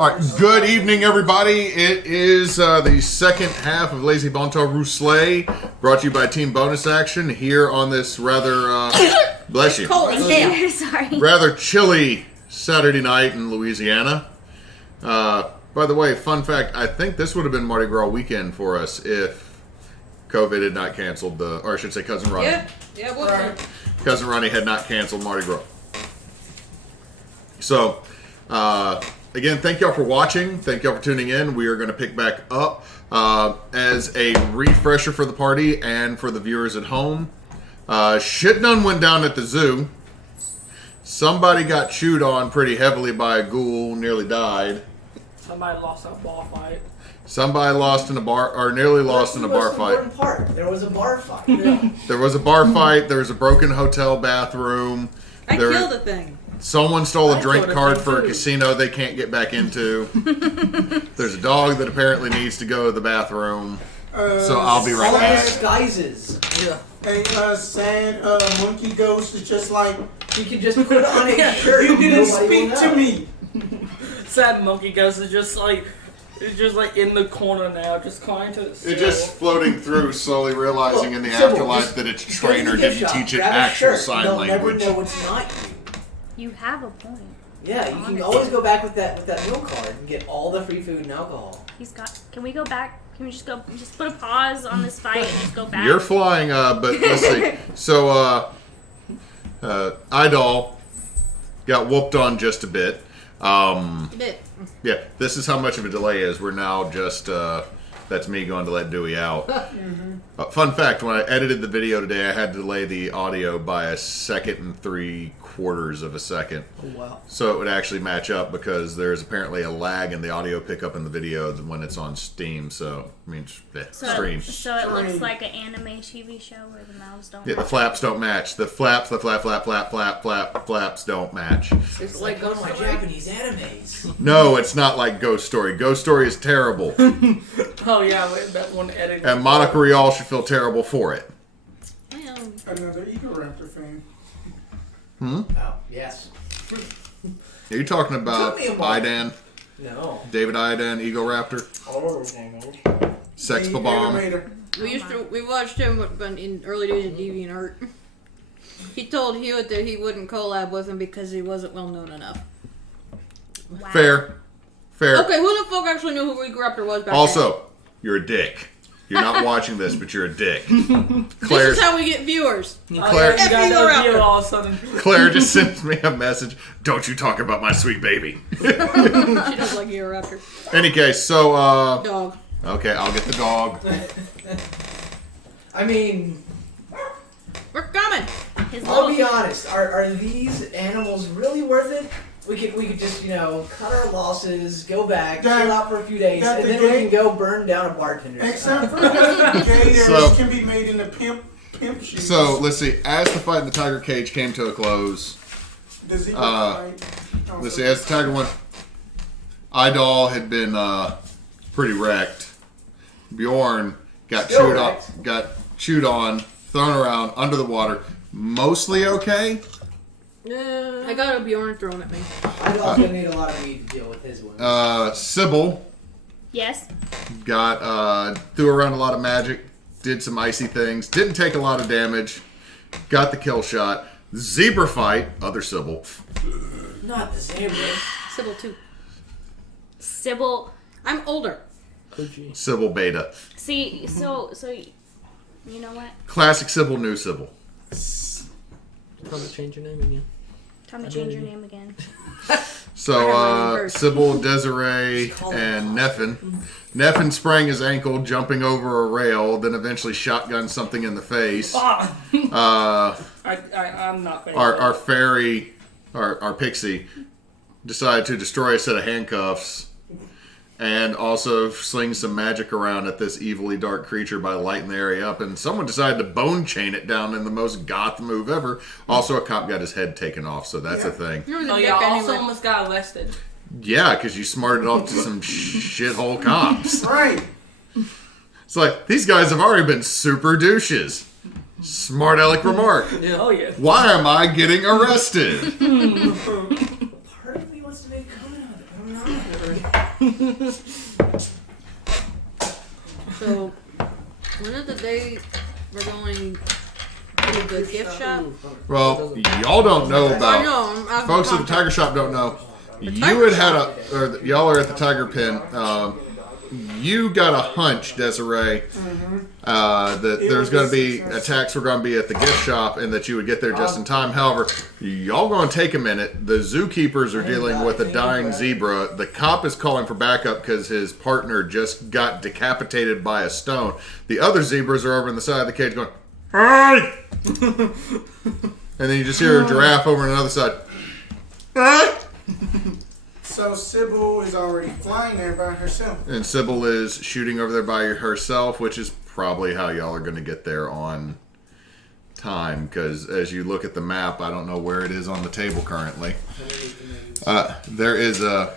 All right, good evening, everybody. It is the second half of Laissez Rousselet, brought to you by Team Bonus Action here on this rather, bless you, Sorry. rather chilly Saturday night in Louisiana. By the way, fun fact, I think this would have been Mardi Gras weekend for us if COVID had not canceled or I should say Cousin Ronnie. Yeah, well, Cousin Ronnie had not canceled Mardi Gras. So, again, thank y'all for watching. Thank y'all for tuning in. We are going to pick back up as a refresher for the party and for the viewers at home. Shit done went down at the zoo. Somebody got chewed on pretty heavily by a ghoul, nearly died. somebody lost a bar fight. Somebody lost in a bar, or nearly lost in a bar fight. Part. There was a bar fight. There was a bar fight. There was a broken hotel bathroom. I killed a thing. Someone stole a drink killed a card thing, for a too. casino they can't get back into. There's a dog that apparently needs to go to the bathroom. So I'll be right All back. disguises. Yeah. A sad monkey ghost is just like, You can just put on a shirt. you didn't nobody will speak to know. me. Sad monkey ghost is just like, it's just like in the corner now, just trying to. It's just floating through, slowly realizing in the Sybil, afterlife just that its go to the trainer gift didn't shop, teach it grab a actual shirt, sign they'll language. Never know it's not you. You have a point. Yeah, you can always go back with that meal card and get all the free food and alcohol. He's got. Can we go back? Can we just go? Just put a pause on this fight and just go back. You're flying, but let's see. So, Idall got whooped on just a bit. Yeah, this is how much of a delay is. We're now just, that's me going to let Dewey out. Fun fact, when I edited the video today, I had to delay the audio by 1 3/4 of a second. Oh wow. So it would actually match up because there's apparently a lag in the audio pickup in the video when it's on Steam. So, I mean, stream. So it looks like an anime TV show where the mouths don't. Yeah, the flaps don't match. The flaps, flaps don't match. It's like one of my Japanese animes. No, it's not like Ghost Story. Ghost Story is terrible. Oh yeah, wait, that one edit. And Monica Rial should feel terrible for it. Another Eagle Raptor fan. Oh, yes. Are you talking about Tell me about Idan? No. David Idan, Eagle Raptor? Sex The bomb? animator. We watched him in early days of DeviantArt. He told Hewitt that he wouldn't collab with him because he wasn't well known enough. Wow. Fair. Okay, who the fuck actually knew who Eagle Raptor was back then? Also, you're a dick. You're not watching this, but you're a dick. This Claire, is how we get viewers. Claire, You got Eagle that view Raptor. all of a sudden. Claire just sends me a message. Don't you talk about my sweet baby. She does like Eagle Raptor. Any case, so, Dog. okay, I'll get the dog. I mean, We're coming. His I'll little. be honest. Are these animals really worth it? We could just, cut our losses, go back, That- chill out for a few days, that and the then we gay- can go burn down a bartender's Except house. for the gay So- can be made in the pimp shoes. So, let's see. As the fight in the tiger cage came to a close, Does he let's see, as the tiger went, Idall had been pretty wrecked. Bjorn got Still chewed wrecked. on, thrown around under the water. Mostly okay. I got a Bjorn thrown at me. I'd also need a lot of weed to deal with his wounds. Sybil Yes. got threw around a lot of magic, did some icy things, didn't take a lot of damage, got the kill shot. Zebra fight, other Sybil. Not the same. Sybil 2. Sybil. I'm older. Sybil beta. See, so you know what? Classic Sybil, new Sybil. Time to change your name again. Time to change your name again. So, I have my name first. Sybil, Desirae, and Nefan. Nefan sprang his ankle jumping over a rail, then eventually shotgunned something in the face. I'm not fair. Our fairy, our pixie, decided to destroy a set of handcuffs and also sling some magic around at this evilly dark creature by lighting the area up. And someone decided to bone chain it down in the most goth move ever. Also, a cop got his head taken off, so that's a thing. You're the Oh dick yeah, anyway. also almost got arrested. Yeah, because you smarted off to some shithole cops. Right. It's like, these guys have already been super douches. Smart aleck remark. Yeah. Oh yeah. Why am I getting arrested? Part of me wants to make a comment on it. I'm not. So, when is the day we're going to the gift shop? Well, y'all don't know I about. know. Folks at the Tiger Shop don't know. You had y'all are at the Tiger Pen. You got a hunch, Desirae, that there's going to be attacks were going to be at the gift shop and that you would get there just in time. However, y'all going to take a minute. The zookeepers are dealing with a dying zebra. The cop is calling for backup because his partner just got decapitated by a stone. The other zebras are over in the side of the cage going, "Hey!" And then you just hear a giraffe over on another side. "Hey!" So Sybil is already flying there by herself. And Sybil is shooting over there by herself, which is probably how y'all are going to get there on time. Because as you look at the map, I don't know where it is on the table currently. There is a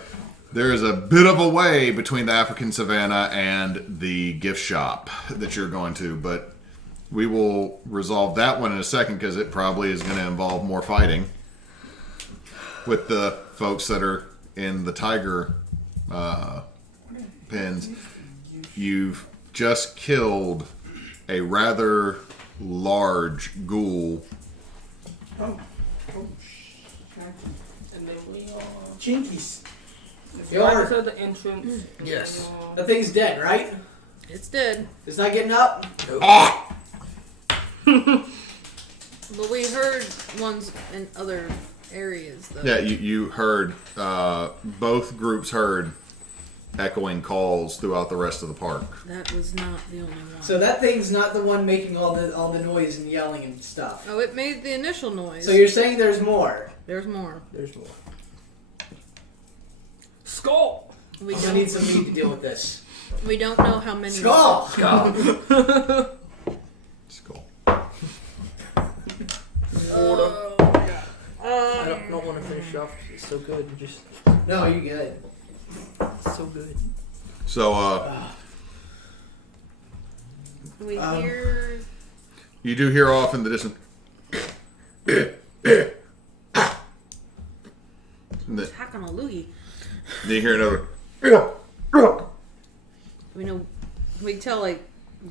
bit of a way between the African savannah and the gift shop that you're going to, but we will resolve that one in a second because it probably is going to involve more fighting with the folks that are in the tiger pens. You've just killed a rather large ghoul. Oh. And then we are. Jinkies. Right to the entrance. Yes. The thing's dead, right? It's dead. It's not getting up? But we heard ones in other areas, though. Yeah, you heard, both groups heard echoing calls throughout the rest of the park. That was not the only one. So that thing's not the one making all the noise and yelling and stuff. Oh, it made the initial noise. So you're saying there's more? There's more. There's more. Skull! We I don't need some meat to deal with this. We don't know how many. Skull! Skull. Oh, I don't want to finish off. It's so good. Just No, you good. so good. So, we hear. you do hear off in the distance. Attack on a loogie. Then you hear another. We know. We can tell like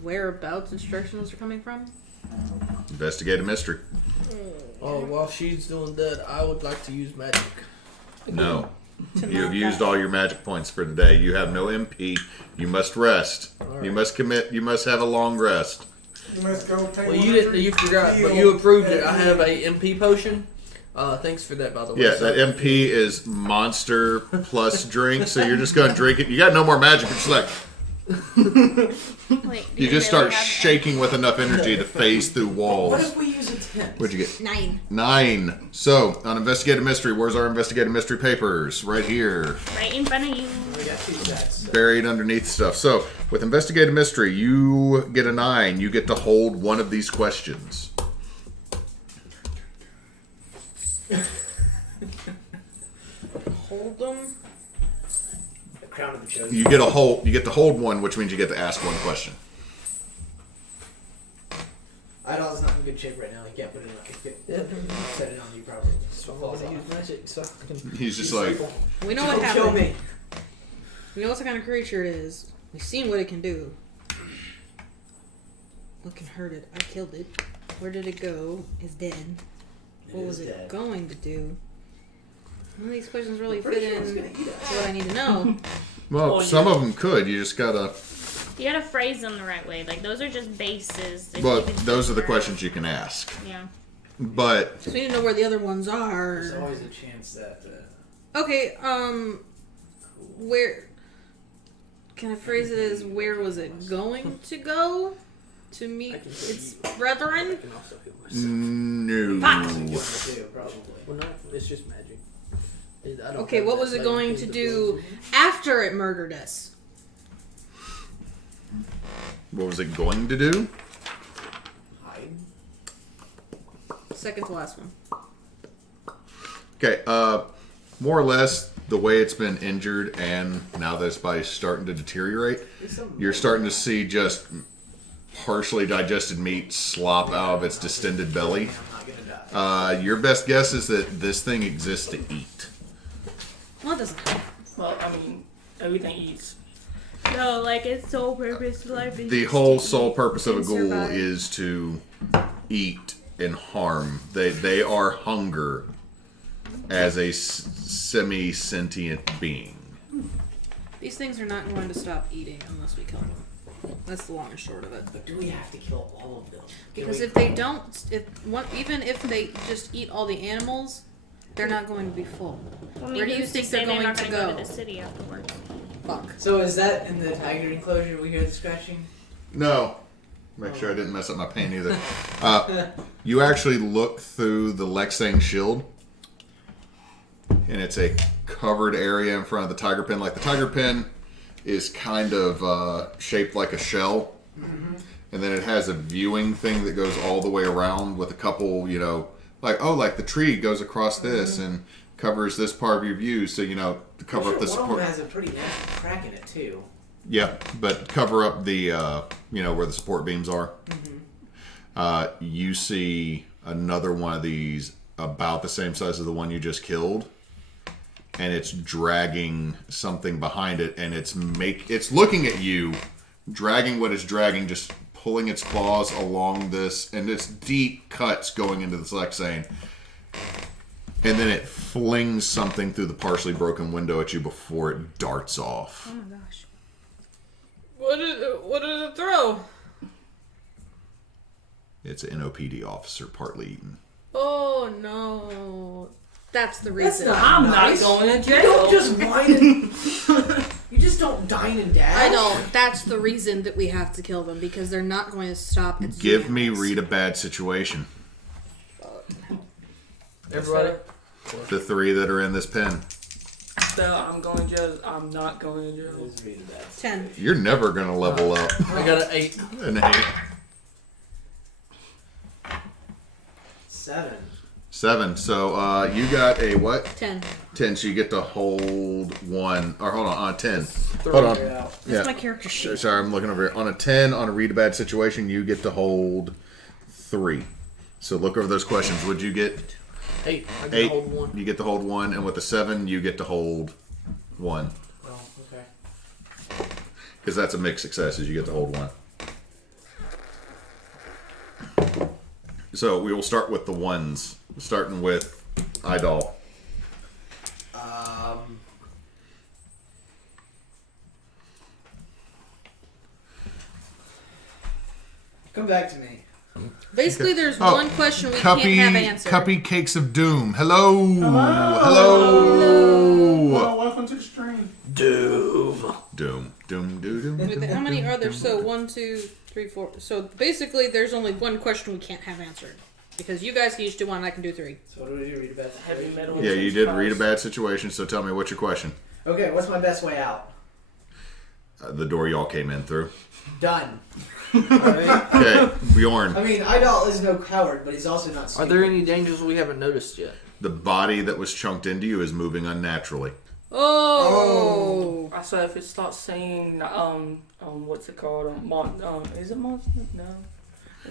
whereabouts instructions are coming from. Investigate a mystery. Oh, while she's doing that, I would like to use magic. No. You have used all your magic points for today. You have no MP. You must rest. Right. You must commit. You must have a long rest. You must go take Well, you forgot, but you approved it. I have a MP potion. Thanks for that, by the way. Yeah, that MP is monster plus drink, so you're just going to drink it. You got no more magic. It's like Wait, you just start shaking with enough energy to phase through What walls. if we use a tent? What'd you get? 9. 9. So, on Investigative Mystery, where's our Investigative Mystery papers? Right here. Right in front of you. We got 2 sets. Buried underneath stuff. So, with Investigative Mystery, you get a 9. You get to hold one of these questions. Hold them. The crown of the chosen. You get to hold one, which means you get to ask one question. Idall's not in good shape right now. He can't put it on. Set it on you probably. So I want to use magic so I can... He's just like, We know what Don't kill happened. me. We know what kind of creature it is. We've seen what it can do. What can hurt it? I killed it. Where did it go? It's dead. What was it going to do? None of these questions really fit in to what I need to know. well, some of them could. You just gotta. You gotta phrase them the right way. Like, those are just bases. that Well, you can those are the figure out. questions you can ask. Yeah. But So we need to know where the other ones There's are. always a chance that. Okay, where... Can I phrase it as where was it going to go? To meet its brethren? I can also heal myself. no. Do, probably. Well, no, it's just magic. I don't Okay, have what that was it same going thing to that do goes- after it murdered us? What was it going to do? Hide. Second to last one. Okay, more or less the way it's been injured, and now that its body's starting to deteriorate, you're starting to see just partially digested meat slop out of its distended belly. I'm not gonna die. Your best guess is that this thing exists to eat. Well, it doesn't. Well, I mean, Everything eats. So, like, its sole purpose of life is The just whole to sole eat purpose of a and ghoul survive. is to eat and harm. They are hunger as a semi-sentient being. These things are not going to stop eating unless we kill them. That's the long and short of it. But do we have to kill all of them? Because if they don't, even if they just eat all the animals, they're not going to be full. Well, Where do you who's to think say they're going not to gonna go? to the city afterwards? Fuck. So is that in the tiger enclosure we hear the scratching? No. Make sure I didn't mess up my paint either. You actually look through the Laissez shield, and it's a covered area in front of the tiger pen. Like the tiger pen is kind of shaped like a shell, and then it has a viewing thing that goes all the way around with a couple, like the tree goes across this and covers this part of your view, so to cover up the One of support. them has a pretty nasty crack in it too. Yeah, but cover up the where the support beams are. You see another one of these about the same size as the one you just killed, and it's dragging something behind it, and it's looking at you, dragging what it's dragging, just pulling its claws along this, and it's deep cuts going into this Laissez. And then it flings something through the partially broken window at you before it darts off. Oh my gosh. What did it throw? It's an NOPD officer, partly eaten. Oh no. That's the That's reason. not I'm nice. not going to You jail. don't just whine and... You just don't dine and dash. I know. That's the reason that we have to kill them, because they're not going to stop. At Give me animals. read a bad situation. Everybody. The three that are in this pen. So I'm going to jail. I'm not going to jail. 10. You're never going to level up I got an 8. an 8. 7. 7. So you got a what? 10. 10. So you get to hold 1. Or hold on 10. Hold on. Yeah. That's my character sheet. Sorry, I'm looking over here. On a 10, on a read a bad situation, you get to hold 3. So look over those questions. Would you get 8. I can 8? hold 1. You get to hold 1, and with the 7, you get to hold 1. Oh, okay. Because that's a mixed successes. You get to hold 1. So we will start with the ones, starting with Idall. Come back to me. Basically, there's Oh, one question we can't have answered. Cuppy Cakes of Doom. Hello. Hello. Well, welcome to the stream. Doom. How many are there? So 1, 2, 3, 4. So basically, there's only one question we can't have answered. Because you guys can each do one, and I can do 3. So what do we do? Read about Heavy metal. Yeah, you did read a bad situation, so tell me what's your question. Okay, what's my best way out? The door y'all came in through. Done. Alright? Okay, Bjorn. I mean, Idall is no coward, but he's also not Are stupid. there any dangers we haven't noticed yet? The body that was chunked into you is moving unnaturally. Oh! I said if it starts saying, what's it called? Is it monster? No.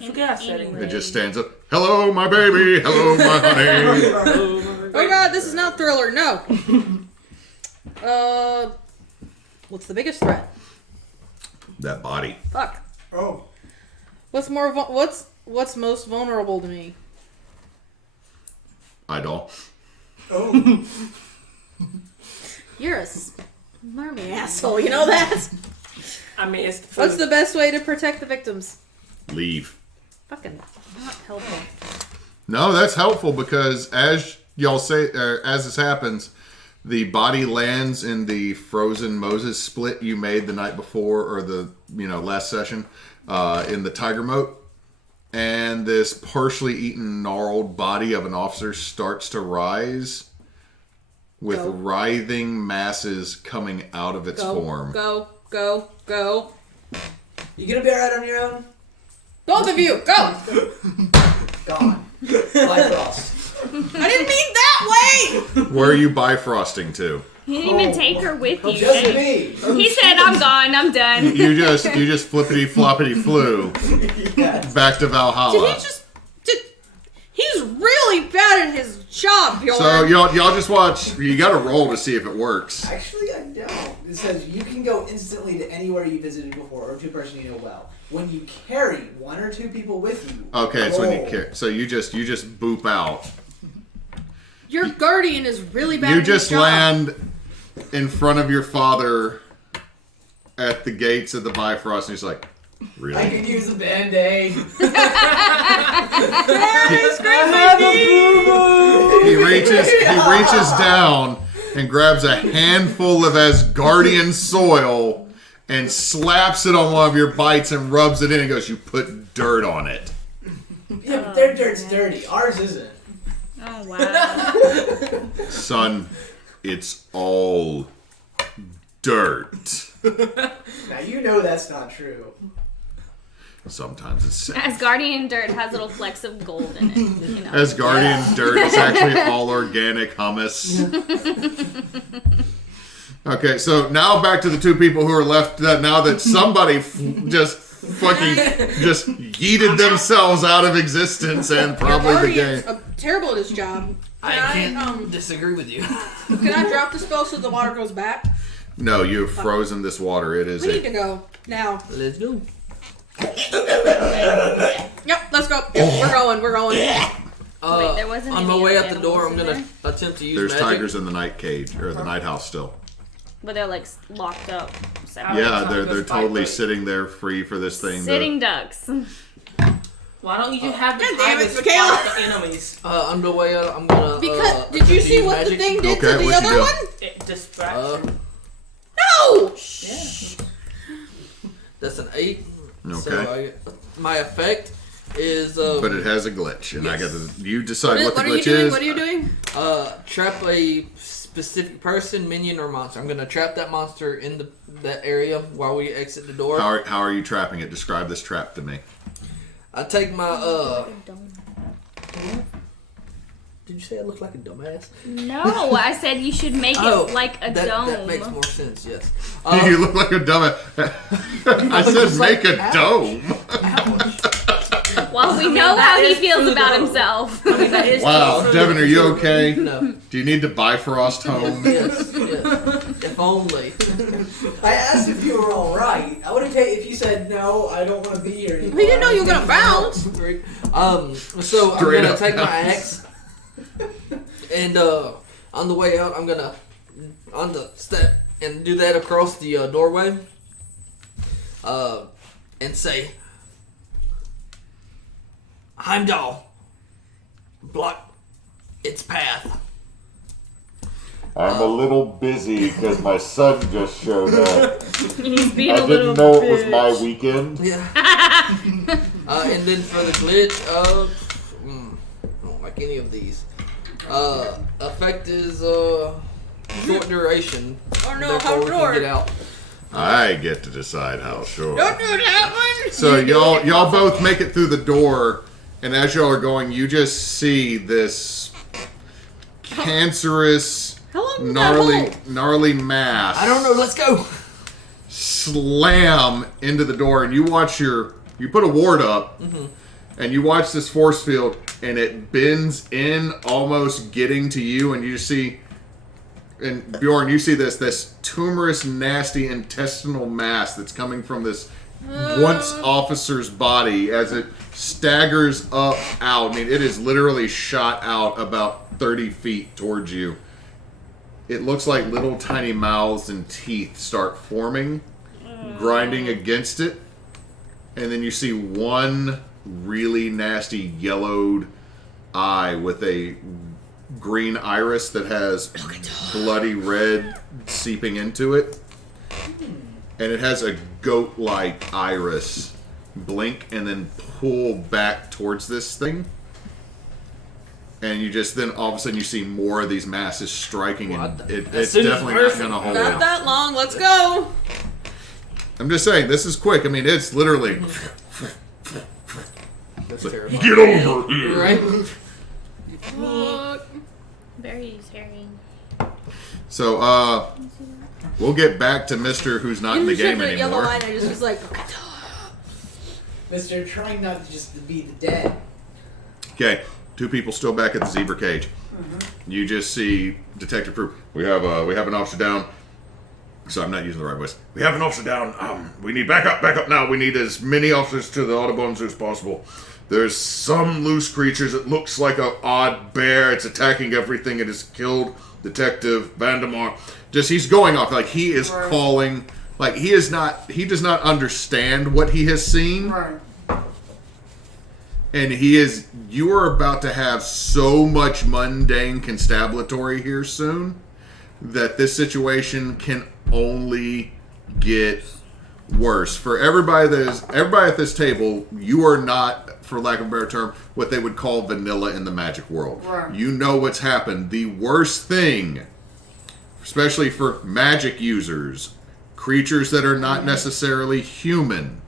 I forget I said Anyway. It just stands up. Hello, my baby. Hello, my honey. Oh god, this is not Thriller. No. What's the biggest threat? That body. Fuck. Oh, What's what's most vulnerable to me? Idol. oh. You're a smarmy asshole. You know that. I mean, it's What's the best way to protect the victims? Leave. Fucking not helpful. No, that's helpful because as y'all say, as this happens, the body lands in the frozen Moses split you made the night before, or the last session, in the tiger moat, and this partially eaten, gnarled body of an officer starts to rise, with Go. writhing masses coming out of its form. Go. You gonna be alright on your own? Both of you, go! Gone. Bifrost. I didn't mean that way! Where are you bifrosting to? He didn't even take her with you. Just me. He said, I'm gone, I'm done. You just flippity floppity flew Yes. back to Valhalla. He's really bad at his job, Bjorn. So y'all just watch. You got to roll to see if it works. Actually, I don't. It says you can go instantly to anywhere you visited before, or to a person you know well. When you carry 1 or 2 people with you. Okay, it's when you roll. carry. So you just boop out. Your guardian is really bad. You at his just job. land in front of your father at the gates of the Bifrost, and he's like, I "Really?" can use a band-aid. He reaches down and grabs a handful of Asgardian soil and slaps it on one of your bites and rubs it in and goes, "You put dirt on it." Yeah, but their dirt's dirty. Ours isn't. Oh, wow. Son, it's all dirt. Now you know that's not true. Sometimes it's sad. Asgardian dirt has little flecks of gold in it. You know. Asgardian dirt is actually all organic hummus. Okay, so now back to the 2 people who are left. Now that somebody just yeeted themselves out of existence and probably the game. Guardian's terrible at his job. I can't disagree with you. Can I drop the spell so the water goes back? No, you've frozen this water. It is We need to go now. Let's go. Yep, let's go. Yep, we're going. Wait, there wasn't on any my way other out the door, I'm animals in gonna there? attempt to use There's magic. tigers in the night cage or the night house still. But they're like locked up. Oh, Yeah, it's they're not totally good. sitting there free for this thing. Sitting ducks. Why don't you just have the God damn it, tigers Michaela. fight the enemies? On the way out, I'm gonna. Because did attempt you to see use what the magic. thing did Okay, to the what'd you other do? one? It distracts them. No! Yeah. That's an 8. Okay. So my effect is But it has a glitch, and I got to. You decide what the What are you glitch doing? is. What are you doing? trap a specific person, minion, or monster. I'm gonna trap that monster in that area while we exit the door. How are you trapping it? Describe this trap to me. I take my Did you say I look like a dumbass? No, I said you should make it like a dome. That makes more sense. Yes. You look like a dumb. I said just make like, a ouch. dome. Well, we know how he is feels true, about though. himself. I mean, that is Wow, true. Devin, are you okay? No. Do you need to Bifrost home? Yes. If only. I asked if you were all right. I would have taken if you said no. I don't want to be here anymore. We didn't know you were gonna bounce. So Straight I'm gonna up take my bounce. axe, and on the way out, I'm gonna on the step and do that across the doorway, and say, "Heimdall, block its path." I'm a little busy because my son just showed up. He's being I a little didn't know it was bitch. my weekend. Yeah. And then for the glitch, I don't like any of these. Effect is short duration. Oh no, Therefore, how we can short? get out. I get to decide how short. Don't do that one. So y'all both make it through the door, and as y'all are going, you just see this cancerous, How long did that hold? gnarly mass. I don't know. Let's go. Slam into the door, and you put a ward up, and you watch this force field, and it bends in, almost getting to you, and you just see, and Bjorn, you see this tumorous, nasty intestinal mass that's coming from this once officer's body as it staggers up out. I mean, it is literally shot out about 30 feet towards you. It looks like little tiny mouths and teeth start forming, grinding against it. And then you see one really nasty yellowed eye with a green iris that has bloody red seeping into it. And it has a goat-like iris blink and then pull back towards this thing. And you just then all of a sudden you see more of these masses striking, and it's soon as definitely not person- going to hold Not out. that long. Let's go. I'm just saying, this is quick. I mean, it's literally That's terrifying. get over here. Right? Fuck. Very scary. So, we'll get back to Mister who's not in the game Yellow anymore. line. I just was like, Mister, trying not to just be the dead. Okay, 2 people still back at the zebra cage. You just see Detective Proof. We have an officer down. So I'm not using the right voice. We have an officer down. We need backup now. We need as many officers to the Audubons as possible. There's some loose creatures. It looks like an odd bear. It's attacking everything. It has killed Detective Vandemar. He's going off. Like, he is calling. Like, he does not understand what he has seen. Right. And you are about to have so much mundane constabulary here soon that this situation can only get worse. For everybody at this table, you are not, for lack of a better term, what they would call vanilla in the magic world. Right. You know what's happened. The worst thing, especially for magic users, creatures that are not necessarily human,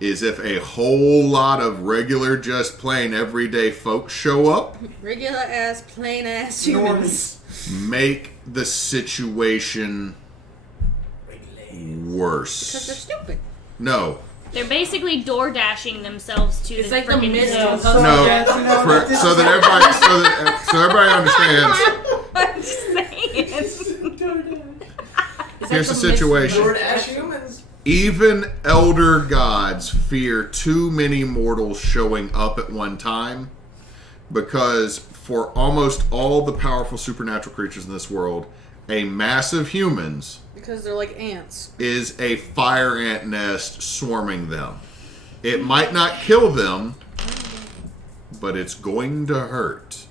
is if a whole lot of regular, just plain, everyday folks show up. Regular ass, plain ass humans. Make the situation worse. Because they're stupid. No. They're basically door dashing themselves to It's the like the freaking mist. hill. So that everybody understands. I'm just saying. Here's the situation. DoorDash humans. Even elder gods fear too many mortals showing up at one time, because for almost all the powerful supernatural creatures in this world, a mass of humans Because they're like ants. is a fire ant nest swarming them. It might not kill them, but it's going to hurt.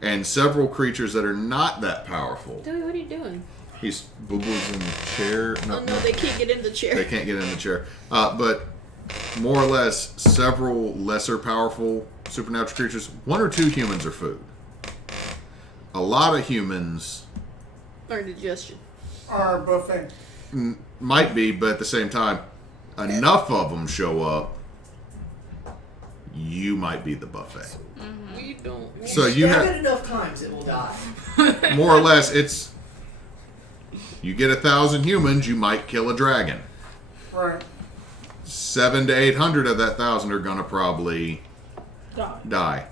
And several creatures that are not that powerful. Dude, what are you doing? He's boo-boos in the chair. No, they can't get in the chair. They can't get in the chair. But more or less, several lesser powerful supernatural creatures, 1 or 2 humans are food. A lot of humans Or digestion. Our buffet. might be, but at the same time, enough of them show up, you might be the buffet. We don't. So you Stab have, it enough times, it will die. more or less, it's, you get 1,000 humans, you might kill a dragon. Right. 700 to 800 of that 1,000 are gonna probably die.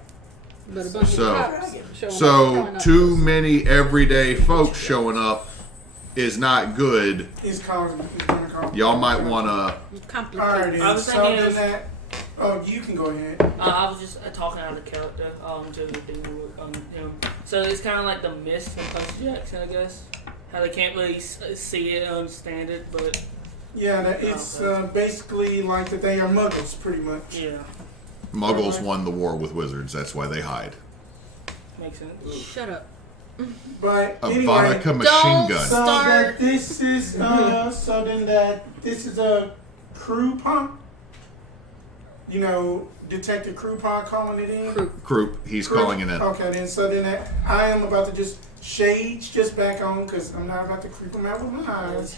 But a bunch So- of cops showing up, So probably not too those. many everyday folks showing up is not good. He's gonna call. Y'all might want to. Complicated. Alright, I then. was So thinking then of- that. Oh, you can go ahead. I was just talking out of character to the thing with him. So it's kind of like the mist from Percy Jackson, I guess. How they can't really see it and understand it, but Yeah, it's basically like that they are muggles, pretty much. yeah, Muggles won the war with wizards. That's why they hide. makes sense. Shut up. But A anyway, vodka machine don't gun. so Start. that this is so then that this is a crew pump. You know, Detective Croupan calling it in. Croup. He's Croup? calling it in. Okay, then so then that, I am about to just shades just back on because I'm not about to creep them out with my eyes.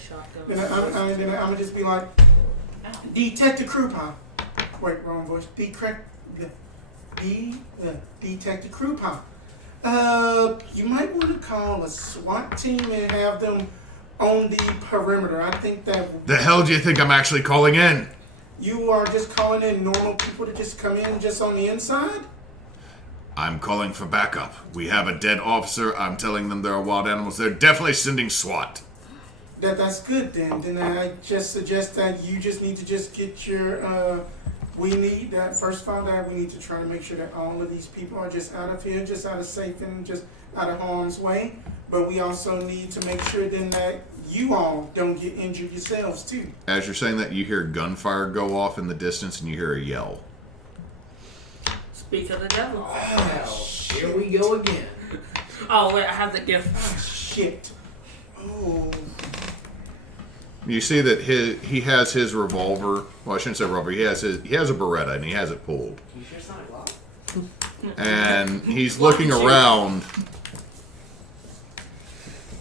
Then I'm gonna just be like, Detective Croupan. Wait, wrong voice. Detective Croupan. You might want to call a SWAT team and have them on the perimeter. I think that The hell do you think I'm actually calling in? you are just calling in normal people to just come in just on the inside? I'm calling for backup. We have a dead officer. I'm telling them there are wild animals. They're definitely sending SWAT. That's good then. Then I just suggest that you just need to just get your, we need that, first of all, that we need to try to make sure that all of these people are just out of here, just out of safe and just out of harm's way. But we also need to make sure then that you all don't get injured yourselves too. As you're saying that, you hear gunfire go off in the distance and you hear a yell. Speak of the devil. Oh, hell. Here we go again. Oh wait, I have the gift. Shit. Oh. You see that he has his revolver. Well, I shouldn't say revolver. He has a Beretta and he has it pulled. You sure it's not a lot? And he's looking around,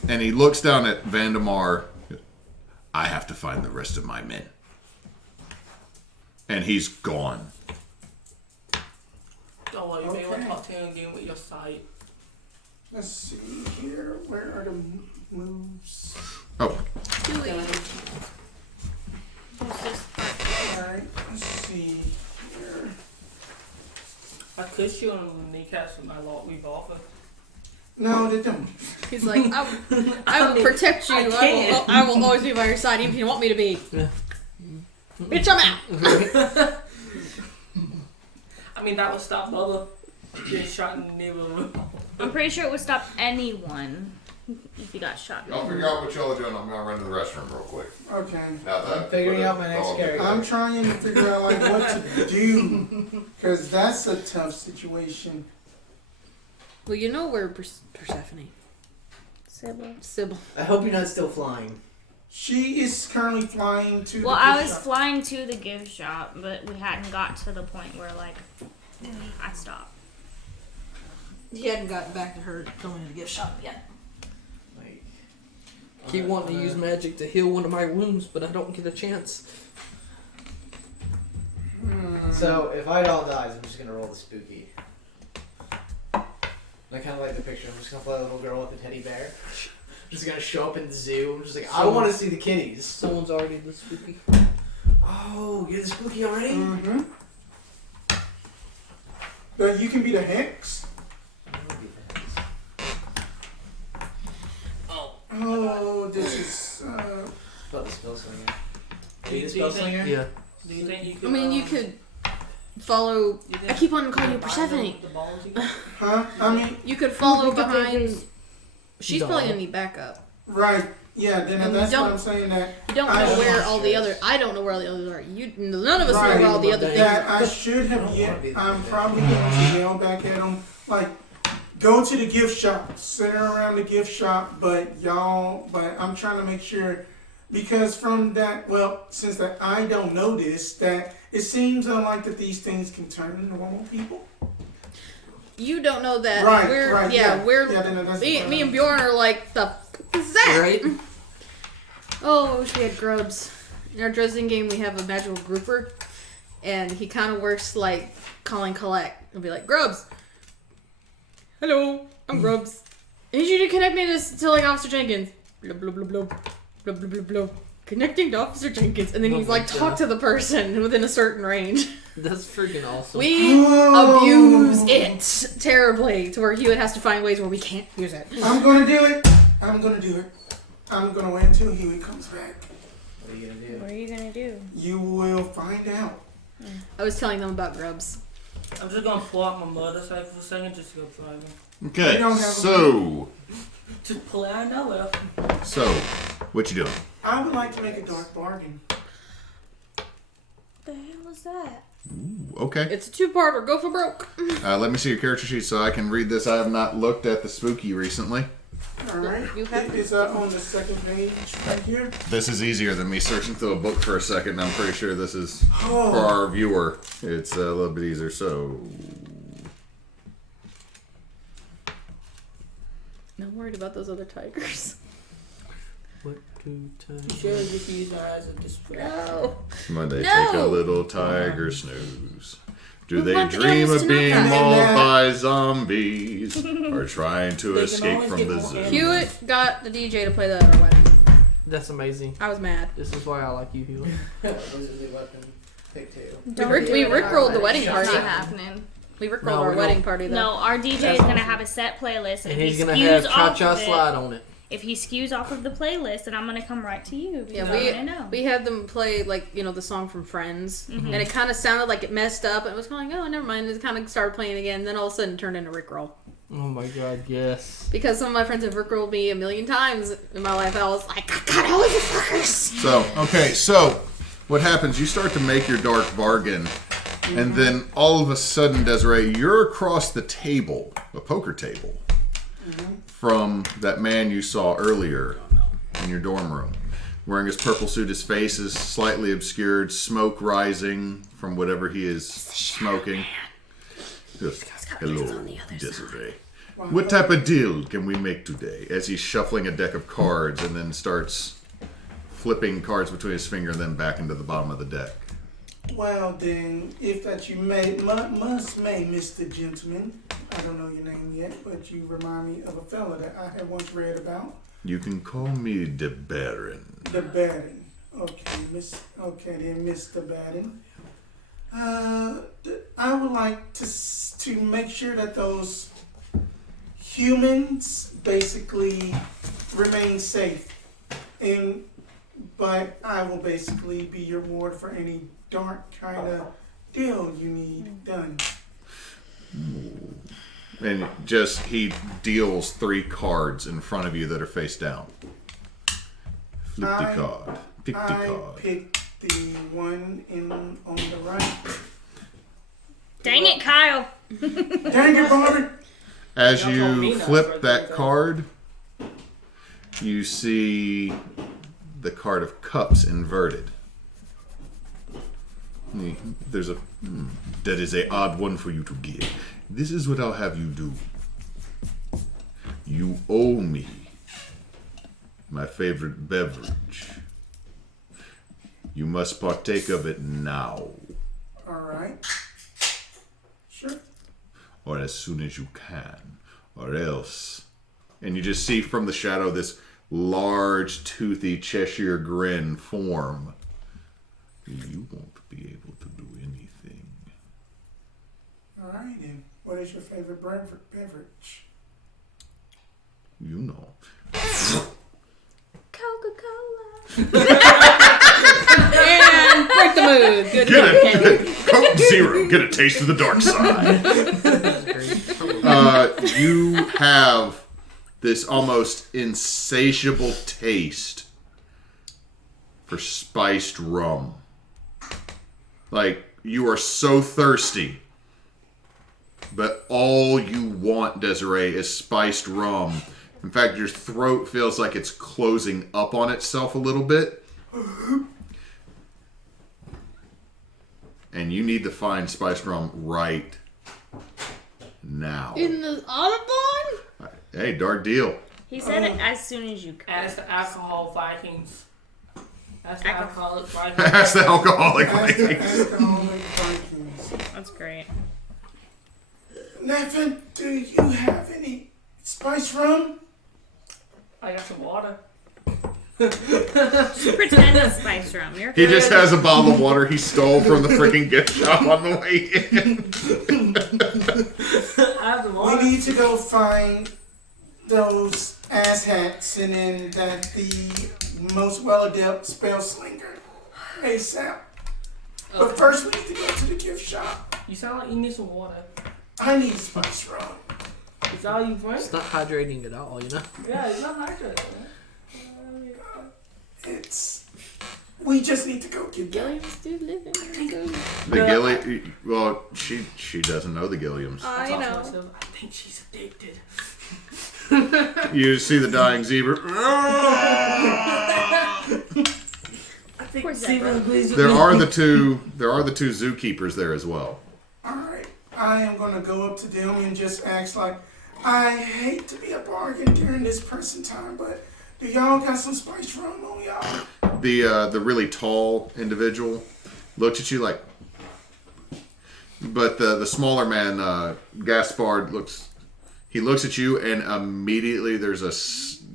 and he looks down at Vandemar. I have to find the rest of my men. And he's gone. Don't worry, you may want to Okay. talk to him again with your sight. Let's see here. Where are the moves? Oh, Alright, let's see here. I cush you on the kneecaps with my revolver? No, they don't. He's like, I will protect you. I will always be by your side, even if you don't want me to be. Yeah. Bitch, I'm out. I mean, that would stop Bubba getting shot in the knee with a revolver. I'm pretty sure it would stop anyone if you got shot. Y'all figure out what y'all are doing. I'm gonna run to the restroom real quick. Okay. Now that I'm figuring out my next character. I'm trying to figure out like what to do, because that's a tough situation. Well, you know where Persephone? Sybil. I hope you're not still flying. She is currently flying to. Well, the I gift was shop. flying to the gift shop, but we hadn't got to the point where, like, I stopped. He hadn't gotten back to her going to the gift shop yet. Like, Keep wanting to use magic to heal one of my wounds, but I don't get a chance. So if Idall dies, I'm just gonna roll the spooky. I kind of like the picture. I'm just gonna play a little girl with a teddy bear. I'm just gonna show up in the zoo. I'm just like, I want to see the kitties. Someone's already the spooky. Oh, you're the spooky already? Mm-hmm. But you can be the hex. Oh, this is. About the spell slinger. Are Do you you the spell think- slinger? Yeah. Do you think you could? I mean, you could follow. I keep wanting to call you Persephone. Huh? I mean, You could follow behind. She's Idall. probably gonna need backup. right. Yeah, then And that's you what don't- I'm saying that. You don't I know don't where know. all the other. I don't know where all the others are. None of us know Right. where all the other things That are. I should have I don't yet. wanna be the I'm bad probably guy. going to yell back at them. Like, go to the gift shop. Center around the gift shop. But I'm trying to make sure. Because from that, well, since that I don't know this, that it seems unlike that these things can turn into normal people. You don't know that. Right, We're, right, yeah, yeah. we're. Yeah, then that's me, the me and problem. Bjorn are like, the f is that? Right? Oh, I wish we had grubs. In our Dresden game, we have a magical grouper, and he kind of works like calling collect. He'll be like, Grubs! Hello, I'm Grubs. I need you to connect me to like Officer Jenkins. Blah, blah, blah, blah. Blah, blah, blah, blah. Connecting to Officer Jenkins. And then Oh he's my like, talk God. to the person within a certain range. That's freaking awesome. We Oh. abuse it terribly to where Hewitt has to find ways where we can't use it. I'm going to do it. I'm going to do it. I'm going to wait until Huey comes back. What are you gonna do? What are you gonna do? You will find out. I was telling them about Grubs. I'm just gonna pull out my motorcycle for a second just to go driving. Okay, We don't have so Just pull it out of nowhere. what you doing? I would like to make a dark bargain. The hell was that? Okay, It's a two-parter. Go for broke. let me see your character sheet so I can read this. I have not looked at the spooky recently. All right. You have It is up on the second page right here. This is easier than me searching through a book for a second. I'm pretty sure this is for Oh, our viewer. It's a little bit easier. So I'm worried about those other tigers. What to You tell should have just used that as a distraction. No. when they No. take a little tiger snooze. Do We they want the dream animals of to not being die. mauled by zombies or trying to They can escape always from get the more zoo? animals. Hewitt got the DJ to play that at our wedding. That's amazing. I was mad. This is why I like you, Hewitt. Those are the weapon. Pick two. We rickrolled the wedding It's party. not happening. We rickrolled No, our we wedding don't. party though. No, our DJ is gonna have a set playlist, and And if he's he gonna skews have off cha-cha of slide it, on it. if he skews off of the playlist, then I'm gonna come right to you. Because Yeah, I'm gonna know. we had them play like the song from Friends, and it kind of sounded like it messed up, and it was kind of like, oh, never mind. It kind of started playing again. Then all of a sudden, it turned into rickroll Oh my god, yes. because some of my friends have rickrolled me 1,000,000 times in my life. I was like, God, all you fuckers. So what happens? You start to make your dark bargain, and then all of a sudden, Desirae, you're across the table, a poker table, from that man you saw earlier in your dorm room. Wearing his purple suit, his face is slightly obscured, smoke rising from whatever he is smoking. Just, hello, Desirae. What type of deal can we make today? As he's shuffling a deck of cards and then starts flipping cards between his finger and then back into the bottom of the deck. well then, if that you may, Mr. Gentleman. I don't know your name yet, but you remind me of a fella that I had once read about. You can call me the Baron. The Baron. Okay, Okay then, Mr. Baron. I would like to make sure that those humans basically remain safe, but I will basically be your ward for any dark kind of deal you need done. And just he deals 3 cards in front of you that are face down. Flip the card. Pick the I card. picked the one on the right. Dang it, Kyle. Dang it, Bobby! As Y'all told me you not flip to that do card, you see the card of cups inverted. There's a that is a odd one for you to get. This is what I'll have you do. You owe me my favorite beverage. You must partake of it now, Alright. Sure. or as soon as you can, or else. And you just see from the shadow this large, toothy Cheshire grin form. You won't be able to do anything. Alright, and what is your favorite beverage? You know. Coca-Cola. And break the mood. Good Get night, Caleb. it! Coke Zero. Get a taste of the dark side. You have this almost insatiable taste for spiced rum. Like, you are so thirsty, but all you want, Desirae, is spiced rum. In fact, your throat feels like it's closing up on itself a little bit. And you need to find spiced rum right now. In the Audubon? Hey, dark deal. He said it as soon as you could. Ask the alcohol Vikings. Ask the alcoholic Vikings. That's the alcoholic Ask lady. the Alcoholic Vikings. That's great. Nefan, do you have any spice rum? I got some water. Pretend it's spice rum. You're He just has a bottle of water he stole from the freaking gift shop on the way in. I have the We water. need to go find those asshats and then the most well-adept spell slinger ASAP. But first we need to go to the gift shop. You sound like you need some water. I need spice rum. Is that all you drink? It's not hydrating at all, you know? Yeah, it's not hydrated. We just need to go get that. Gilliam's still living. The Gilly, well, she doesn't know the Gilliams. I Talk to know. myself, I think she's addicted. You see the dying zebra. I think Poor Steven Zebra. agrees with There me. are the two zookeepers there as well. Alright, I am gonna go up to them and just ask like, I hate to be a bargain during this pressing time, but do y'all got some spice rum on y'all? The really tall individual looked at you like, but the smaller man, Gaspard, looks at you and immediately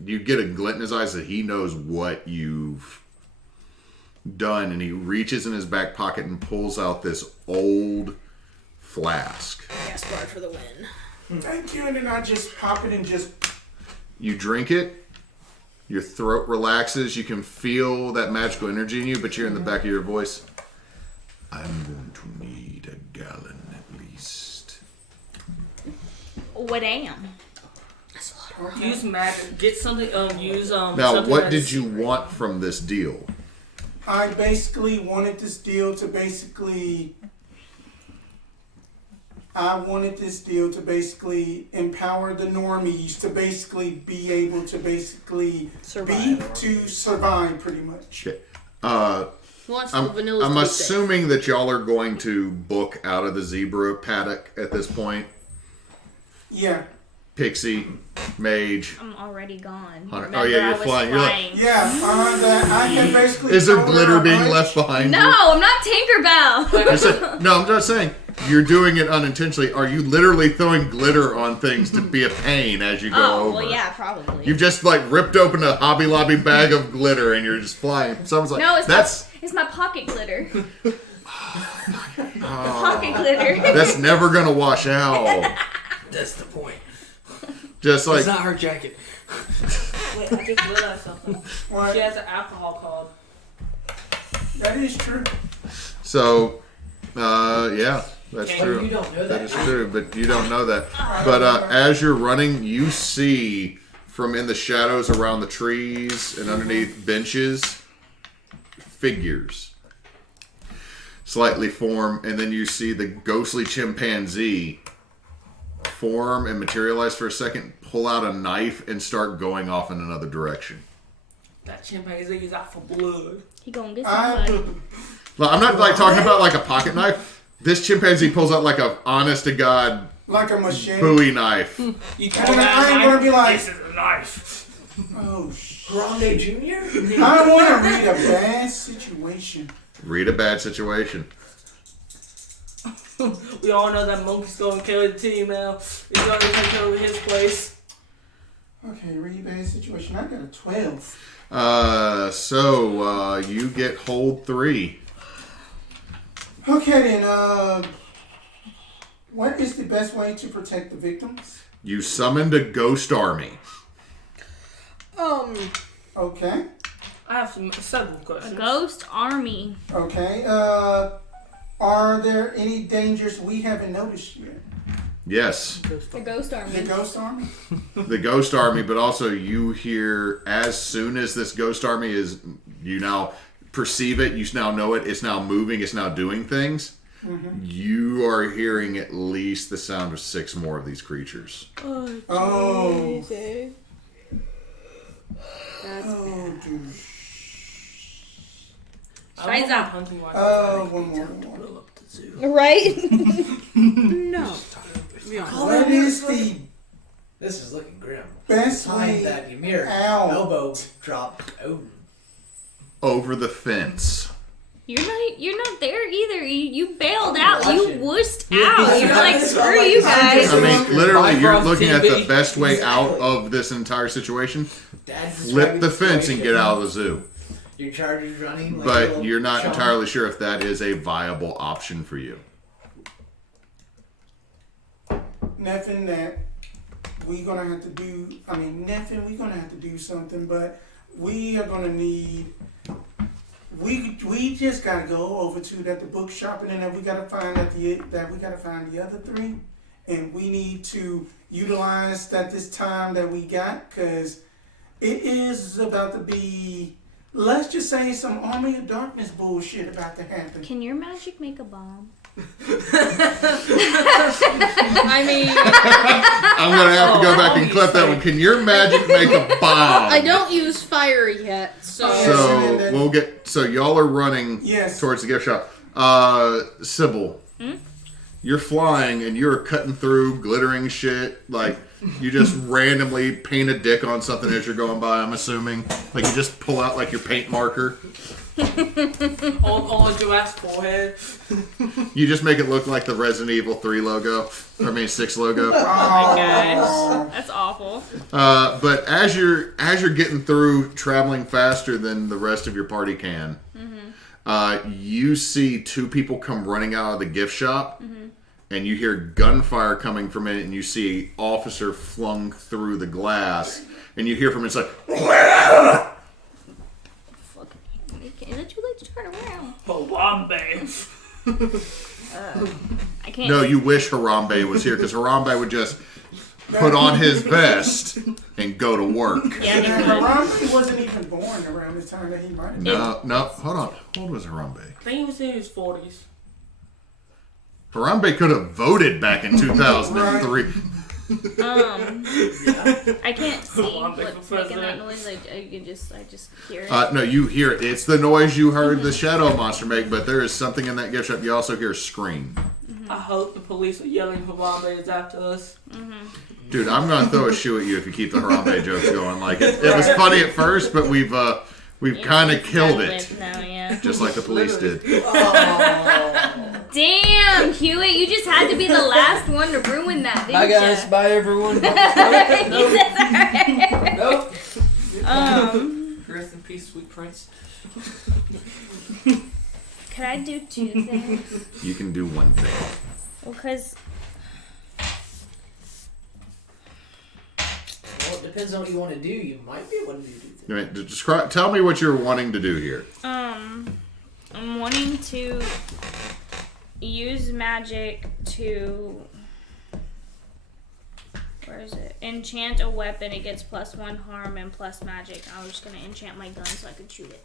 you get a glint in his eyes that he knows what you've done, and he reaches in his back pocket and pulls out this old flask. Gaspard for the win. Thank you, and then I just pop it and just You drink it. Your throat relaxes. You can feel that magical energy in you, but you're in the back of your voice. I'm going to need a gallon at least. What am? Use magic. Get something. Use Now, something what that's- did you want from this deal? I basically wanted this deal to basically empower the normies to basically be able to basically survive pretty much. Okay. He wants the vanilla I'm steak. assuming that y'all are going to book out of the zebra paddock at this point. Yeah. Pixie, Mage. I'm already gone. Hunter- Remember, you're I was flying. You're like- flying. Yeah, that I can basically. Is there tell where glitter I'm being going. left behind No, you? I'm not Tinkerbell. No, I'm just saying. You're doing it unintentionally. Are you literally throwing glitter on things to be a pain as you go Oh, over? well, yeah, probably. You've just like ripped open a Hobby Lobby bag of glitter and you're just flying. Someone's like, No, it's that's my pocket glitter. Pocket glitter. That's never gonna wash out. That's the point. Just like It's not her jacket. Wait, I just realized something. What? She has an alcohol card. That is true. so. Yeah, that's Okay. true. You don't know That that. is true, but you don't know that. But as you're running, you see from in the shadows around the trees and underneath benches, figures slightly form, and then you see the ghostly chimpanzee form and materialize for a second, pull out a knife, and start going off in another direction. That chimpanzee is out for blood. He gonna get somebody. I'm not like talking about like a pocket knife. This chimpanzee pulls out like a honest to God Like a machete. Bowie knife. You call And I that a ain't knife? gonna be like- This is a knife. Oh, shit. Grande Jr.? I want to read a bad situation. Read a bad situation. We all know that Monkey's gonna kill the team now. He's gonna take over his place. Okay, read bad situation. I got a 12. So you get hold 3. Okay, then, what is the best way to protect the victims? You summoned a ghost army. Okay, I have several A questions. ghost army. okay. Are there any dangers we haven't noticed yet? Yes, The ghost army. The ghost army? the ghost army, but also you hear as soon as this ghost army is, you now perceive it, you now know it, it's now moving, it's now doing things. You are hearing at least the sound of 6 more of these creatures. Oh, Oh, dude. I'm Scheiße. hunting like One more. Blow up the zoo. right? No. What is the This is looking grim. best Time way that Ymir Ow. elbow dropped Odin. Over the fence. You're not there either. You bailed out. You watching. wussed Yeah, out. You're like, it's screw not you like I'm guys. just- I mean, literally, you're Bifrost looking at the TV. best way out Exactly. of this entire situation. Dad Flip the fence and get out of the zoo. Your charger's running. Like a But little you're not chump. entirely sure if that is a viable option for you. Nefan that we gonna have to do. I mean, Nefan, we gonna have to do something, but we are gonna need. We just gotta go over to the bookshop, and then we gotta find the other 3, and we need to utilize this time that we got, because it is about to be. Let's just say some Army of Darkness bullshit about to happen. Can your magic make a bomb? I mean, I'm gonna have to go back and clip that one. Can your magic make a bomb? I don't use fire yet, so. So we'll get. So y'all are running Yes. towards the gift shop. Sybil, you're flying and you're cutting through glittering shit. Like you just randomly paint a dick on something as you're going by. I'm assuming, like you just pull out like your paint marker. on Giraffe's forehead. You just make it look like the Resident Evil 3 logo. I mean 6 logo. Oh my gosh, that's awful. But as you're getting through, traveling faster than the rest of your party can, you see 2 people come running out of the gift shop, and you hear gunfire coming from it, and you see an officer flung through the glass, and you hear from inside, Is it too late to turn around? Harambe. I can't. no, you wish Harambe was here, because Harambe would just put on his vest and go to work. Yeah, And you could. Harambe wasn't even born around this time that he might have been. No, hold on. How old was Harambe? I think he was in his 40s. Harambe could have voted back in 2003. I can't see Harambe what's for making that president. noise. I just hear it. No, you hear it. It's the noise you heard the shadow monster make, but there is something in that gift shop. You also hear a scream. I hope the police are yelling Harambe is after us. Dude, I'm going to throw a shoe at you if you keep the Harambe jokes going. Like, it was funny at first, but we've kind of killed it. Now, yeah. Just like the police did. Damn, Hewitt, you just had to be the last one to ruin that, didn't Bye guys, ya? bye everyone. Nope. Um, Rest in peace, sweet prince. Could I do 2 things? You can do one thing. Well, because Well, it depends on what you want to do. You might be able to do things. I mean, describe. Tell me what you're wanting to do here. I'm wanting to use magic to, where is it? Enchant a weapon. It gets +1 harm and plus magic. I was just gonna enchant my gun so I could shoot it.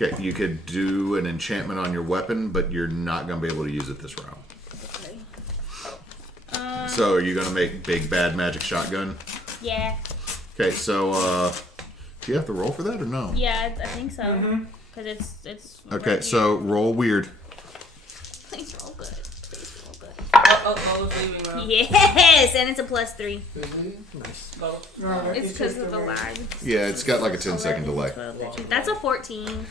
Okay, you could do an enchantment on your weapon, but you're not going to be able to use it this round. Okay. So are you going to make big bad magic shotgun? Yeah. Okay, so do you have to roll for that or no? Yeah, I think so. Because it's. Okay, right so roll weird. Please roll good. Please roll good. Oh, it's leaving now. Yes, and it's a +3. Nice. Oh. No, It's because of the lag. Yeah, it's got like a 10-second delay. 12, 13. That's a 14.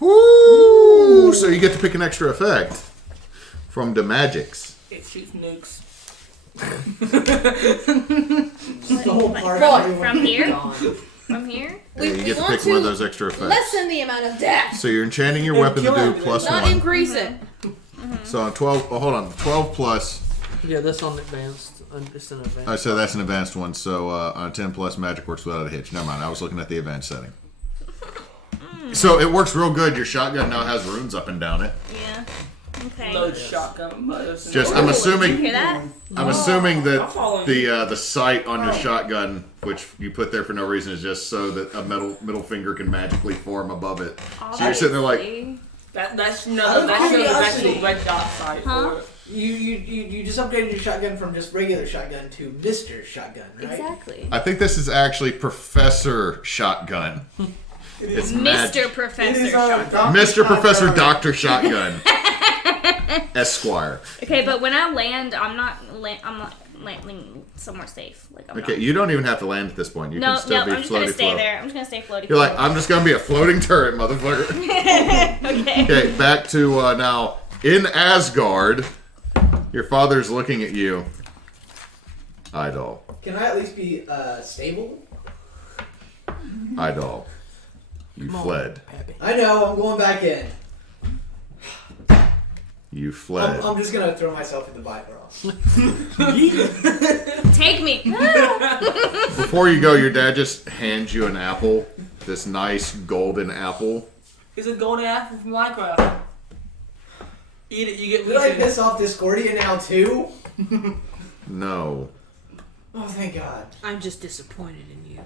Woo! So you get to pick an extra effect from the magics. It shoots nukes. Just the whole party. What? everyone From here? gone. From here? Yeah, you get to want pick one of those extra effects. lessen the amount of death, So you're enchanting your weapon to do +1. not increase it. So on 12, oh, hold on, 12 plus. Yeah, that's on advanced. It's an advanced. So that's an advanced one. So on a 10 plus, magic works without a hitch. Never mind. I was looking at the advanced setting. So it works real good. Your shotgun now has runes up and down it. Yeah. Okay. Load shotgun. Just, I'm Did you assuming, hear that? I'm assuming that I'm following the sight on your shotgun, which you put there for no reason, is just so that a middle finger can magically form above it. So you're sitting there like, Obviously. That's Out no. of That's your curiosity. actual red dot sight. Huh? For it. You just upgraded your shotgun from just regular shotgun to Mr. Shotgun, right? Exactly. I think this is actually Professor Shotgun. It's Mr. It Professor is Shotgun. Mr. Professor Dr. Shotgun. Esquire. Okay, but when I land, I'm not landing somewhere safe. Like I'm Okay, not. you don't even have to land at this point. You No, can still be I'm just gonna floaty stay float. there. I'm just gonna stay floaty. You're like, I'm just gonna be a floating turret, motherfucker. Okay. Okay, back to now in Asgard. Your father's looking at you. Idall. Can I at least be stable? Idall. You fled. Pappy. I know, I'm going back in. You fled. I'm just gonna throw myself in the Bifrost. Take me. Before you go, your dad just hands you an apple. This nice golden apple. It's a golden apple from Minecraft. Eat it, you get Did I wishes. piss off Discordia now too? No. Oh, thank God. I'm just disappointed in you.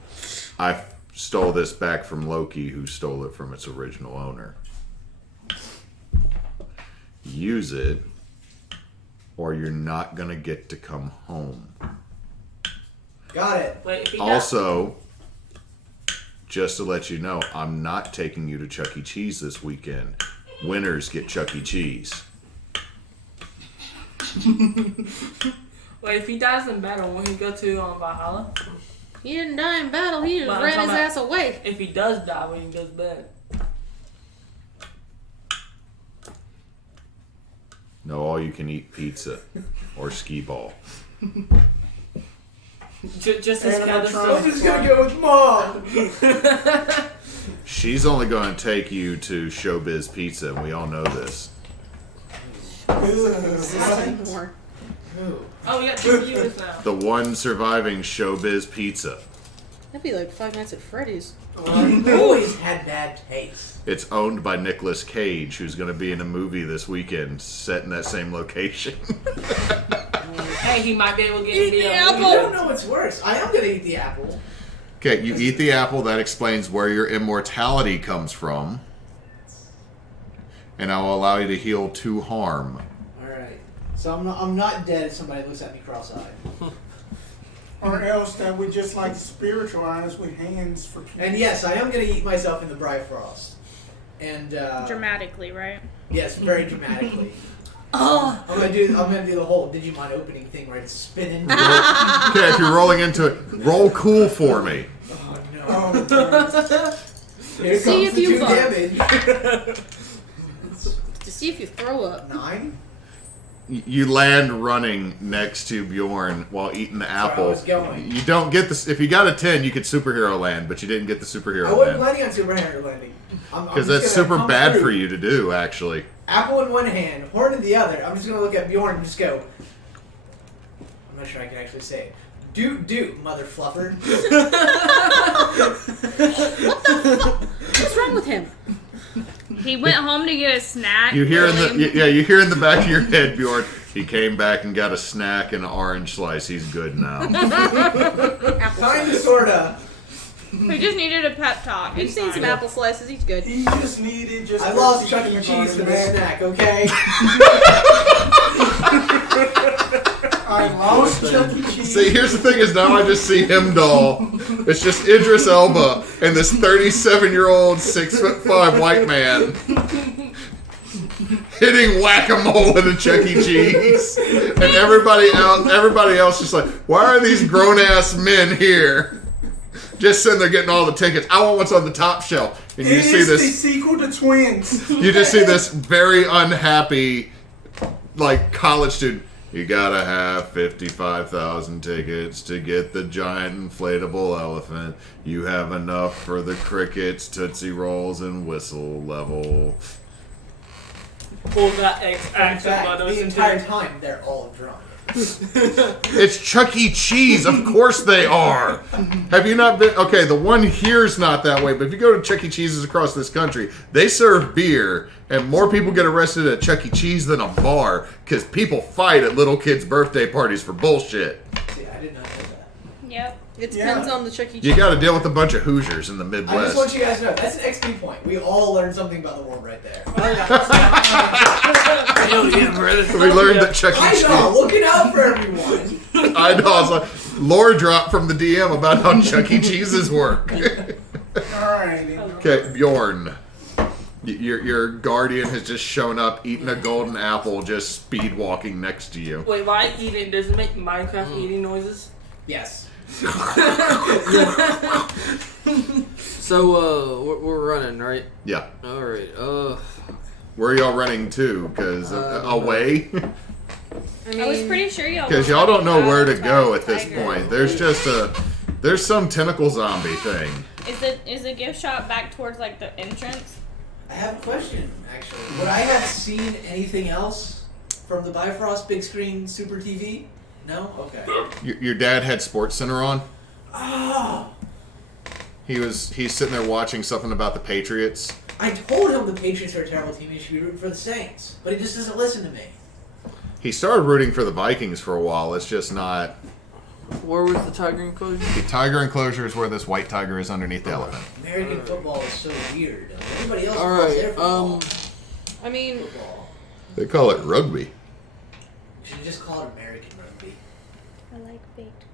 I stole this back from Loki, who stole it from its original owner. Use it, or you're not gonna get to come home. Got it. Wait, if he Also, just to let you know, I'm not taking you to Chuck E. Cheese this weekend. Winners get Chuck E. Cheese. Wait, if he dies in battle, will he go to Valhalla? He didn't die in battle. He just But I'm ran his talking ass away. If he does die, when he goes to bed. No all-you-can-eat pizza or skee ball. Just as kind of I'm just gonna go with Mom. She's only going to take you to Showbiz Pizza, and we all know this. More. Ooh. Oh, we got 2 viewers now. The one surviving Showbiz Pizza. That'd be like Five Nights at Freddy's. I've always had bad taste. It's owned by Nicolas Cage, who's going to be in a movie this weekend set in that same location. Hey, he might be able to get Eat me the a apple. I don't know what's worse. I am gonna eat the apple. Okay, you eat the apple. That explains where your immortality comes from. And I will allow you to heal 2 harm. Alright. So I'm not dead if somebody looks at me cross-eyed. Or else that we just like spiritualize with hands for people. And yes, I am gonna eat myself in the Bifrost. And Dramatically, right? yes, very dramatically. Oh. I'm gonna do the whole Digimon opening thing where it's spinning. Okay, if you're rolling into it, roll cool for me. Oh no. Oh, Here See comes if the you 2 fuck. damage. To see if you throw up. 9? You land running next to Bjorn while eating the apple. I was going. You don't get this. If you got a 10, you could superhero land, but you didn't get the superhero I wasn't land. planning on superhero landing. Because that's super bad for you to do, actually. apple in one hand, horn in the other. I'm just gonna look at Bjorn and just go. I'm not sure I can actually say it. Do, mother fluffer. What's wrong with him? He went home to get a snack. You hear really. you hear in the back of your head, Bjorn. He came back and got a snack and an orange slice. He's good now. Kinda, sorta. We just needed a pep talk. He's seen some apple slices. He's good. He just needed just. I lost Chuck E. Cheese for this snack, okay? I lost Chuck E. Cheese. See, here's the thing: is now I just see Himdall. It's just Idris Elba and this 37-year-old 6'5" white man hitting whack-a-mole at a Chuck E. Cheese, and everybody else just like, why are these grown-ass men here? Just sitting there getting all the tickets. I want what's on the top shelf. And you It see is this. the sequel to Twins. You just see this very unhappy, like, college student. You gotta have 55,000 tickets to get the giant inflatable elephant. You have enough for the crickets, Tootsie Rolls, and whistle level. All that In accent by fact, those the entire time, they're all drunk. It's Chuck E. Cheese, of course they are. Have you not been? Okay, the one here's not that way, but if you go to Chuck E. Cheese's across this country, they serve beer, and more people get arrested at Chuck E. Cheese than a bar because people fight at little kids' birthday parties for bullshit. See, I did not know that. Yep. It depends on the Chuck E. Cheese. You got to deal with a bunch of Hoosiers in the I just Midwest. want you guys to know, that's an XP point. We all learned something about the world right there. Hell yeah, brother. We learned that Chuck E. I Cheese. know, looking out for everyone. I know. I was like, lore drop from the DM about how Chuck E. Cheese's work. Alright. Okay, Bjorn. Your guardian has just shown up eating a golden apple, just speed walking next to you. Wait, why eating? Does it make Minecraft eating noises? Yes. So, we're running, right? Yeah. Alright, Where are y'all running to? Because away? I was pretty sure y'all. Because were y'all don't know running where to out go of at this Tiger. point. There's some tentacle zombie thing. Is the gift shop back towards like the entrance? I have a question, actually. Would I have seen anything else from the Bifrost big screen Super TV? No? Okay. Your dad had Sports Center on. Oh! He's sitting there watching something about the Patriots. I told him the Patriots are a terrible team and he should be rooting for the Saints. But he just doesn't listen to me. He started rooting for the Vikings for a while. It's just not. where was the tiger enclosure? The tiger enclosure is where this white tiger is underneath the elephant. American football is so weird. Everybody else All calls their right, football I mean, football. They call it rugby. We should just call it American rugby. I like baked.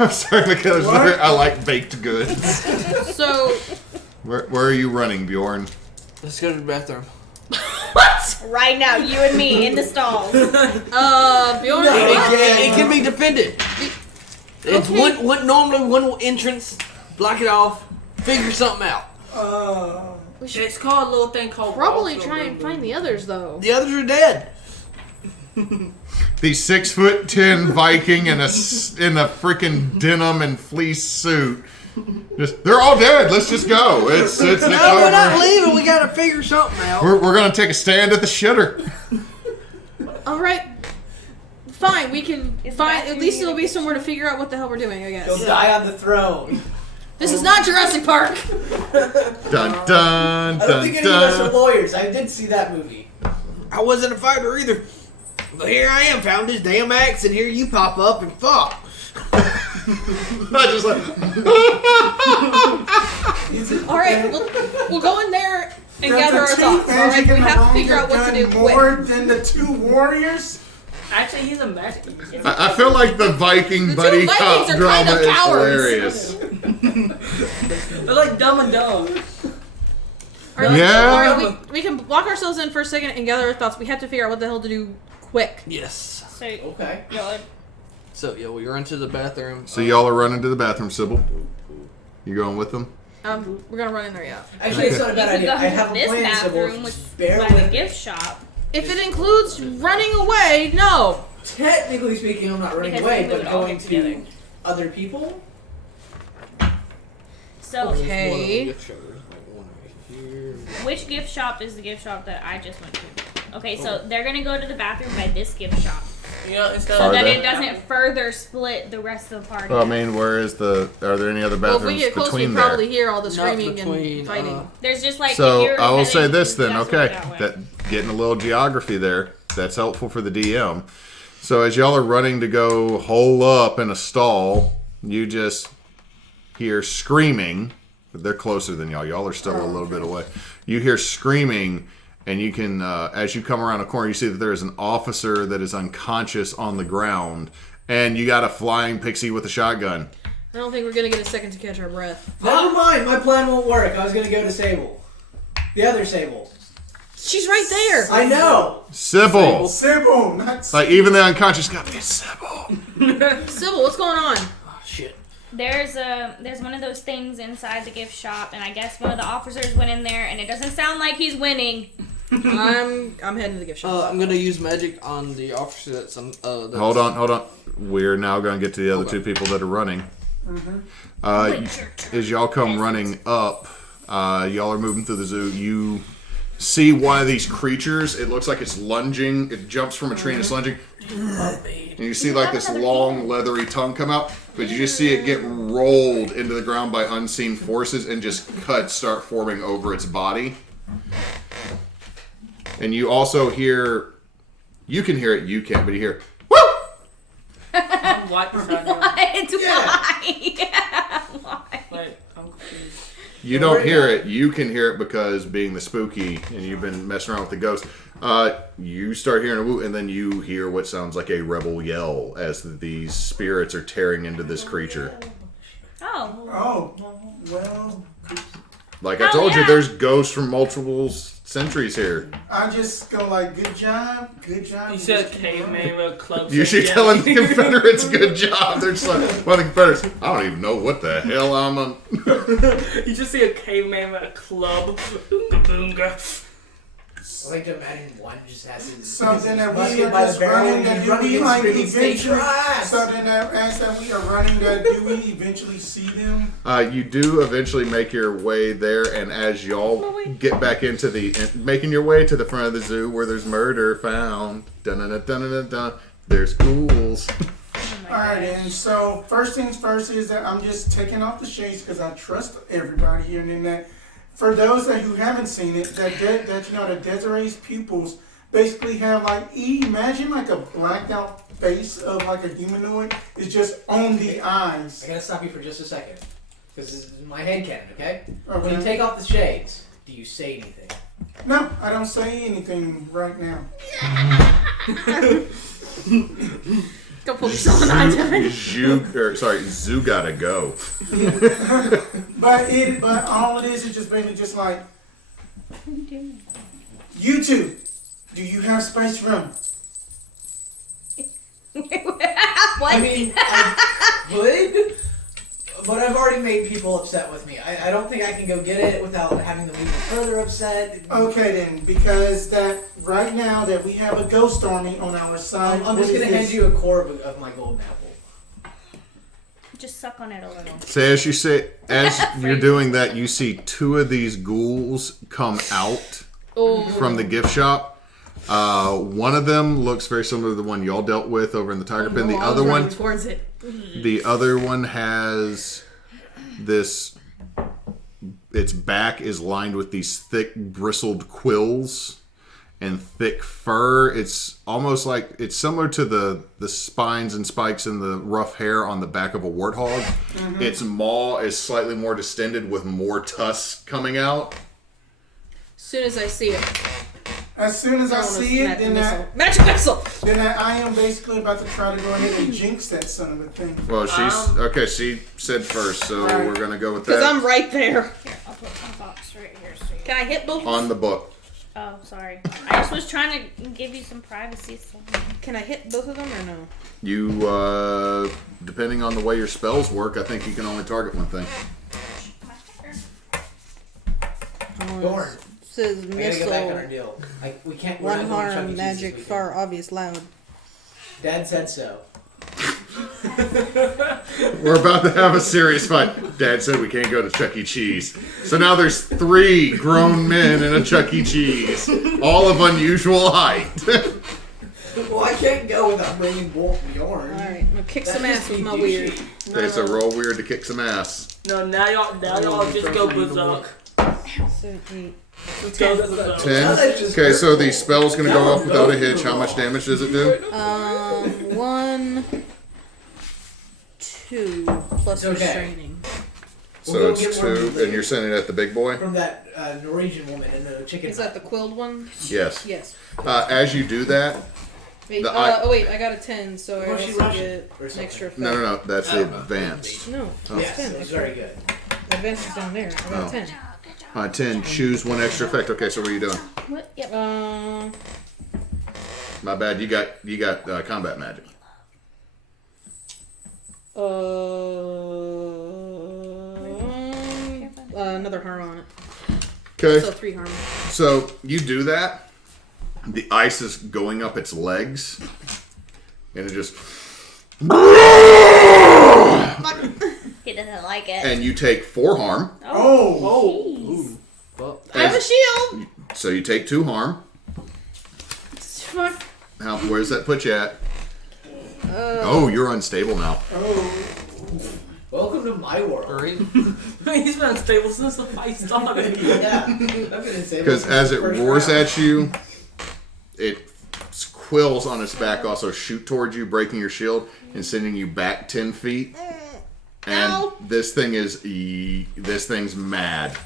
I'm sorry, Michaela. I like baked goods. so Where are you running, Bjorn? Let's go to the bathroom. What? Right now, you and me in the stalls. Bjorn. It can be defended. It's Okay. normally one entrance. Block it off. Figure something out. It's called a little thing called. Probably crossroad try and rugby. find the others though. The others are dead. The 6'10" Viking in a freaking denim and fleece suit. They're all dead. Let's just go. It's No, we're not over. leaving. We gotta figure something out. We're gonna take a stand at the shitter. All right. Fine, we can Is find. that At who least you it'll be get somewhere to figure out what the hell we're doing. I guess. Go die on the throne. This is not Jurassic Park. Dun dun I don't dun think any of us are dun. lawyers. I did see that movie. I wasn't a fighter either. But here I am, found this damn axe, and here you pop up and fuck. I just like. All right, we'll go in there and gather our Does the thoughts. two All right, magic we and have to figure Wronged out what to do done quick. more than the two warriors? Actually, he's a magic. I feel like the Viking The two buddy Vikings cop are drama kind of is cowards. hilarious. They're like Dumb and Dumb. All right, Yeah. all right, we can block ourselves in for a second and gather our thoughts. We have to figure out what the hell to do quick. Yes. So, Okay. y'all are- So, yeah, we run to the bathroom. So y'all are running to the bathroom, Sybil. You going with them? We're gonna run in there, yeah. Actually, it's not a you bad could idea. go I have to a this plan, bathroom, Sybil. which Bear by the with me. gift shop. If it includes running away, no. Technically speaking, I'm not running Because away, we but would all going get to together. other people. So, Okay. which gift shop is the gift shop that I just went to? Okay, so they're gonna go to the bathroom by this gift shop. Yeah, instead So of that it doesn't further split the rest of the party. Well, I mean, where is the? Are there any other Well, if bathrooms we get close, we between there? probably hear all the Not screaming between, and fighting. There's just like. if So you're I will say heading this then. this way, Okay, that way. that getting a little geography there. That's helpful for the DM. So as y'all are running to go hole up in a stall, you just hear screaming. But they're closer than y'all. Y'all are still a little bit away. You hear screaming, and you can, as you come around a corner, you see that there is an officer that is unconscious on the ground, and you got a flying pixie with a shotgun. I don't think we're gonna get a second to catch our breath. Never mind, my plan won't work. I was gonna go to Sable. The other Sable. She's right there. I know! Sybil! Sybil, not Like, even the unconscious got to be Sybil. Sybil, what's going on? Oh, shit. There's one of those things inside the gift shop, and I guess one of the officers went in there, and it doesn't sound like he's winning. I'm heading to the gift shop. I'm gonna use magic on the officer that's Hold on. We're now going to get to the other two people that are running. As y'all come running up, y'all are moving through the zoo. You see one of these creatures. It looks like it's lunging. It jumps from a tree and it's lunging. And you see like this long leathery tongue come out. But you just see it get rolled into the ground by unseen forces and just cuts start forming over its body. And you also hear, you can hear it, you can't, but you hear, woo! I'm white beside him. What? Yeah. Why? Like, I'm confused. You don't hear it. You can hear it because being the spooky and you've been messing around with the ghost. You start hearing a woo, and then you hear what sounds like a rebel yell as these spirits are tearing into this creature. Oh. Oh, well, Like I Oh, told you, yeah. there's ghosts from multiple centuries here. I just go like, good job. You Just said keep caveman with a club. You should telling the Confederates good job. They're just like, well, the Confederates, I don't even know what the hell I'm on. You just see a caveman with a club. Oonga boonga. I like to imagine one just has his Something that we musket are by the just barrel running and that he's do running we and like screaming, "State your eventually ass!" something that as that we are running that do we eventually see them? You do eventually make your way there, and as y'all get back into making your way to the front of the zoo where there's murder found, dun-dun-dun-dun-dun-dun, there's ghouls. Alright, and so first things first is that I'm just taking off the shades because I trust everybody here, and then that for those who haven't seen it, that you know that Desiree's pupils basically have like imagine like a blacked out face of like a humanoid is just on the eyes. I gotta stop you for just a second. Because this is my headcanon, okay? When Okay. you take off the shades, do you say anything? No, I don't say anything right now. Don't pull these on. I died. Zoo gotta go. But all it is just basically just like you two, do you have space room? What? I mean, I could, but I've already made people upset with me. I don't think I can go get it without having them even further upset. Okay then, because that right now that we have a ghost army on our side. I'm just what gonna is hand this? you a core of my golden apple. Just suck on it a little. So as you're doing that, you see two of these ghouls come out from the gift shop. One of them looks very similar to the one y'all dealt with over in the tiger pen. The I other was running one, towards it. the other one has this. Its back is lined with these thick bristled quills and thick fur. It's almost like it's similar to the spines and spikes and the rough hair on the back of a warthog. Its maw is slightly more distended with more tusks coming out. As soon as I see it, As soon as I see it, then magic missile. I am basically about to try to go ahead and jinx that son of a thing. Well, she said first, so Alright. we're gonna go with Because that I'm right there. Here, I'll put my box right here. So you... Can I hit both? on the book. Oh, sorry. I just was trying to give you some privacy. So... Can I hit both of them or no? You, depending on the way your spells work, I think you can only target one thing. Bjorn, Says we gotta get back on our missile. deal. We can't. we're One not going to Chuck E. harm, Cheese's magic, this far, weekend. obvious, loud. Dad said so. We're about to have a serious fight. Dad said we can't go to Chuck E. Cheese. So now there's 3 grown men in a Chuck E. Cheese, all of unusual height. Well, I can't go without bringing Bjorn. Alright, I'm gonna kick some ass with my weird. Okay, so roll weird to kick some ass. No, now y'all just go berserk. 7, 8. Just go berserk. 10. Okay, so the spell's gonna go off without a hitch. How much damage does it do? 1, 2 plus Okay. restraining. So We'll go it's get one 2, of and you're sending it at the big boy? From that Norwegian woman in the chicken. Is that the quilled one? Yes. Yes. As you do that, Wait, The eye- oh wait, I got a 10, so I Or she also Russian get or an something. extra effect. no, that's the advanced. No, Oh. it's Yes, 10. it was very good. The advanced is down there. I got Oh. a 10. 10, choose 1 extra effect. Okay, so what are you doing? What? Yep. My bad, you got combat magic. Another harm on it. Okay. So 3 harm. So you do that. The ice is going up its legs, and it just. He doesn't like it. And you take 4 harm. Oh. Well, I have a shield! So you take 2 harm. Fuck. Where does that put you at? Oh, you're unstable now. Welcome to my world. hurry. He's been unstable since the fight started. Yeah, I've been disabled Because since as the it first roars round. at you, its quills on its back also shoot towards you, breaking your shield and sending you back 10 feet. And Ow. this thing's mad.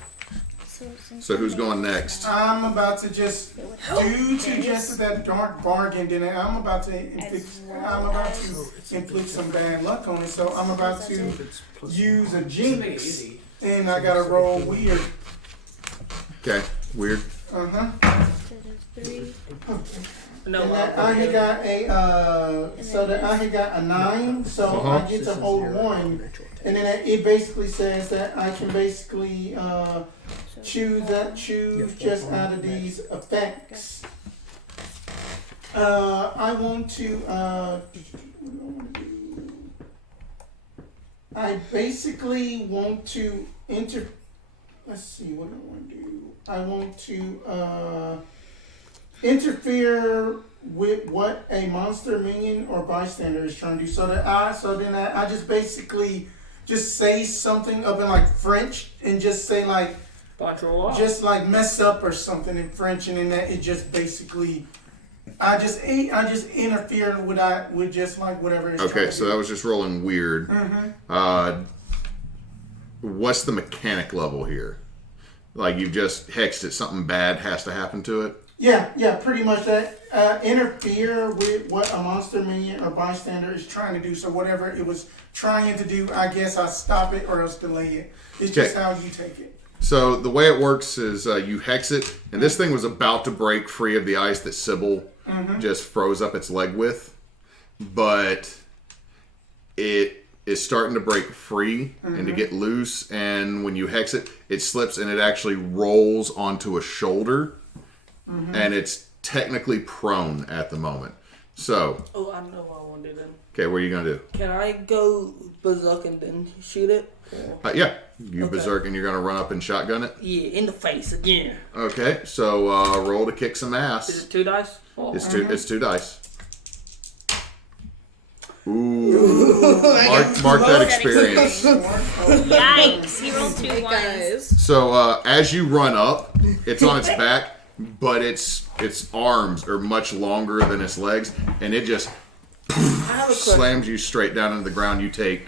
So who's going next? I'm about to just due to just that dark bargain, then I'm about to inflict some bad luck on it. So I'm about to use a jinx, and I gotta roll weird. Okay, weird. Uh-huh. No, And that I had got a so that I had got a 9, so I get to hold 1, and then it basically says that I can basically choose just out of these effects. I want to I basically want to let's see what I want to do. I want to interfere with what a monster minion or bystander is trying to do. So then I just basically just say something up in like French and just say like just like mess up or something in French, and then that it just basically I just interfere with just like whatever it's Okay, trying to so do. that was just rolling weird. What's the mechanic level here? Like you've just hexed it, something bad has to happen to it? Yeah, pretty much that. Interfere with what a monster minion or bystander is trying to do. So whatever it was trying to do, I guess I stop it or else delay it. It's just how you take it. So the way it works is you hex it, and this thing was about to break free of the ice that Sybil just froze up its leg with, but it is starting to break free and to get loose, and when you hex it, it slips and it actually rolls onto a shoulder, and it's technically prone at the moment. So, Oh, I know what I want to do then. okay, what are you going to do? Can I go berserk and then shoot it? Yeah, you Okay. berserk and you're going to run up and shotgun it? Yeah, in the face again. Okay, so roll to kick some Is ass. it 2 dice? Oh. It's two dice. Ooh. Mark that experience. Yikes! He rolled 2 Hey ones. guys. So as you run up, it's on its back, but its arms are much longer than its legs, and it just I have a question. slams you straight down into the ground. You take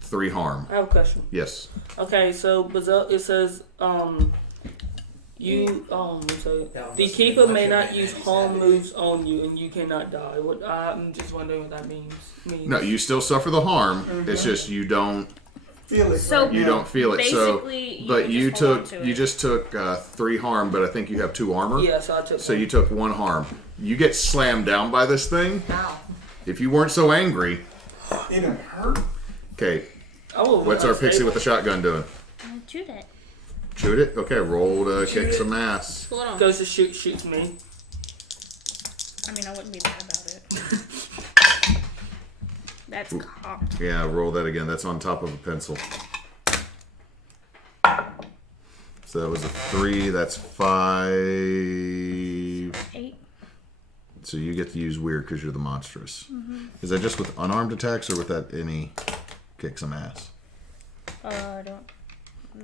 3 harm. I have a question. Yes. Okay, so berserk, it says the keeper may not use harm moves on you, and you cannot die. What I'm just wondering what that means. No, you still suffer the harm. It's just you don't Feel it. So don't feel it. So, basically, but you just hold on took to you it. just took 3 harm, but I think you have 2 armor. Yeah, so I took. So you took 1 harm. You get slammed down by this thing. Ow. If you weren't so angry, It done hurt. okay. Oh, What's our pixie with the shotgun doing? I'll shoot it. Shoot it? Okay, roll to kick some ass. Hold on. Goes to shoots me. I mean, I wouldn't be mad about it. That's cocked. Yeah, roll that again. That's on top of a pencil. So that was a 3. That's 5. 8. So you get to use weird because you're the monstrous. Is that just with unarmed attacks or with that any kick some ass? I don't know.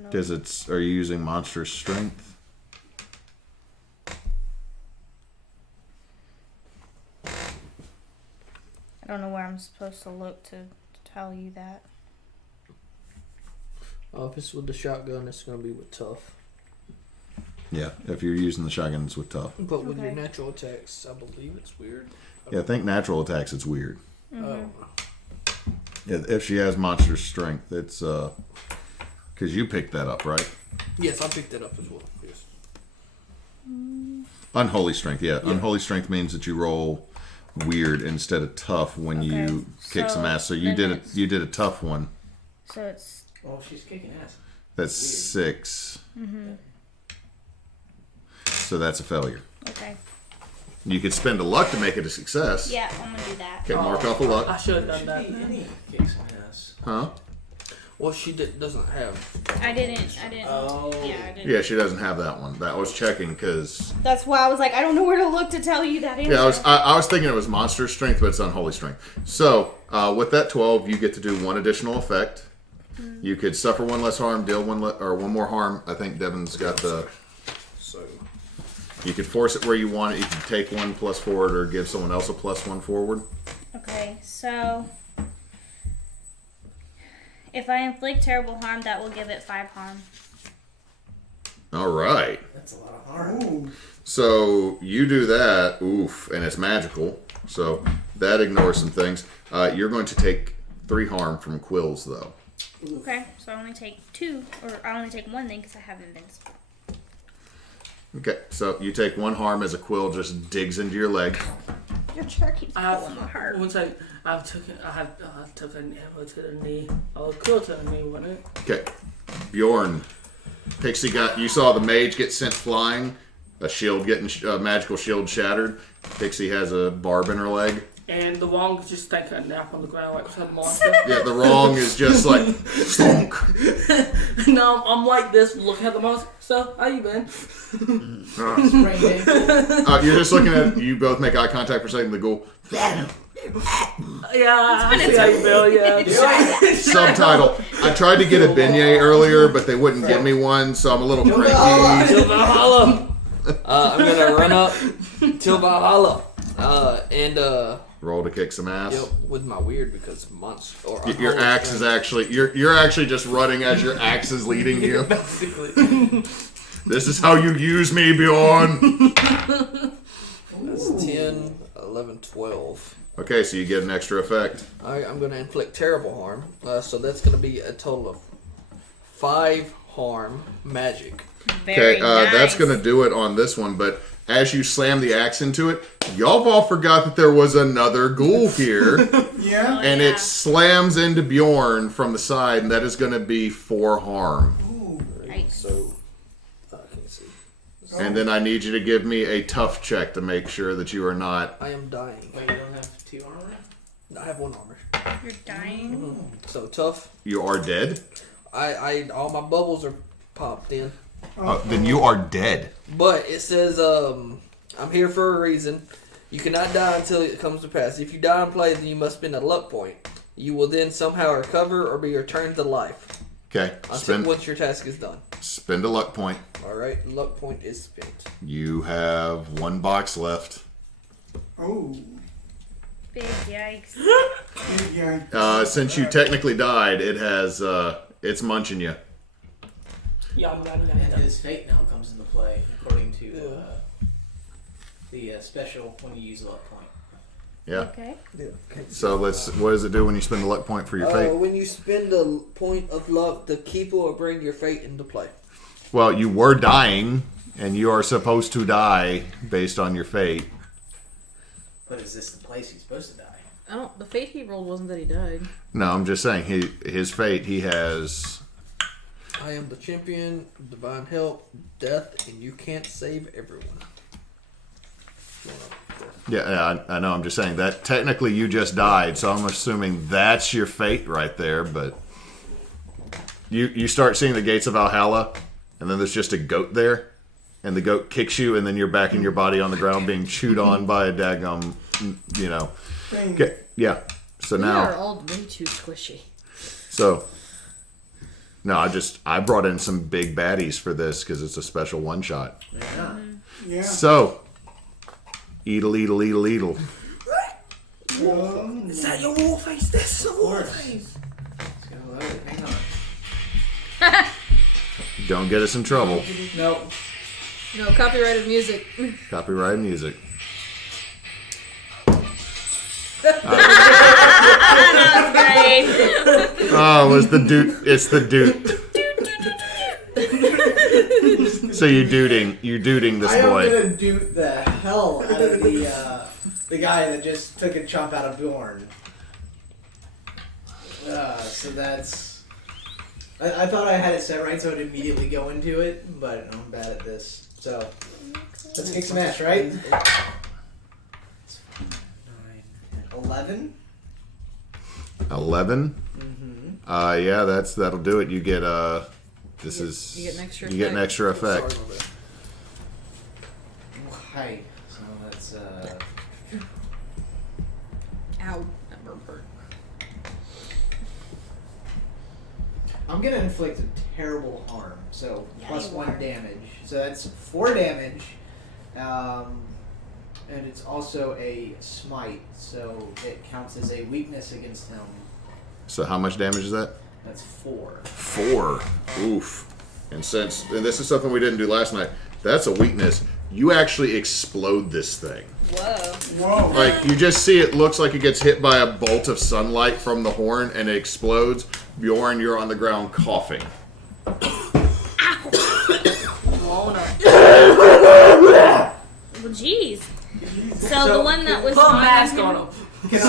Because it's. Are you using monstrous strength? I don't know where I'm supposed to look to tell you that. If it's with the shotgun, it's going to be with tough. Yeah, if you're using the shotgun, it's with tough. But with your Okay. natural attacks, I believe it's weird. Yeah, I think natural attacks, it's weird. Oh. Yeah, if she has monstrous strength, it's because you picked that up, right? Yes, I picked that up as well. Yes. Unholy strength, yeah. Unholy strength means that you roll weird instead of tough when you kick some ass. So you then did a tough one. So it's Well, she's kicking ass. That's 6. So that's a failure. okay. You could spend a luck to make it a success. Yeah, I'm gonna do that. Okay, mark off a I luck. should have done that. Any kicks some ass. Huh? Well, she doesn't have. I didn't. Oh. Yeah, I didn't. Yeah, she doesn't have that one. That was checking because That's why I was like, I don't know where to look to tell you that answer. yeah, I was thinking it was monster strength, but it's unholy strength. So with that 12, you get to do 1 additional effect. You could suffer 1 less harm, deal 1 more harm. I think Devin's got the. So. You could force it where you want it. You could take 1 plus forward, or give someone else a +1 forward. Okay, so if I inflict terrible harm, that will give it 5 harm. All right. That's a lot of harm. Ooh. So you do that, oof, and it's magical. So that ignores some things. You're going to take 3 harm from quills, though. Okay, so I only take 2, or I only take 1 then because I have invincible. Okay, so you take 1 harm as a quill just digs into your leg. Your chair keeps I pulling my heart. have one second. I took a arrow to the knee. Oh, a quill to the knee, wasn't it? Okay, Bjorn. Pixie you saw the mage get sent flying, a shield a magical shield shattered. Pixie has a barb in her leg. And the Wronged just take a nap on the ground like some monster. Yeah, the wrong is just like slunk. No, I'm like this, looking at the monster. So, how you been? Sprained ankle. You're just looking at you both make eye contact for a second. The ghoul. Yeah, I see how you feel, yeah. Subtitle. I tried to get a beignet earlier, but they wouldn't give me one, so I'm a little cranky. Till Valhalla. I'm gonna run up till Valhalla. And Roll to kick some ass. yep, with my weird because monster. Or Your axe is actually you're actually just running as your axe is leading you. basically. This is how you use me, Bjorn. That's 10, 11, 12. Okay, so you get an extra effect. Alright, I'm gonna inflict terrible harm. So that's gonna be a total of 5 harm magic. Very Okay, that's nice. gonna do it on this one. But as you slam the axe into it, y'all all forgot that there was another ghoul here, Yeah. and yeah. it slams into Bjorn from the side, and that is gonna be 4 harm. Nice. So, I can see. And then I need you to give me a tough check to make sure that you are not. I am dying. Wait, you don't have 2 armor? I have 1 armor. You're dying. So tough. You are dead. All my bubbles are popped in. Then you are dead. But it says, I'm here for a reason. You cannot die until it comes to pass. If you die in play, then you must spend a luck point. You will then somehow recover or be returned to life. Okay. Once your task is done. Spend a luck point. Alright, luck point is spent. You have 1 box left. Oh. Big yikes. Yeah. Since you technically died, it has it's munching you. Yum, yum, yum, And yum. his fate now comes into play, according to the special when you use a luck point. Yeah. Okay. So what does it do when you spend a luck point for your fate? When you spend a point of luck, the keeper will bring your fate into play. Well, you were dying, and you are supposed to die based on your fate. But is this the place he's supposed to die? The fate he rolled wasn't that he died. No, I'm just saying his fate. He has. I am the champion, divine help, death, and you can't save everyone. Yeah, I know. I'm just saying that technically you just died, so I'm assuming that's your fate right there. But you start seeing the gates of Valhalla, and then there's just a goat there, and the goat kicks you, and then you're back in your body on the ground being chewed on by a daggum, you know. Okay, yeah. So We now, are all way too squishy. so no, I brought in some big baddies for this because it's a special one shot. Yeah. Yeah. So, Idall. Is that your war face? This is a war face. Let's go load it. Hang on. Don't get us in trouble. Nope. No copyrighted music. Copyright music. Great. Oh, it was the dude. It's the dude. So you're duding this I am boy. gonna doot the hell out of the guy that just took a chump out of Bjorn. So that's. I thought I had it set right, so I'd immediately go into it, but I'm bad at this. So let's kick some ass, right? 9, 11. 11. Mm-hmm. Yeah, that'll do it. You get This You is get an extra you get an effect. extra effect. Okay, so that's Ow. That hurt. I'm gonna inflict a terrible harm, so Yeah, plus you 1 are. damage. So that's 4 damage, and it's also a smite, so it counts as a weakness against him. So how much damage is that? That's 4. 4. Oof. And this is something we didn't do last night. That's a weakness. You actually explode this thing. Whoa. Whoa. Like, you just see it looks like it gets hit by a bolt of sunlight from the horn and it explodes. Bjorn, you're on the ground coughing. Mona. Well, jeez. So the one that was Put a on mask him- on him. Can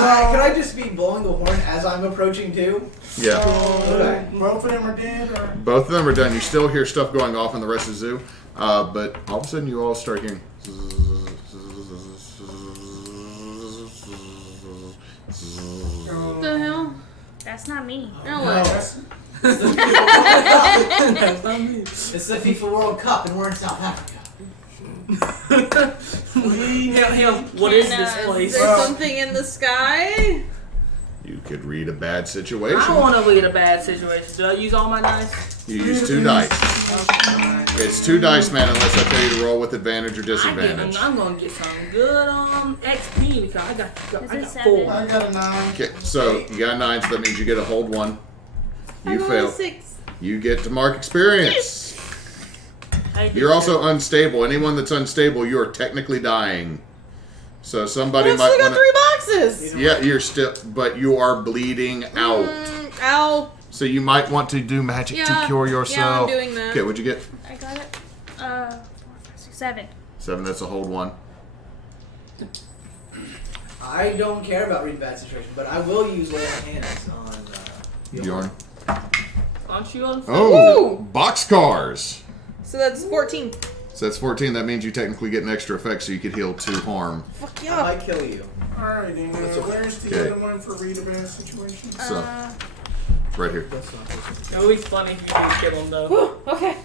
I just be blowing the horn as I'm approaching too? Yeah. Okay. Both of them are dead, or? Both of them are done. You still hear stuff going off in the rest of the zoo. But all of a sudden you all start hearing... What the hell? That's not me. No No, way. that's, It's the FIFA World Cup, and we're in South Africa. What is Can, this Is place? there something in the sky? You could read a bad situation. I don't want to lead a bad situation. Do I use all my dice? You use 2 dice. It's 2 dice, man, unless I tell you to roll with advantage or disadvantage. I'm gonna get some good XP because I got it 4. I got a 9. Okay, so you got 9, so that means you get a hold 1. I You rolled fail. a 6. You get to mark experience. I did You're that. also unstable. Anyone that's unstable, you are technically dying. So somebody I might still got want 3 boxes. Yeah, you're still, but you are bleeding out. Ow. So you might want to do magic to Yeah, cure yeah, I'm yourself. doing that. Okay, what'd you get? I got it. 4, 5, 6, 7. 7. That's a hold 1. I don't care about reading bad situation, but I will use lay on hands on Bjorn. Aren't you on? Oh, boxcars. So that's 14. So that's 14. That means you technically get an extra effect, so you could heal 2 harm. Fuck I yeah. might kill you. Alright, then. Where's the Okay. other one for read a bad situation? So, right here. It would be funny if you did kill him though. Okay.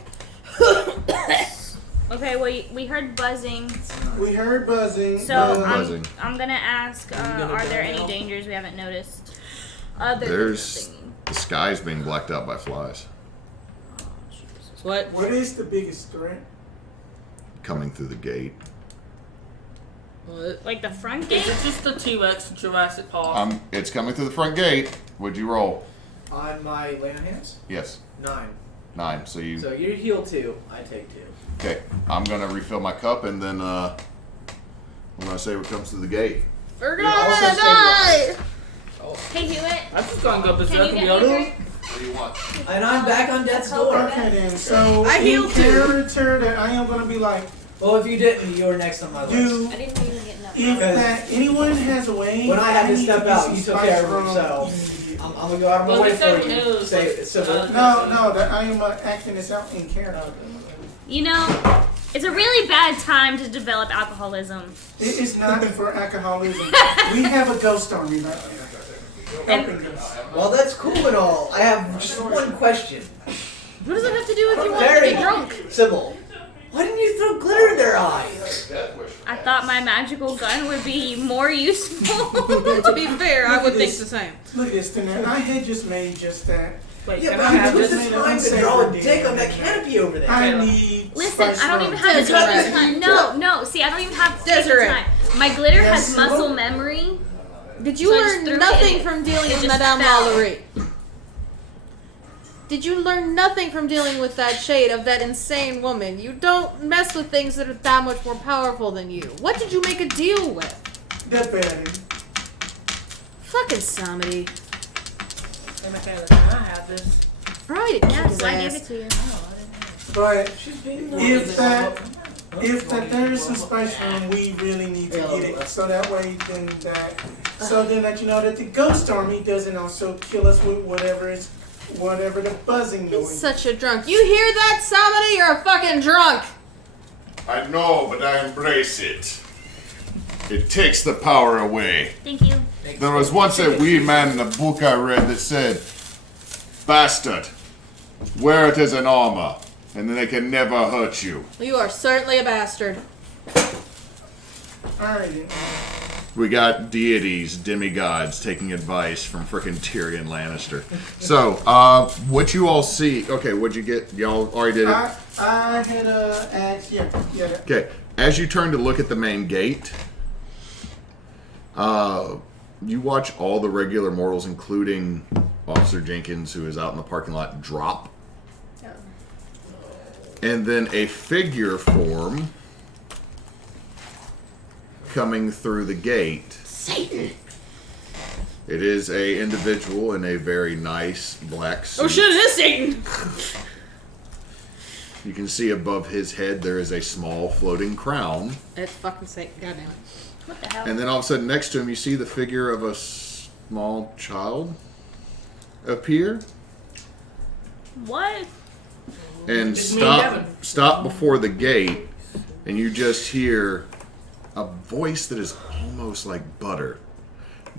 Okay, we heard buzzing. We heard buzzing. So Buzzing. I'm gonna ask, gonna are there go any now? dangers we haven't noticed? Other There's than the the sky's being blacked out by flies What? What is the biggest threat? coming through the gate. What? singing. Like the front Is gate? it just the T-Rex and Jurassic Park? It's coming through the front gate. Would you roll? On my lay on hands? Yes, 9. 9. So you. So you heal 2, I take 2. Okay, I'm gonna refill my cup and then I'm gonna say what comes through the gate. We're You gonna also die! Hey Hewitt, I'm just gonna go berserk can and you be get me a like, drink? What do you want? And I'm back on death's door. Okay, then. So, I in healed too. character that I am going to be like, Well, if you didn't, you were next on my list. do I didn't even get enough. if that anyone has a way. When I had to need step get out, some you took spice care of from- yourself. I'm gonna go out of my Well, way they for said you. it was Say like- Sybil. No, that I am acting this out in character. You know, It's a really bad time to develop alcoholism. It is not for alcoholism. We have a ghost army right now. Helping us. Well, that's cool and all. I have just one question. What does it have to do with you wanting to Very be drunk? Sybil, why didn't you throw glitter in their eyes? I thought my magical gun would be more useful. To be fair, I would think the same. Look at this, Tina. I had just made just that. Wait, Yeah, can but I you have took this? the time to draw a dick on that canopy over there. I need Listen, spice I don't even rum. have to take Desirae. the time. No. See, I don't even have to take the Desirae. time. My glitter Yes, has muscle Sybil? memory. Did you So I just threw learn it nothing in. from dealing It with just Madame fell. Lalaurie? Did you learn nothing from dealing with that shade of that insane woman? You don't mess with things that are that much more powerful than you. What did you make a deal with? The betting. Fucking Samity. Hey, Michaela, can I have this? Right, Yes, I gave it to you. But if there is some spice rum, we really need to get it. So that way, then that you know that the ghost army doesn't also kill us with whatever the buzzing He's noise. such a drunk. You hear that, Samity? You're a fucking drunk. I know, but I embrace it. It takes the power away. Thank you. There was once a wee man in a book I read that said, "Bastard, wear it as an armor, and then they can never hurt you." You are certainly a bastard. Alright then. We got deities, demigods taking advice from frickin' Tyrion Lannister. So, what you all see? Okay, what'd you get? Y'all already did it. I had asked, yeah. Okay, as you turn to look at the main gate, you watch all the regular mortals, including Officer Jenkins, who is out in the parking lot, drop. And then a figure form coming through the gate. Satan. It is a individual in a very nice black suit. Oh shit, it is Satan. You can see above his head there is a small floating crown. It's fucking Satan. Goddamn it. What the hell? And then all of a sudden next to him you see the figure of a small child appear. What? And It's me and Devin. stop before the gate, and you just hear a voice that is almost like butter.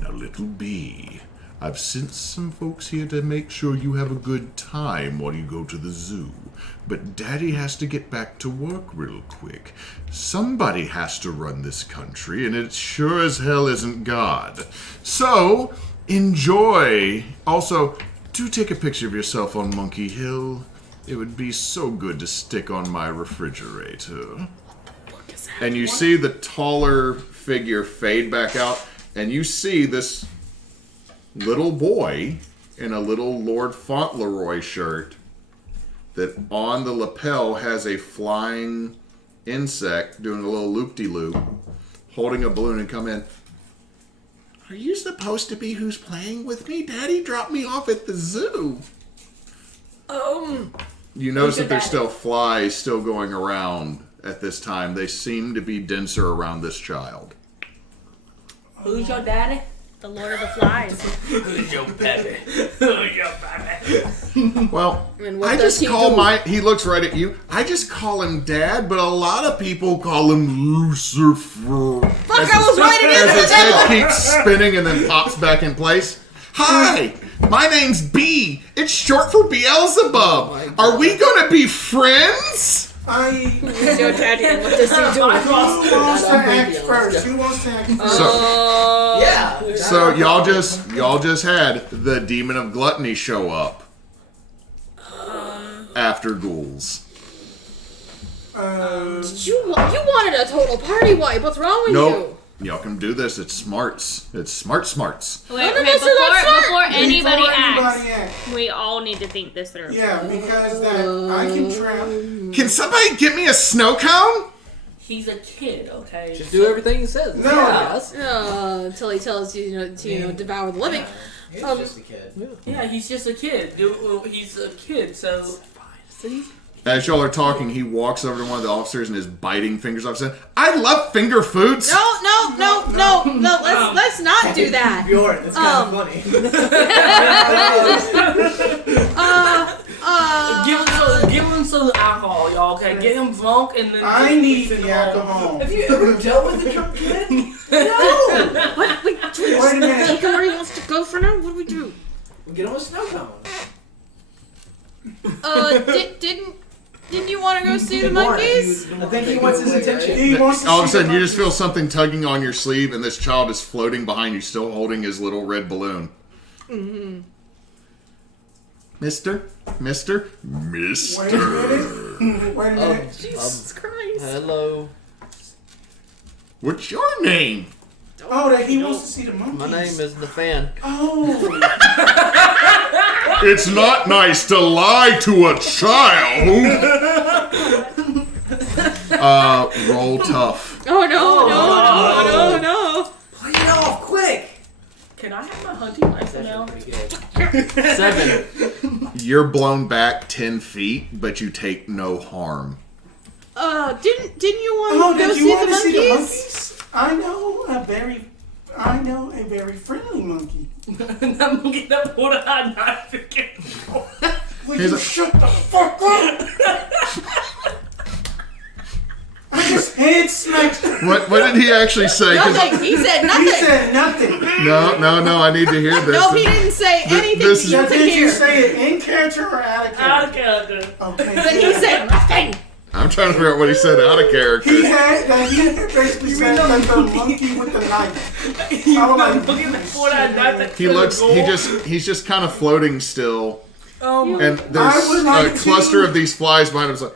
"Now, little bee, I've sent some folks here to make sure you have a good time while you go to the zoo. But Daddy has to get back to work real quick. Somebody has to run this country, and it sure as hell isn't God. So, enjoy. Also, do take a picture of yourself on Monkey Hill. It would be so good to stick on my refrigerator." And you see the taller figure fade back out, and you see this little boy in a little Lord Fauntleroy shirt that on the lapel has a flying insect doing a little loop-de-loop, holding a balloon, and come in. "Are you supposed to be who's playing with me? Daddy dropped me off at the zoo." You notice that there's still flies still going around at this time. They seem to be denser around this child. Who's your daddy? The Lord of the Flies. Who's your baby? Who's your baby? Well, And what I does just he call do? he looks right at you. I just call him Dad, but a lot of people call him Lucifer. Fuck, I was right As into his head keeps spinning and then pops back in place. "Hi, my name's B. It's short for Beelzebub. Are we gonna be friends?" Who's your daddy and what does he do? Who wants to act first? Who wants to act first? Yeah. So y'all just had the Demon of Gluttony show up after ghouls. You wanted a total party wipe. What's wrong with Nope. Y'all can do this. It's smarts. It's smarts. Wait, None of us are that smart. before anybody Before acts, anybody acts. we all need to think this through. Yeah, because that I can trap. Can somebody get me a snow cone? He's a kid, okay? Just do everything he says. No. Yes. you? Until he tells you, to devour the living. He's just a kid. Yeah, he's just a kid. He's a kid, so. See? As y'all are talking, he walks over to one of the officers and is biting fingers off. Saying, "I love finger foods." No. Let's not do that. Bjorn, that's kind of funny. Give him some alcohol, y'all. Okay, get him drunk and then. I need the alcohol. Have you ever dealt with a drunk kid? No! What? Wait a minute. Take him where he wants to go for now? What do we do? We get him a snow cone. Didn't you want to go see the Bjorn, monkeys? I think he wants his attention. He wants to All of a see the sudden, you just monkey. feel something tugging on your sleeve, and this child is floating behind you, still holding his little red balloon. Mm-hmm. Mister? Wait a minute. Wait a minute. Jesus Christ. Hello. What's your name? Oh, that he wants to see the monkeys. My name is Nefan. Oh. It's not nice to lie to a child. Roll tough. Oh no. Play it off, quick! Can I have my hunting rifle now? Pretty good. 7. You're blown back 10 feet, but you take no harm. Didn't you Oh, want to go did you want to see see the the monkeys? monkeys? I know a very friendly monkey. That monkey that pulled out a knife again. Will Here's you a- shut the fuck up? I just head smacked him. What did he actually say? 'Cause- Nothing. He said nothing. He said nothing. No, I need to hear this. No, he didn't say anything this that you is- could Did you hear. say it in character or out of Out of character? character. Okay. But he said nothing. I'm trying to figure out what he said out of He character. basically said that the monkey with the knife. You I was know, like, monkey that pulled out a knife that He killed a looks. goal. He's just kind of floating still, Oh my. and I there's would like a to- cluster of these flies behind him. It's like,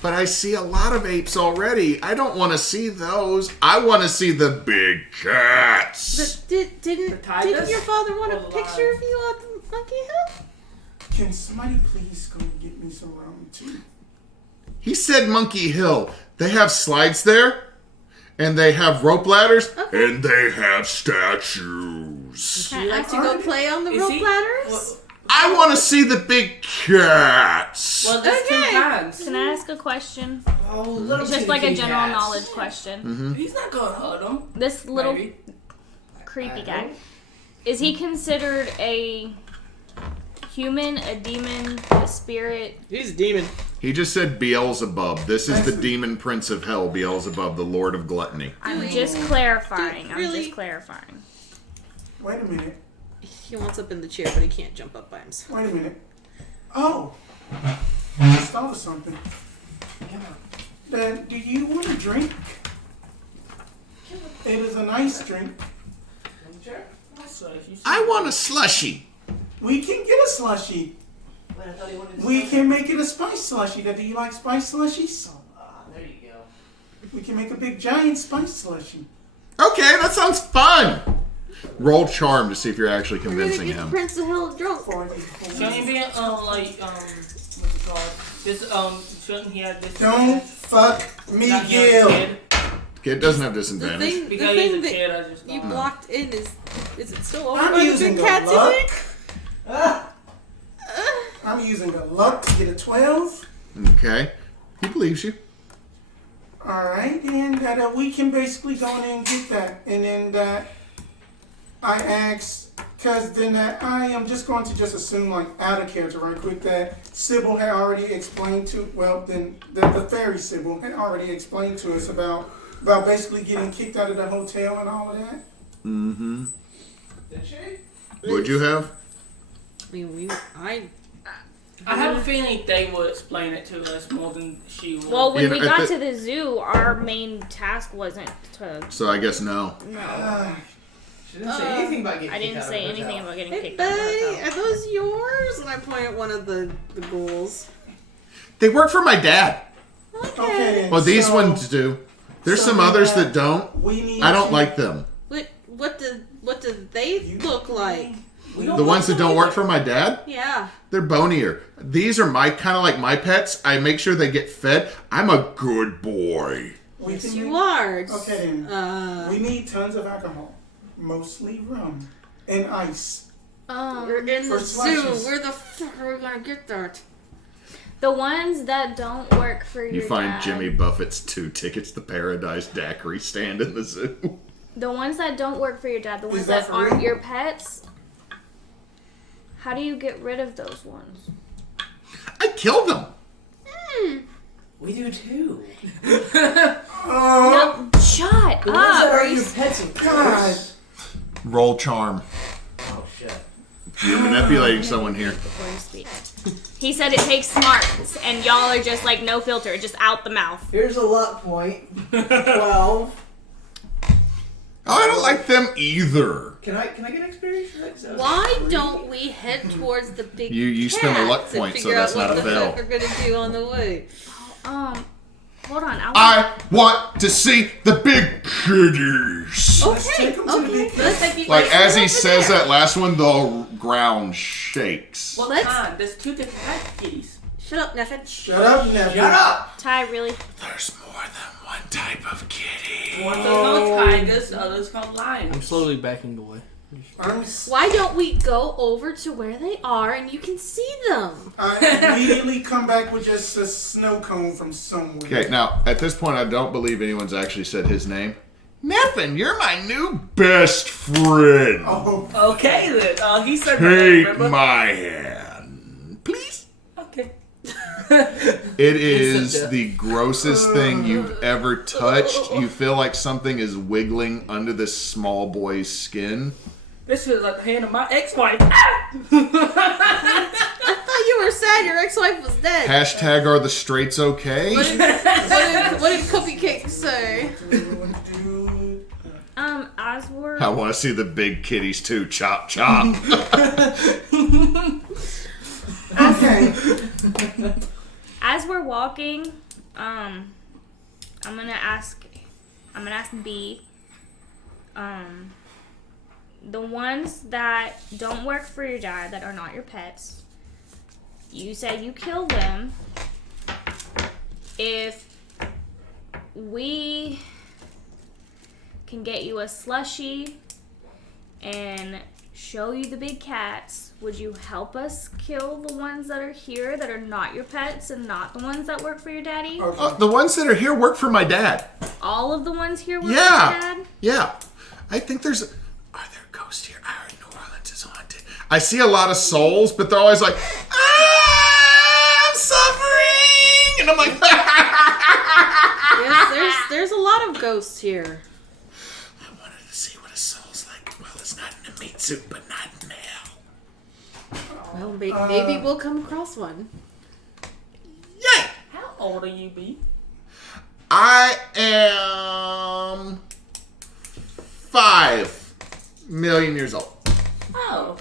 but I see a lot of apes already. I don't want to see those. I want to see the big cats. Didn't tigers? your father want a Or the picture lions? of you on the monkey hill? can somebody please go and get me some rum too? He said Monkey Hill. They have slides there, and they have rope ladders, and they have statues. Can I like to go play on the Is rope he- ladders? I want to see the big cats. Well, there's two Okay. kinds. Can I ask a question? Oh, little Just like a kitty general cats. knowledge question. He's not gonna hurt him. This little Maybe. creepy guy, is he considered a human, a demon, a spirit? He's a demon. He just said Beelzebub. This is the demon prince of hell, Beelzebub, the lord of gluttony. I'm just clarifying. I'm really- just clarifying. Wait a minute. He wants up in the chair, but he can't jump up by himself. Wait a minute. Oh, I just thought of something. Then, do you want a drink? It is a nice drink. So if you I want a slushy. We can get a slushy. Wait, I thought he wanted to We say- can make it a spice slushy. Now, do you like spice slushies? There you go. We can make a big giant spice slushy. Okay, that sounds fun. Roll charm to see if you're actually We're gonna convincing get him. Prince of Hell drunk. shouldn't he be like what's it called? This shouldn't he have this? Don't fuck me, Not he a Gil. kid? Kid doesn't have The disadvantage. thing, the Because he's a thing that kid, I just you thought. blocked in is it still over I'm by the using big a cats, you luck. think? Ah, I'm using a luck to get a 12. Okay. He believes you. Alright, and that we can basically go in and get that. And then that I asked, because then that I am just going to just assume, like, out of character right quick, that Sybil had already explained to, well, then that the fairy Sybil had already explained to us about basically getting kicked out of the hotel and all of that. Mm-hmm. Did she? Would you have? I mean, I have a feeling they will explain it to us more than she will. Well, when You know, we at got the- to the zoo, our main task wasn't to. So I guess no. No, She didn't say anything about getting I kicked didn't out say of the anything hotel. about getting hey, kicked out of the buddy, hotel. are those yours? And I point at one of the ghouls. They work for my dad. Okay, then. Well, these so ones do. There's so some others then, that don't. We need I don't to- like them. What do they look like? We don't The want ones that don't somebody work for my dad, Yeah. they're bonier. These are my kind of like my pets. I make sure they get fed. I'm a good boy. We Yes, can you make- are. Okay, then. We need tons of alcohol. Mostly rum and ice. We're in For the zoo. slushies. Where the fuck are we gonna get that? The ones that don't work for your You find dad, Jimmy Buffett's 2 tickets to Paradise daiquiri stand in the zoo. the ones that don't work for your dad, the ones that that for aren't real? your pets. How do you get rid of those ones? I killed them. We do too. No, shut The ones that up. are your pets, of course. Roll charm. Oh shit. You're manipulating someone here. Before you speak. He said it takes smarts, and y'all are just like no filter, just out the mouth. Here's a luck point. 12. Oh, I don't like them either. Can I get experience for that? 'Cause that was Why 3. don't we head towards the big You spend a luck cats and point, so figure that's out not a what the fail. fuck we're gonna do on the way? Hold on. I want to see the big kitties. Let's Okay, take 'em to the okay. big Let's Like as he over says there. that last one, the ground shakes. What Let's- kind? There's 2 different types of kitties. Shut up, Nefan. Shut up, Nefan. Shut up! Ty, really? There's more than one type of kitty. One's called tigers, others called lions. I'm slowly backing away. Why don't we go over to where they are and you can see them? I immediately come back with just a snow cone from somewhere. Okay, now at this point, I don't believe anyone's actually said his name. Nefan, you're my new best friend. Oh, Okay then. He said Take my hand, please. Okay. It is the grossest thing you've ever touched. You feel like something is wiggling under this small boy's skin. This feels like the hand of my ex-wife. I thought you were sad your ex-wife was dead. Hashtag are the straights okay? What did Cupcake say? As we're I want to see the big kitties too. Chop, chop. okay. as we're walking, I'm gonna ask B. The ones that don't work for your dad, that are not your pets, you said you killed them. If we can get you a slushie and show you the big cats, would you help us kill the ones that are here that are not your pets and not the ones that work for your daddy? The ones that are here work for my dad. All of the ones here work for Yeah. your dad? Yeah. I think there's... Are there ghosts here? I heard New Orleans is haunted. I see a lot of souls, but they're always like, I'm suffering! And I'm like... Yes, there's a lot of ghosts here. I wanted to see what a soul's like. Well, it's not in a meat suit, but not in hell. Well, maybe we'll come across one. Yay! How old are you, B? I am 5 million years old. Oh.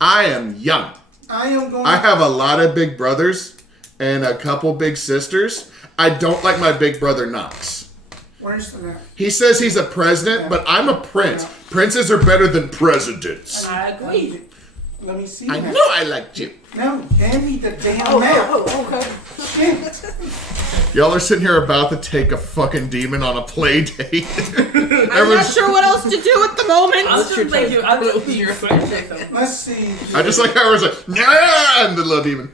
I am young. I am going I have a lot of big brothers and a couple big sisters. I don't like my big brother Knox. Where's the map? He says he's a president, but I'm a prince. Princes are better than presidents. I agree. Let me see. I that. know I liked you. No, hand me the damn map. okay. Shit. Y'all are sitting here about to take a fucking demon on a play date. I'm not sure what else to do at the moment. I was just thinking, I was your friend. Let's see. I just like how I was like, yeah, and the little demon.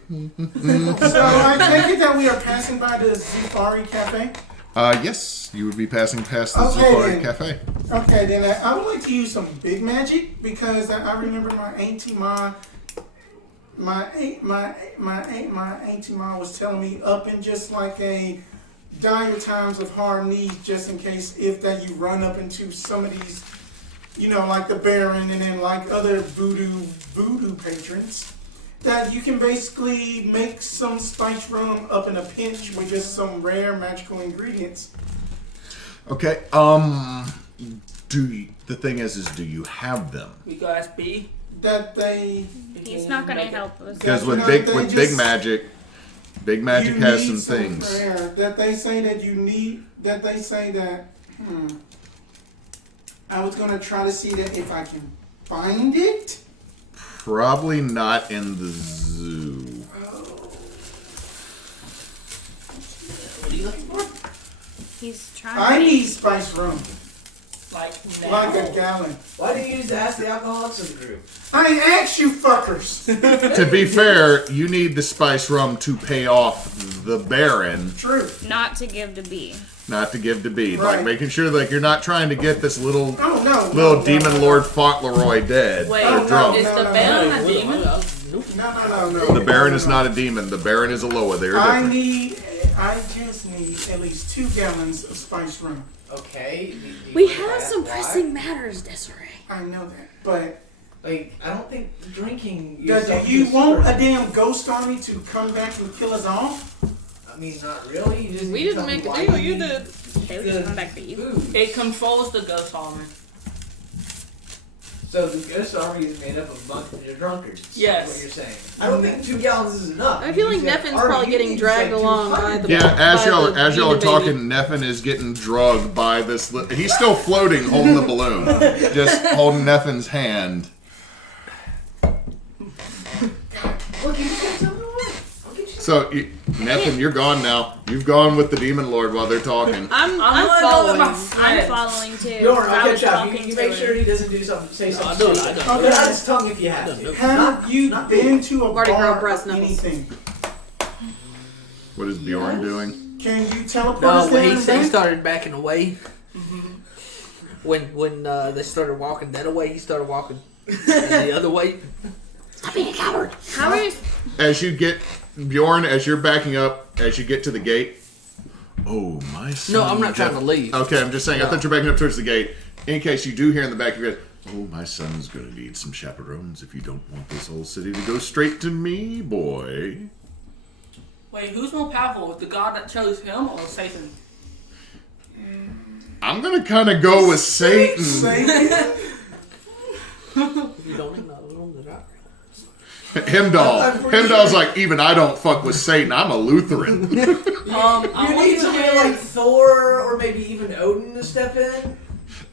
So I take it that we are passing by the Zufari Cafe. Yes, you would be passing past the Okay, Zufari then. Cafe. Okay, then I would like to use some big magic because I remember my auntie Ma. My auntie Ma was telling me up in just like a dire times of hard need, just in case if that you run up into some of these, you know, like the Baron and then like other voodoo patrons, that you can basically make some spiced rum up in a pinch with just some rare magical ingredients. Okay, the thing is do you have them? We go ask B. That they He's not gonna help us. Because You with know, big they with just- big magic you has need some things. rare, that they say that you need. That they say that. I was gonna try to see that if I can find it. Probably not in the zoo. What are you looking for? He's trying I to need spice rum, Like now. like a gallon. Why do you use to ask the alcoholics in the group? I asked you fuckers. To be fair, you need the spice rum to pay off the Baron, True. not to give to B. not to give to B. Right. Like making sure like you're not trying to get this little Oh no. little no, demon no. Lord Fauntleroy dead Wait, or no, drunk. is no, the no, Baron no. a demon? No. The Baron is not a demon. The Baron is a Loa. They are different. I just need at least 2 gallons of spiced rum. Okay. We have some pressing matters, Desirae. I know that, but Like, I don't think drinking. do you want a damn ghost army to come back and kill us all? I mean, not really. You just We need to didn't tell me make a why deal. you You need did. They were just coming back for you. food. It controls the ghost army. So the ghost army is made up of a bunch of drunkards. Yes. Is what you're saying. I don't think 2 gallons is enough. I feel like You said Nefin's army, probably you getting need dragged like along by 200. the. Yeah, as by y'all the are demon talking, baby. Nefan is getting drugged by this. He's still floating, holding the balloon, just holding Nefin's hand. Look, you just gotta tell me what. I'll get you. So, Nefan, you're gone now. You've gone with the Demon Lord while they're talking. I'm gonna go following. with my I'm friends. following too. Bjorn, I I'll was catch up. talking You to make her. sure he doesn't do something. Say something. I don't. stupid. don't. Get out his tongue if you have to. Have you been to a Mardi Gras bar breast or knuckles. anything? What is Bjorn doing? Can you teleport No, us there when and he back? started backing away. When they started walking that way, he started walking the other way. How are you? As you get, Bjorn, as you're backing up, as you get to the gate. Oh, my son. No, I'm not trying to leave. Okay, I'm just saying, I thought you're backing up towards the gate. In case you do hear in the back of your head, oh, my son's going to need some chaperones if you don't want this whole city to go straight to me, boy. Wait, who's more powerful? The god that chose him or Satan? I'm going to kind of go with Satan. Satan? You don't acknowledge him, that I- Hemdall's like, even I don't fuck with Satan. I'm a Lutheran. I You want need to somebody hear- like Thor or maybe even Odin to step in.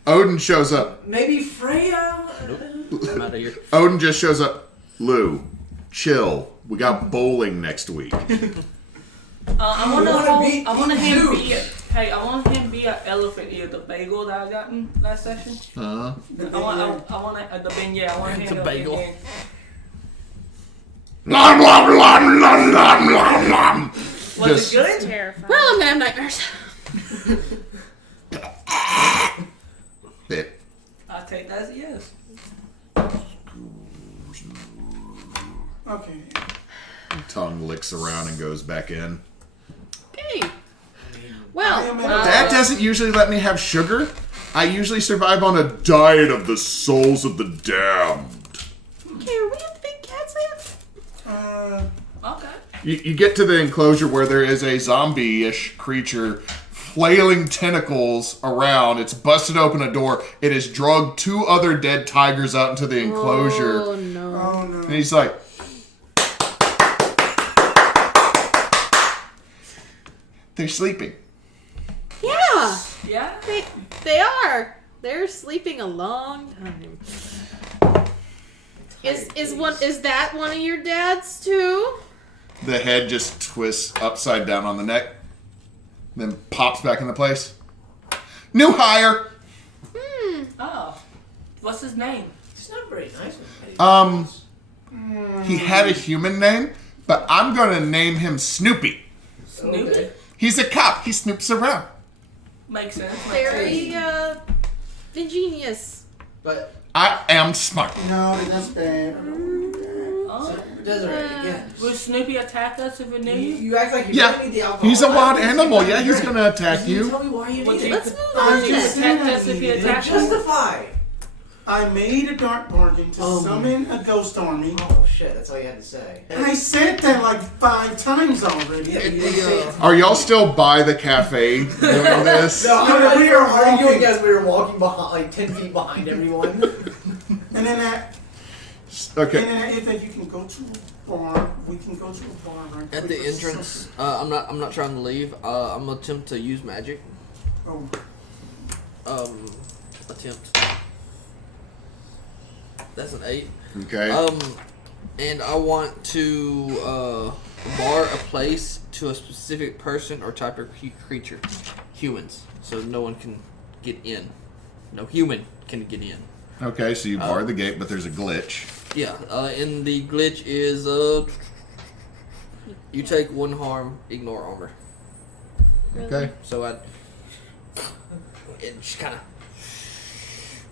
Odin shows up. Maybe Freya. I'm out of here. Odin just shows up. Lou, chill. We got bowling next week. I want wanna to beat I want him Zeus. be. Hey, I want him be an elephant ear, the bagel that I got in last session. Uh-huh. I want the beignet. I want him It's a to bagel. beignet. Nom, nom, nom, nom, nom, nom, nom. Was Just- it good? Terrifying. Well, I'm gonna have nightmares. Bit. I take that as a yes. Okay. Tongue licks around and goes back in. Okay. I Well, am That doesn't usually let me have sugar. I usually survive on a diet of the souls of the damned. okay, are we at the big cats yet? Okay. You get to the enclosure where there is a zombie-ish creature flailing tentacles around. It's busted open a door. It has drugged 2 other dead tigers out into the enclosure. Oh no. Oh no. And he's like, they're sleeping. Yeah, Yeah. they are. They're sleeping a long time. Is that one of your dads too? The head just twists upside down on the neck, then pops back into place. New hire. Oh. What's his name? It's not very nice. He had a human name, but I'm gonna name him Snoopy. Snoopy. Okay. He's a cop. He snoops around. Makes sense. Very ingenious. But I am smart. No, that's bad. Oh. Desirae, again. Will Snoopy attack us if we You, need you? you act like you Yeah, really need the alcohol. he's a I don't wild think animal. so. Yeah, he's gonna attack Can you you. tell me why you Would need you- it? Let's move I on. Would you just attack said us if he I Then attacked us? justify. I made a dark bargain to summon a ghost army. Oh shit, that's all you had to say. I said that like 5 times already. Yeah, you didn't say it. Are y'all still by the cafe doing this? No, No, we we were were arguing walking. as we were walking behind, like 10 feet behind everyone. And then that, Okay. and then if you can go to a bar, we can go to a bar right At quick the for entrance, supper. I'm not trying to leave. I'm gonna attempt to use magic. Oh, Attempt. That's an 8. Okay. And I want to bar a place to a specific person or type of creature, humans, so no one can get in. No human can get in. Okay, so you bar the gate, but there's a glitch. Yeah, and the glitch is you take 1 harm, ignore armor. Okay. So it just kind of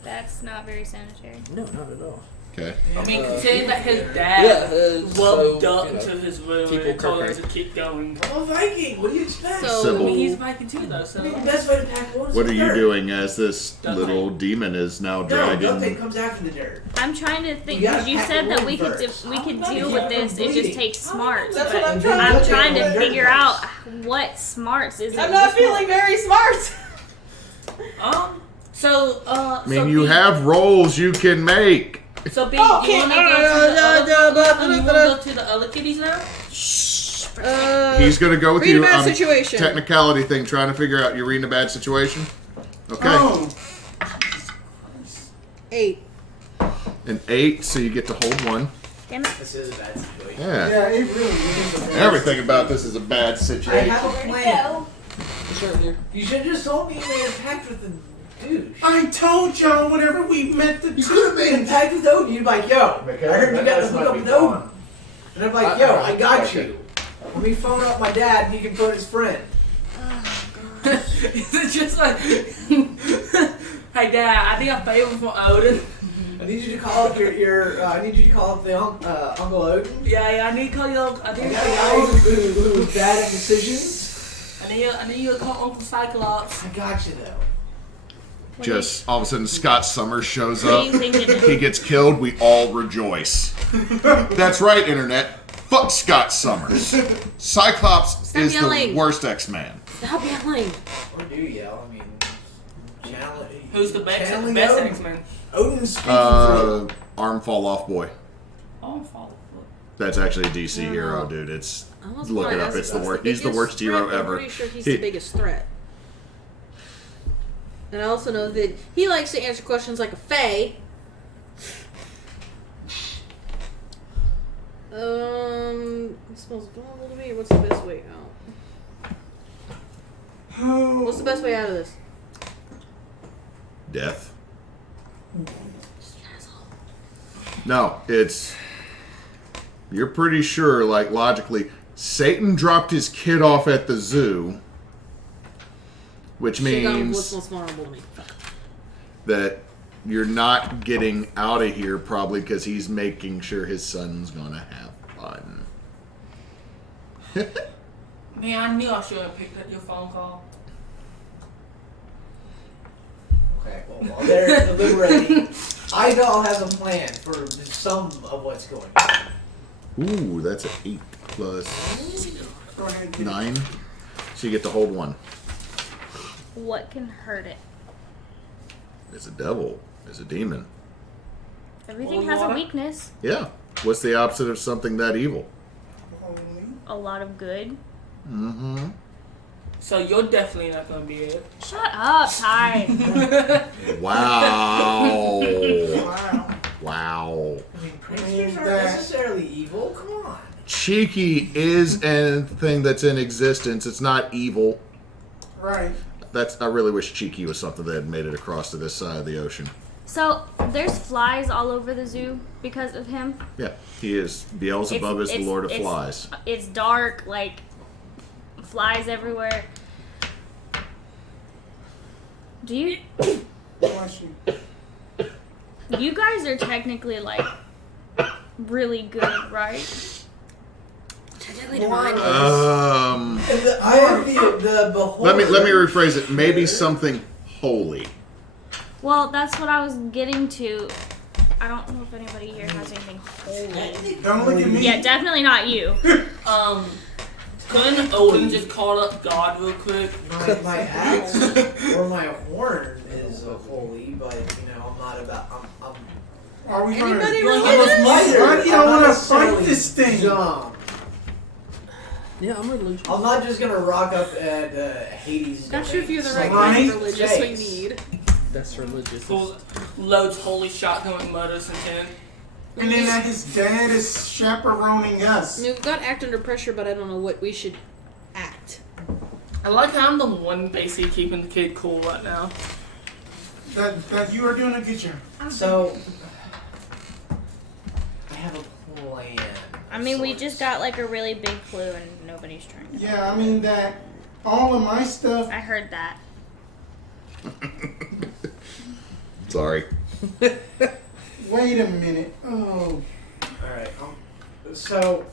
That's not very sanitary. no, not at all. Okay. I mean, considering that his dad rubbed so, up you know, into his room people and told him prefer- to keep going. I'm a Viking. What do you expect? So- I Sybil, mean, he's Viking too, though, so. I mean, the best way to pack wolves. what are is you dirt. doing as this Duct little tape. demon is now No, duct tape dragging? comes after the dirt. I'm trying to think You gotta because you pack said the that wound we could first. we could I'm deal not with getting this. It bleeding. just takes smarts. That's But what I'm And trying then I'm duct tape trying on to the dirt figure first. out what smarts is it. I'm not feeling very smart. I mean, you have rolls you can make. So, B, Okay. you wanna go to the other kitties now? He's gonna go with read you. a bad situation. Technicality thing, trying to figure out. You're reading a bad situation. Okay. Oh, 8. An 8, so you get to hold 1. Damn it. This is a bad situation. Yeah. yeah, it really is. Everything about this is a bad I situation. have a plan. It's right here. You should have just told me you made a pact with the douche. I told y'all whenever we met the You could have made a pact with Odin. You'd be like, yo, I heard you got to hook up with Odin. And I'm like, yo, I got you. Let me phone up my dad and he can phone his friend. Is it just like, hey, Dad, I need a favor from Odin. I need you to call up I need you to call up the Uncle Odin. Yeah, I need to call you. I I need got to a call guy who's bad at decisions. I need you to call Uncle Cyclops. I got you though. Just all of a sudden, Scott Summers shows What up. are you thinking? He gets killed. We all rejoice. That's right, Internet. Fuck Scott Summers. Cyclops Stop is yelling. the worst X-Man. Stop yelling. Or do you yell? I mean, Who's the best channeling best Odin. X-Men? Odin's speaking through. Arm fall off boy. Oh, follow. That's actually a DC No. hero, dude. It's I almost look wanna it up. ask It's if the that's worst. He's the biggest worst hero threat. ever. I'm pretty sure he's He- the biggest threat. And I also know that he likes to answer questions like a fae. It smells vulnerable to me. What's the best way out? What's the best way out of this? Death. No, it's. You're pretty sure, like logically, Satan dropped his kid off at the zoo, which Should've gone with means what's most vulnerable to me. that you're not getting out of here probably because he's making sure his son's gonna have fun. Man, I knew I should have picked up your phone call. Okay, well, while they're deliberating, Idall has a plan for some of what's going on. Ooh, that's an 8 plus Go ahead and get it. 9. So you get to hold 1. What can hurt it? It's a devil. It's a demon. Everything Holy has a water? weakness. Yeah. What's the opposite of something that evil? A lot of good. Mm-hmm. So you're definitely not gonna be it. Shut up, Ty. Wow. Wow. Wow. I mean, pranksters aren't necessarily evil. Come on. Cheeky is a thing that's in existence. It's not evil. Right. I really wish Cheeky was something that had made it across to this side of the ocean. So there's flies all over the zoo because of him. Yeah, he is. Beelzebub is the Lord of it's- Flies. It's dark, like flies everywhere. Do you? Bless you. You guys are technically like really good, right? Technically Why? divine. I have the beholder. Let me rephrase it. Maybe something holy. Well, that's what I was getting to. I don't know if anybody here has anything holy. Don't look at me. Yeah, definitely not you. Couldn't Odin just call up God real quick? My axe or my horn is holy, but I'm not about. I'm Are we gonna? Anybody Well, religious? Why do y'all I'm not want to necessarily fight this thing? dumb. Yeah, I'm religious. I'm not just gonna rock up at Hades. Not sure if you're the right Right. kind of religious we need. That's religious. Full loads holy shotgun with murders intent. And then that his dad is chaperoning I us. mean, we've got act under pressure, but I don't know what we should act. I like how I'm the one basically keeping the kid cool right now. That you are doing a good job. So I have a plan. I mean, we just got like a really big clue and nobody's trying to. Yeah, I mean that all of my stuff. I heard that. Sorry. Wait a minute. Oh. Alright, so...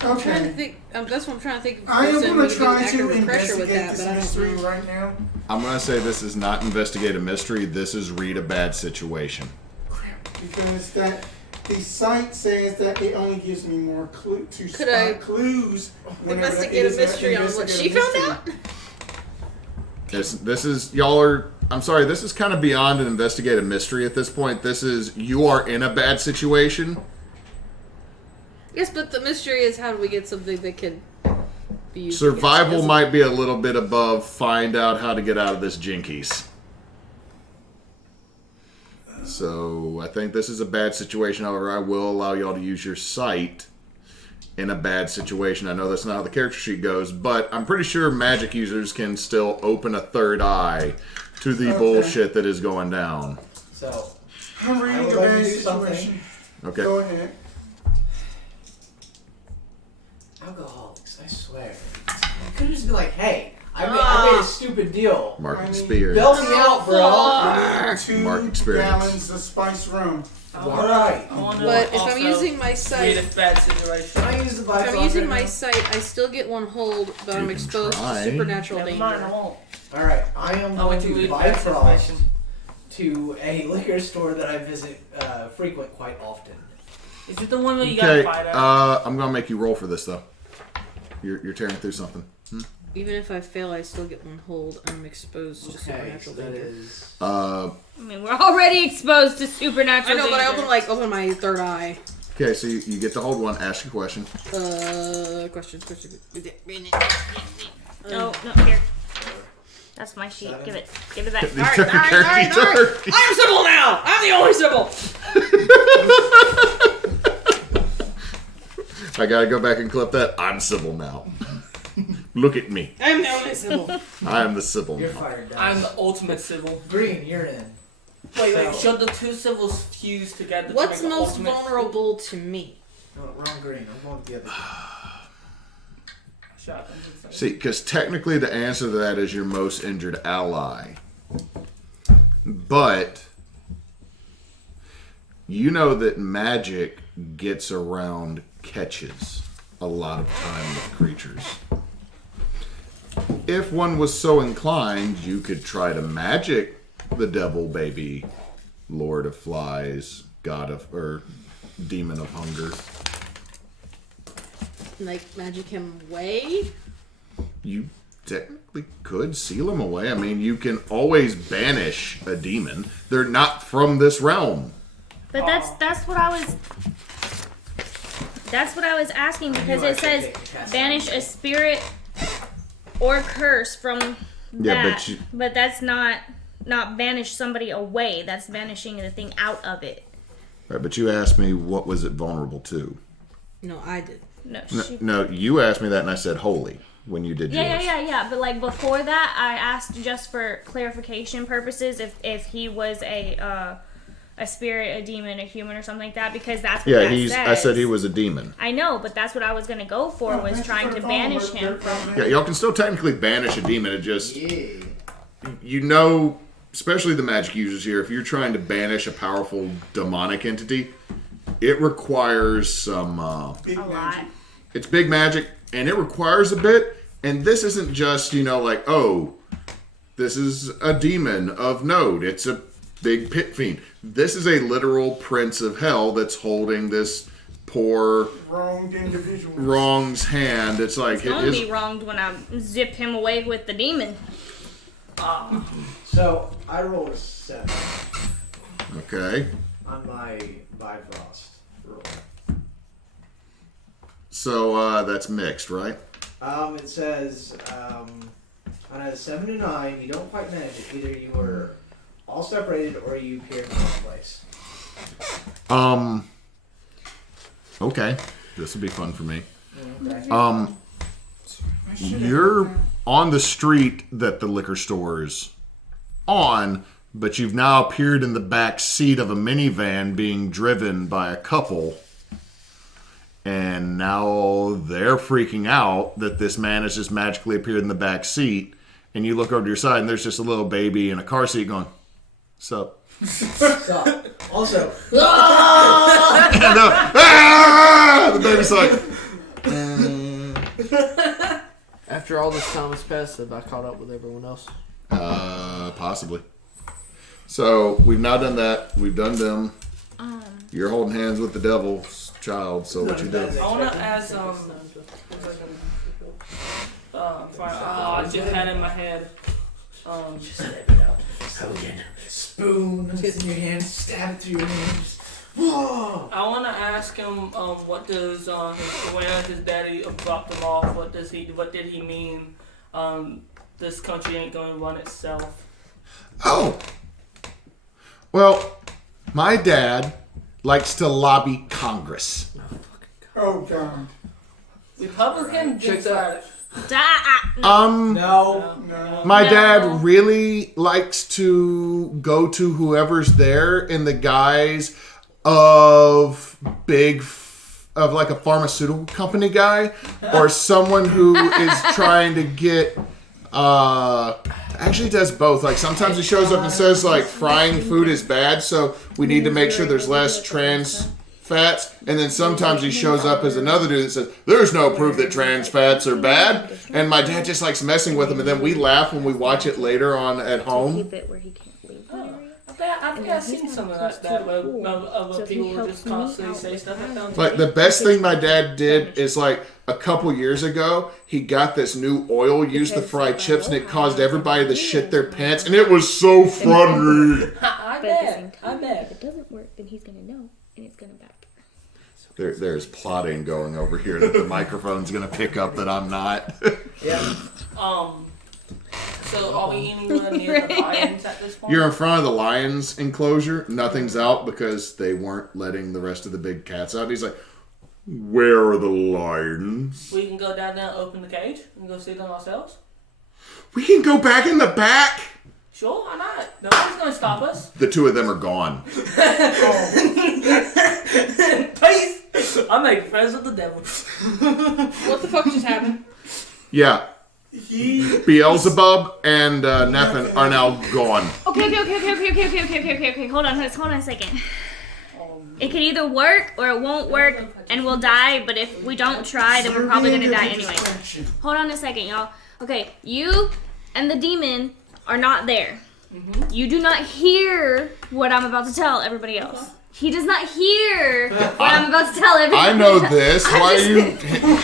I'm trying to Okay. think. That's what I'm trying to think. Of I am person going we to could do try to accurate pressure with investigate that, this but I don't mystery know. right now. I'm going to say this is not investigate a mystery. This is read a bad situation. Because that the site says that it only gives me more Could I clues. whenever Investigate it a is mystery on what she investigate a found mystery. out. This is, y'all are, I'm sorry, this is kind of beyond an investigate a mystery at this point. This is, you are in a bad situation. Yes, but the mystery is how do we get something that can be used. Survival against us? might be a little bit above find out how to get out of this jinkies. So I think this is a bad situation. However, I will allow y'all to use your sight in a bad situation. I know that's not how the character sheet goes, but I'm pretty sure magic users can still open a third eye to the bullshit that is going down. So, I'm I reading would a like to bad do something. situation. Okay. Go ahead. Alcoholics, I swear. I could have just been like, hey, I made a stupid deal. Mark I mean, experience. Bail me out, bro. I need 2 Mark experience. gallons of spice rum. Alright. I wanna But if I'm also using my read sight, a bad situation. Can I use the if Bifrost I'm using right my now? sight, I still get one hold, but You I'm can exposed try. to supernatural Never mind, I danger. won't. Alright, I am I going went to to read a bad Bifrost situation. to a liquor store that I visit frequent quite often. Is it the one where you Okay, gotta fight at? I'm gonna make you roll for this though. You're tearing through something. Even if I fail, I still get one hold. I'm exposed to Okay, supernatural so that danger. is... I mean, we're already exposed to supernatural I know, but I danger. open my third eye. Okay, so you get to hold one. Ask your question. Question. No, here. That's my sheet. Seven. Give it back. He took a character. I'm Sybil now! I'm the only Sybil! I gotta go back and clip that. I'm Sybil now. Look at me. I'm the only Sybil. I am the Sybil You're now. fired, Dad. I'm the ultimate civil. Green, you're in. Wait, So- should the two civils fuse together? What's to make most an ultimate vulnerable to me? No, wrong green. I'm going with the other. Shotguns and See, because technically the answer to that is your most injured ally. But you know that magic gets around catches a lot of time with creatures. If one was so inclined, you could try to magic the devil baby, lord of flies, god of, or demon of hunger. Like, magic him away? You technically could seal him away. I mean, you can always banish a demon. They're not from this realm. But that's what I was asking because it says banish a spirit or curse from Yeah, that. But that's not banish somebody away. That's banishing the thing out of it. Right, but you asked me what was it vulnerable to. No, I did. No, No, you asked me that and I said holy when you did yours. Yeah. But like before that, I asked just for clarification purposes if he was a spirit, a demon, a human, or something like that, because that's what that says. I said he was a demon. I know, but that's what I was gonna go for was Thank you trying for to the phone banish work him there, from. Yeah, y'all can still technically banish a demon. It just, Yeah. you know, especially the magic users here, if you're trying to banish a powerful demonic entity, it requires some... Big A lot. magic. It's big magic, and it requires a bit. And this isn't just, like, oh, this is a demon of note. It's a big pit fiend. This is a literal prince of hell that's holding this poor Wronged individual. wrong's hand. It's like... It's gonna be wronged when I zip him away with the demon. So, I rolled a 7 Okay. on my Bifrost roll. So, that's mixed, right? It says, on a 7 and 9, you don't fight magic. Either you were all separated or you appear in one place. Okay. This will be fun for me. Okay. You're on the street that the liquor store is on, but you've now appeared in the back seat of a minivan being driven by a couple. And now they're freaking out that this man has just magically appeared in the back seat. And you look over to your side and there's just a little baby in a car seat going, "Sup?" Stop. Also, The baby's like, After all this time has passed, have I caught up with everyone else? possibly. So we've now done that. We've done them. You're holding hands with the devil's child. So what you do? I want to ask I just had in my head. spoon in your hand, stab it through your hands. Whoa! I want to ask him what does when his daddy dropped him off. What did he mean? This country ain't going to run itself. Oh. Well, my dad likes to lobby Congress. Oh God. Republican Democratic. No. My dad really likes to go to whoever's there in the guise of like a pharmaceutical company guy or someone who is trying to get actually does both. Like sometimes he shows up and says like frying food is bad, so we need to make sure there's less trans fats, and then sometimes he shows up as another dude that says there's no proof that trans fats are bad, and my dad just likes messing with him, and then we laugh when we watch it later on at home. I think I've seen some of that where people would just constantly say stuff like that. Like the best thing my dad did is like a couple years ago, he got this new oil used to fry chips, and it caused everybody to shit their pants, and it was so funny. I bet. If it doesn't work, then he's gonna know, and it's gonna back. There's plotting going over here that the microphone's gonna pick up that I'm not. Yeah. So are we anywhere near the lions at this point? You're in front of the lions enclosure. Nothing's out because they weren't letting the rest of the big cats out. He's like, where are the lions? We can go down there and open the cage and go see them ourselves. We can go back in the back. Sure, why not? Nobody's gonna stop us. The two of them are gone. Peace. I'm making friends with the devil. What the fuck just happened? Yeah. Beelzebub and Nefan are now gone. Okay. Hold on a second. It can either work or it won't work, and we'll die. But if we don't try, then we're probably gonna die anyway. Hold on a second, y'all. Okay, you and the demon are not there. Mm-hmm. You do not hear what I'm about to tell everybody else. He does not hear what I'm about to tell everybody else. I know this. Why are you?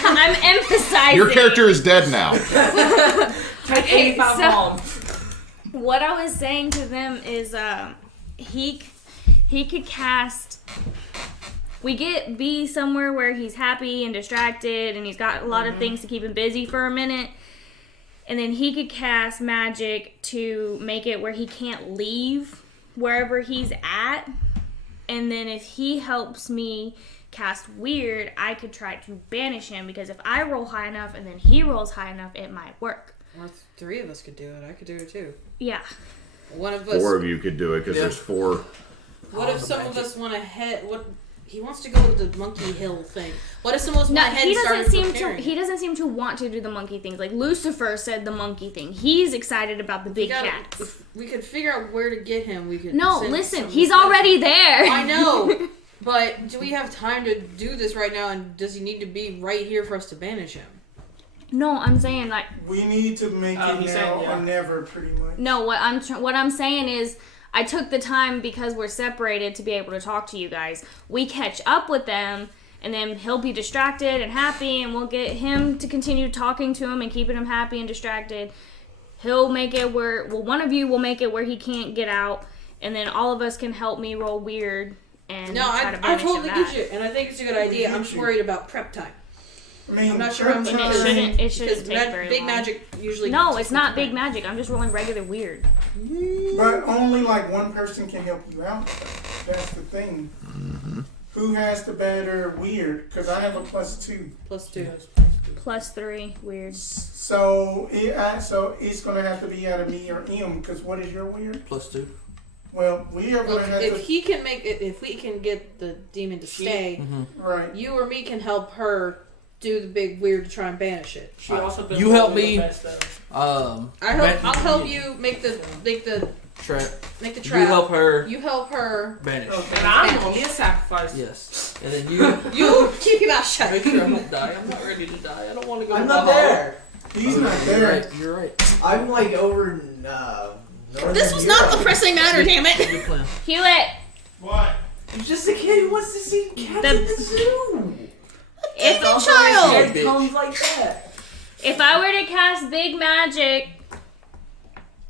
I'm emphasizing. Your character is dead now. Take 85 home. What I was saying to them is he could cast. We get B somewhere where he's happy and distracted and he's got a lot of things to keep him busy for a minute. And then he could cast magic to make it where he can't leave wherever he's at. And then if he helps me cast weird, I could try to banish him, because if I roll high enough and then he rolls high enough, it might work. Or three of us could do it. I could do it too. Yeah. One of us. 4 of you could do it because there's 4. What if some of us want to head? What he wants to go to the Monkey Hill thing. What if some of us want to head? He doesn't seem to want to do the monkey things. Like Lucifer said, the monkey thing. He's excited about the big cats. If we could figure out where to get him. We could. No, listen. He's already there. I know, but do we have time to do this right now? And does he need to be right here for us to banish him? No, I'm saying like we need to make it now or never, pretty much. No, what I'm saying is, I took the time because we're separated to be able to talk to you guys. We catch up with them, and then he'll be distracted and happy, and we'll get him to continue talking to him and keeping him happy and distracted. He'll make it where, one of you will make it where he can't get out, and then all of us can help me roll weird and try to banish him totally back. get you, and I think it's a good idea. I'm just worried about prep time. I mean, I'm not sure how much it shouldn't take very big long. Magic usually. No, it's not big magic. I'm just rolling regular weird. But only like one person can help you out. That's the thing. Mm-hmm. Who has the better weird? Because I have a +2. +2. +3 weird. So it's gonna have to be out of me or him. Because what is your weird? +2. Well, we are gonna have to. If he can make it, if we can get the demon to stay, right? You or me can help her do the big weird to try and banish it. She also you help me. Best, I'll help you make the trap. Make the You trap. help her You help her. banish. Okay, and I'm gonna be a sacrifice. Yes. And then you You keep your mouth shut. make sure I don't die. I'm not ready to die. I don't want to go I'm to not the hall. there. He's not You're there. right. You're right. I'm like over in northern This was not Europe. the pressing matter, damn it. Good plan. Hewitt, What? He's just a kid who wants to see cats The- in the zoo. Infant child. It comes like that. if I were to cast big magic,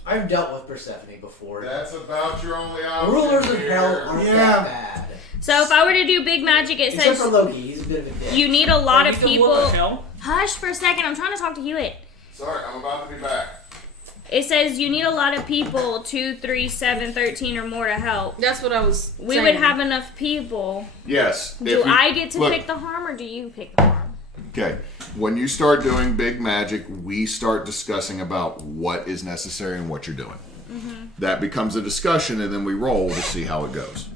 I've dealt with Persephone before. That's about your only option. Rulers of hell here. aren't Yeah. that bad. so if I were to do big magic, it Except for says Loki, he's a bit of a dick. you need a lot of What the people. hell? Hush for a second, I'm trying to talk to Hewitt. Sorry, I'm about to be back. It says you need a lot of people, 2, 3, 7, 13 or more to help. That's what I was We saying. would have enough people. Yes. Do if you- I get to look, pick the harm or do you pick the harm? Okay. When you start doing big magic, we start discussing about what is necessary and what you're doing. That becomes a discussion, and then we roll to see how it goes.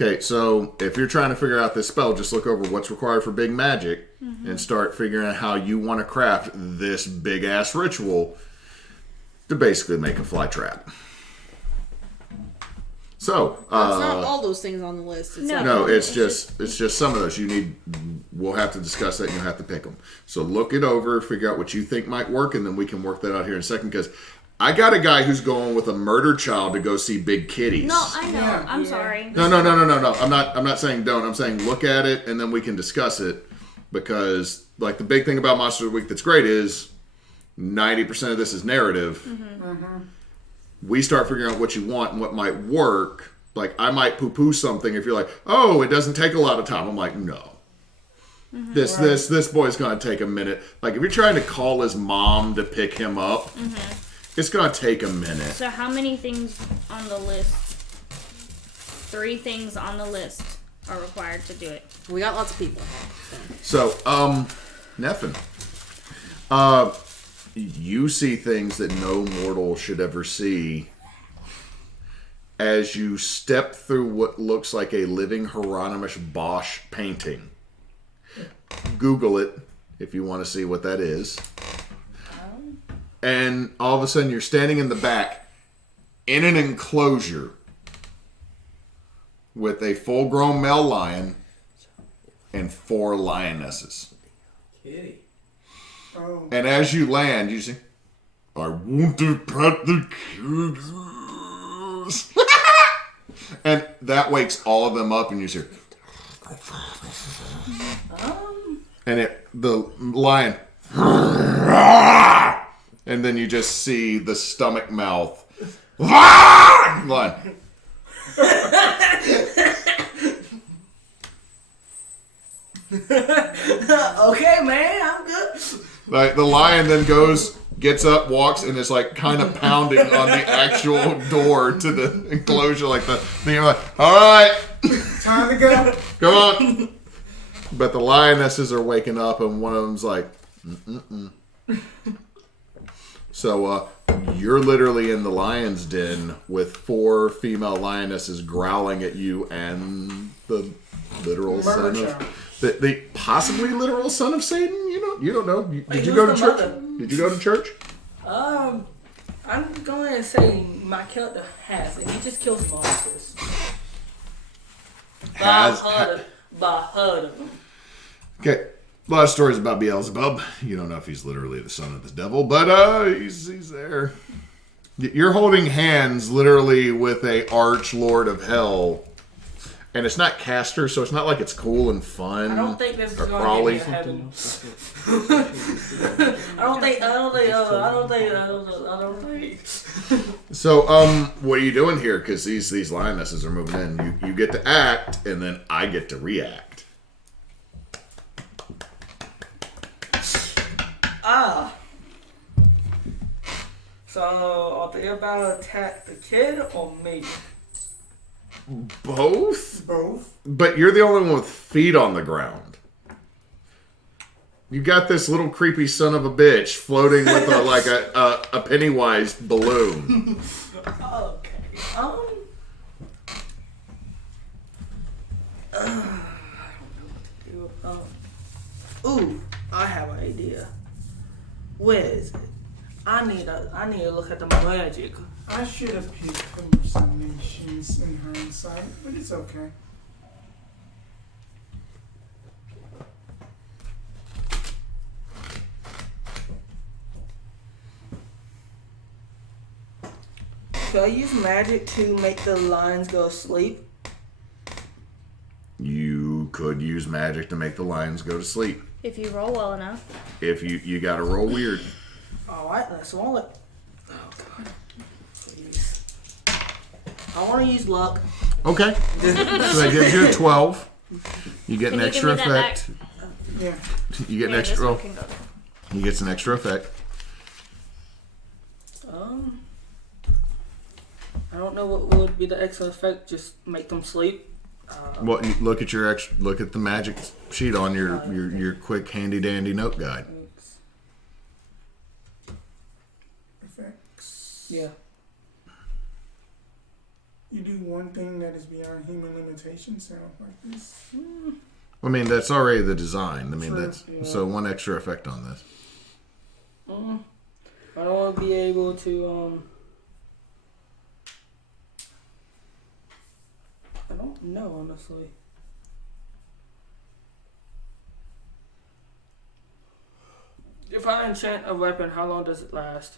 Okay, so if you're trying to figure out this spell, just look over what's required for big magic and start figuring out how you want to craft this big ass ritual to basically make a fly trap. So, It's not all those things on the list. It's No. like no, it's just some of those. You need. We'll have to discuss that, and you'll have to pick them. So look it over, figure out what you think might work, and then we can work that out here in a second. Because I got a guy who's going with a murdered child to go see big kitties. No, I know. Yeah. I'm sorry. No. I'm not saying don't. I'm saying look at it, and then we can discuss it. Because like the big thing about Monster of the Week that's great is 90% of this is narrative. We start figuring out what you want and what might work. Like, I might poo-poo something if you're like, oh, it doesn't take a lot of time. I'm like, no. This boy's going to take a minute. Like, if you're trying to call his mom to pick him up, it's going to take a minute. So how many things on the list? 3 things on the list are required to do it. we got lots of people. So, Nefan, you see things that no mortal should ever see as you step through what looks like a living Hieronymus Bosch painting. Google it if you want to see what that is. And all of a sudden you're standing in the back in an enclosure with a full-grown male lion and 4 lionesses. Kitty. Oh. And as you land, you see, I want to pet the kitties. And that wakes all of them up, and you hear, and the lion, and then you just see the stomach mouth, lion. Okay, man, I'm good. Like the lion then gets up, walks, and is like kind of pounding on the actual door to the enclosure, like the thing. Like, all right, Time to go. come on. But the lionesses are waking up, and one of them's like, mm-mm-mm. So you're literally in the lion's den with 4 female lionesses growling at you, and the literal son Murder of child. the possibly literal son of Satan. You don't know. Did Wait, you who's go to the church? mother? Did you go to church? I'm going to say my character has it. He just kills monsters. Has- By heard of him. Okay. A lot of stories about Beelzebub. You don't know if he's literally the son of the devil, but he's there. You're holding hands literally with a arch lord of hell. And it's not Castor, so it's not like it's cool and fun. I don't think this is Or going to Crawley. get me to heaven. I don't think. So, what are you doing here? Because these lionesses are moving in. You get to act, and then I get to react. So are they about to attack the kid or me? Both? Both. But you're the only one with feet on the ground. You got this little creepy son of a bitch floating with a Pennywise balloon. Okay. I don't know what to do. Ooh, I have an idea. Where is it? I need to look at the magic. I should have picked hallucinations in hindsight, but it's okay. Should I use magic to make the lions go to sleep? You could use magic to make the lions go to sleep. If you roll well enough. If you got to roll weird. Alright, let's roll it. Oh, God. Please. I want to use luck. Okay. So that gives you a 12. You get Can an you extra give me that effect. Yeah. You get an Yeah, extra. this Oh, one can go there. he gets an extra effect. I don't know what would be the extra effect. Just make them sleep. Well, you look at look at the magic sheet on your quick handy dandy note guide. Effects. Yeah. You do one thing that is beyond human limitation. Sound like this. I mean, that's already the design. I mean, True. that's Yeah. so one extra effect on this. I don't want to be able to. I don't know, honestly. If I enchant a weapon, how long does it last?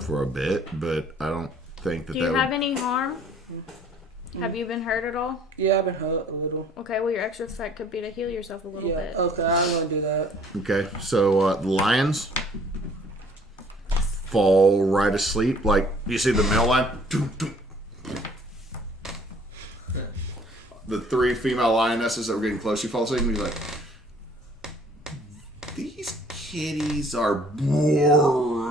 For a bit, but I don't think that Do you that have would. any harm? Have you been hurt at all? Yeah, I've been hurt a little. Okay, well your extra effect could be to heal yourself a little Yeah, bit. okay, I'm gonna do that. Okay, so the lions fall right asleep. Like you see the male lion. Doom, doom. The 3 female lionesses that were getting close, she falls asleep, and he's like, "These kitties are boring."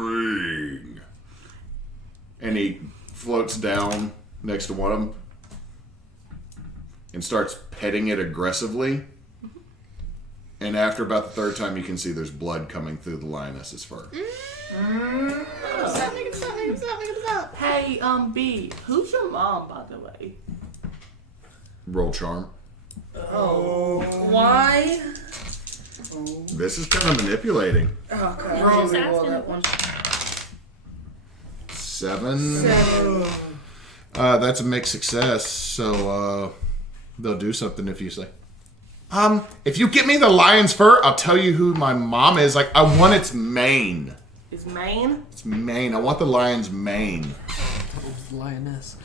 And he floats down next to one of them and starts petting it aggressively. And after about the 3rd time, you can see there's blood coming through the lioness's fur. Hey, B, who's your mom, by the way? Roll charm. Oh. Why? This is kind of manipulating. Okay, Roll I'll it. roll that one. 7. That's a mixed success, so they'll do something if you say, if you get me the lion's fur, I'll tell you who my mom is. Like, I want its mane. Is Maine? Its mane. I want the lion's mane. That was the lioness.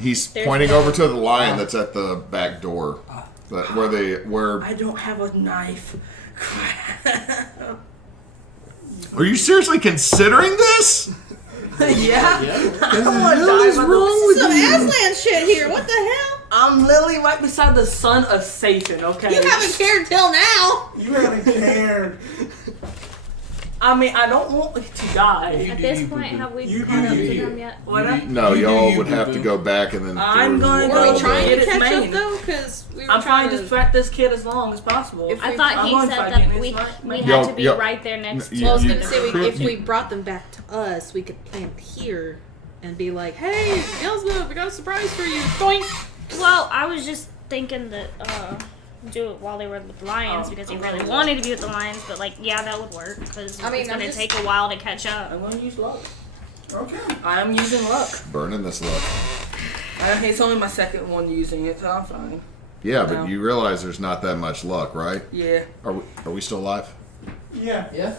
He's There's pointing one. over to the lion that's at the back door. Where I don't have a knife. are you seriously considering this? Yeah? What the hell is wrong with Some you? Aslan shit here. What the hell? I'm literally right beside the son of Satan, okay? You haven't cared till now. You haven't cared. I mean, I don't want it to die. At this point, have we You caught up do to you. them yet? What? No, You do y'all you, would have to boo-boo. go back and then. I'm going to Were go we trying get to its catch mane. up though? Because we were I'm trying to to. distract this kid as long as possible. If I we- thought I'm he going said to that fight we against my- had to be Yo, right there next to you- Well, I was you- gonna say if you- we brought them back to us, we could plant here and be like, "Hey, Beelzebub, we got a surprise for you!" Doink. Well, I was just thinking that do it while they were with the lions because he really wanted to be with the lions, but like, yeah, that would work because I mean, it's I'm gonna just- take a while to catch up. I'm going to use luck. Okay. I'm using luck. Burning this luck. It's only my second one using it, so I'm fine. Yeah, but No. you realize there's not that much luck, right? Yeah. Are we still alive? Yeah. Yeah.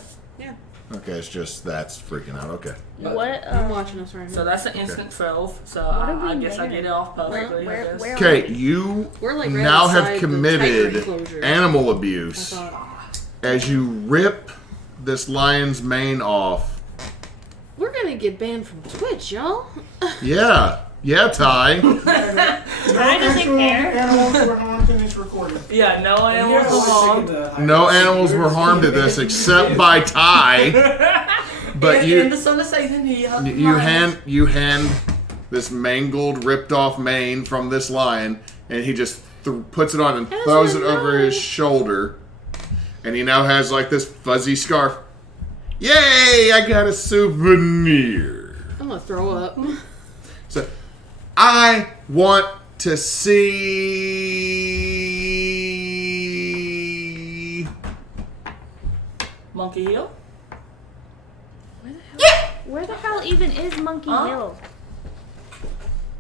Okay, it's just that's freaking out. Okay. What? I'm watching us right now. So that's an instant 12, so What are we I guess I get it off perfectly. Where- I guess. where- Okay, you We're like right now outside have the tiger committed enclosure. animal I abuse thought, as you rip this lion's mane off. we're gonna get banned from Twitch, y'all. Yeah, Ty. No doesn't actual care. animals were harmed in this recording. Yeah, no Here, animals let's belong. take the No high- animals were harmed at this except by Ty. But And you the son of Satan, you hand this mangled, ripped off mane from this lion, and he just puts it on and throws it over his shoulder, and he now has like this fuzzy scarf. Yay! I got a souvenir. I'm gonna throw up. So, I want to see Monkey Hill? Where the hell even is Monkey Hill?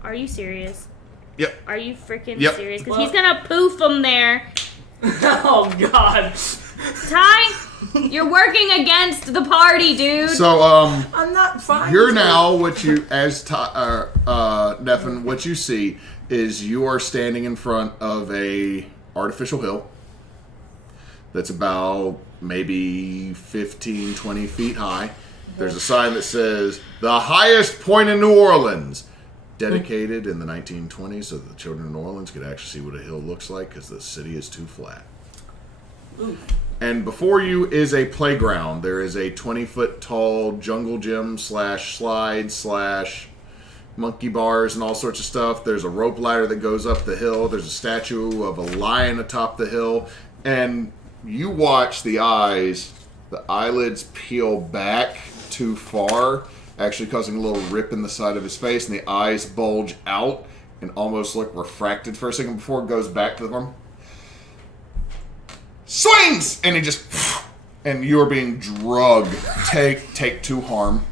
Are you serious? Yep. Are you freaking Yep. serious? Because he's gonna poof them there. Oh God. Ty, you're working against the party, dude. So, I'm not fine. you're now what you, as Nefan, what you see is you are standing in front of a artificial hill that's about maybe 15, 20 feet high. There's a sign that says, the highest point in New Orleans. Dedicated in the 1920s so that the children of New Orleans could actually see what a hill looks like because the city is too flat. Ooh. And before you is a playground. There is a 20-foot tall jungle gym / slide / monkey bars and all sorts of stuff. There's a rope ladder that goes up the hill. There's a statue of a lion atop the hill. And you watch the eyelids peel back too far, actually causing a little rip in the side of his face, and the eyes bulge out and almost look refracted for a second before it goes back to the arm. Swings! And he just... And you are being drugged. Take 2 harm.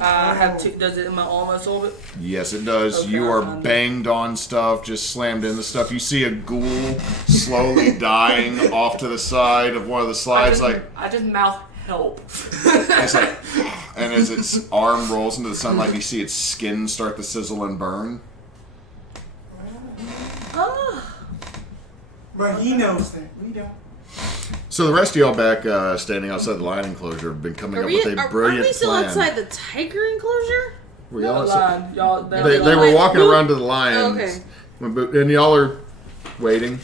I have 2. Does it in my arm absorb it? Yes, it does. Okay, You are I'm banged on stuff, just slammed into stuff. You see a ghoul slowly dying off to the side of one of the slides, I just mouth help. it's like, and as its arm rolls into the sunlight, you see its skin start to sizzle and burn. But he knows that. We don't. So the rest of y'all back standing outside the lion enclosure have been coming up with a brilliant Are we still plan. outside the tiger enclosure? Were y'all outside? Line. Y'all, They were walking around to the lions, Okay. and y'all are waiting.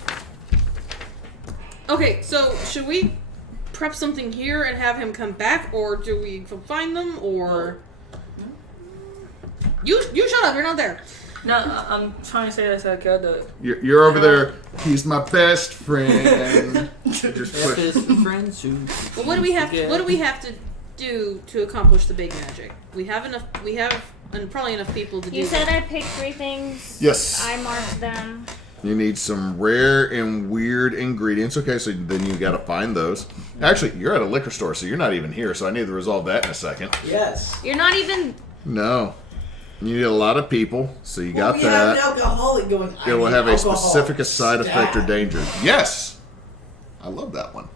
Okay, so should we prep something here and have him come back, or do we go find them, or... You shut up, you're not there. No, I'm trying to say this like the. You're over there. He's my best friend. Just push. friends who. Well, what do we have to do to accomplish the big magic? We have probably enough people to do You said that. I picked 3 things. Yes. I marked them. You need some rare and weird ingredients. Okay, so then you got to find those. Actually, you're at a liquor store, so you're not even here. So I need to resolve that in a second. Yes. You're not even... No. You need a lot of people, so you got we have an that. alcoholic going. It will have a alcohol. specific side effect or Stab. danger. Yes! I love that one.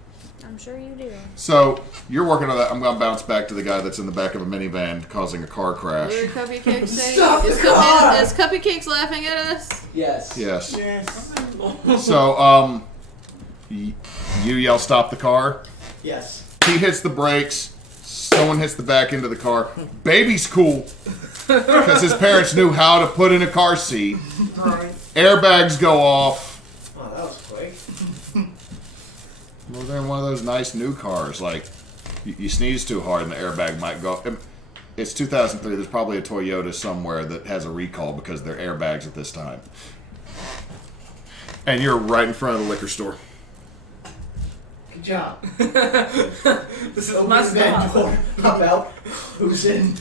I'm sure you do. So, you're working on that. I'm going to bounce back to the guy that's in the back of a minivan causing a car crash. What are Cupcakes saying? Stop the Is car! Cupcakes laughing at us? Yes. Yes. Yes. So, you yell, stop the car. Yes. He hits the brakes. Someone hits the back end of the car. Baby's cool. Because his parents knew how to put in a car seat. Right. Airbags go off. Oh, that was quick. Well, they're in one of those nice new cars. Like, you sneeze too hard and the airbag might go. It's 2003. There's probably a Toyota somewhere that has a recall because they're airbags at this time. And you're right in front of the liquor store. Good job. This is Open my the van spot. door. Pop out. Who's in?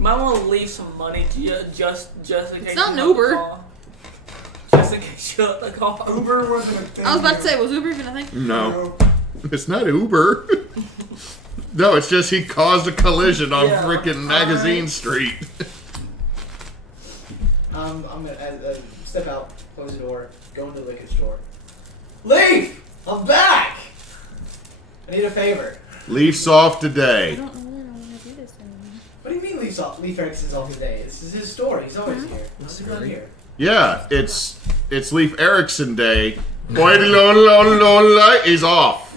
Might want to leave some money to you just in case. It's not you an have the Uber. car. Just in case you have the car. Uber wasn't a thing. I was about to say, was Uber even a thing? No. It's not Uber. No, it's just he caused a collision on Yeah, frickin' Magazine Street. I'm gonna step out, close the door, go into the liquor store. Leaf! I'm back! I need a favor. Leaf's off I today. don't know when I want to do this anymore. What do you mean Leaf's off? Leaf Erickson's off today. This is his store. He's always here. What's He's the never name? here. Yeah, it's Leaf Erickson Day. He's off.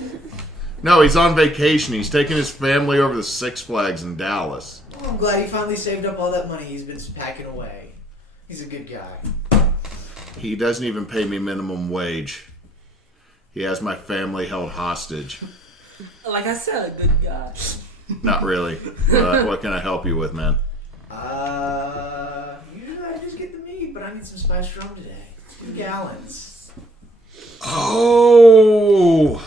No, he's on vacation. He's taking his family over to Six Flags in Dallas. Oh, I'm glad he finally saved up all that money he's been packing away. He's a good guy. He doesn't even pay me minimum wage. He has my family held hostage. Like I said, a good guy. Not really. What can I help you with, man? Usually I just get the meat, but I need some spiced rum today. 2 gallons. Oh!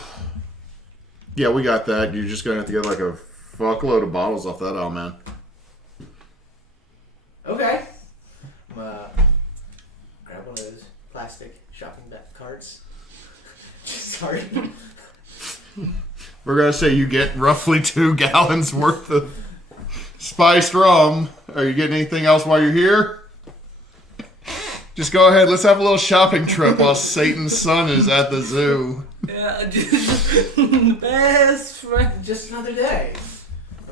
Yeah, we got that. You're just going to have to get like a fuckload of bottles off that aisle, man. Okay. Grab one of those plastic shopping carts. Just start. We're gonna say you get roughly 2 gallons worth of spiced rum. Are you getting anything else while you're here? Just go ahead. Let's have a little shopping trip while Satan's son is at the zoo. Yeah, just best friend. Just another day.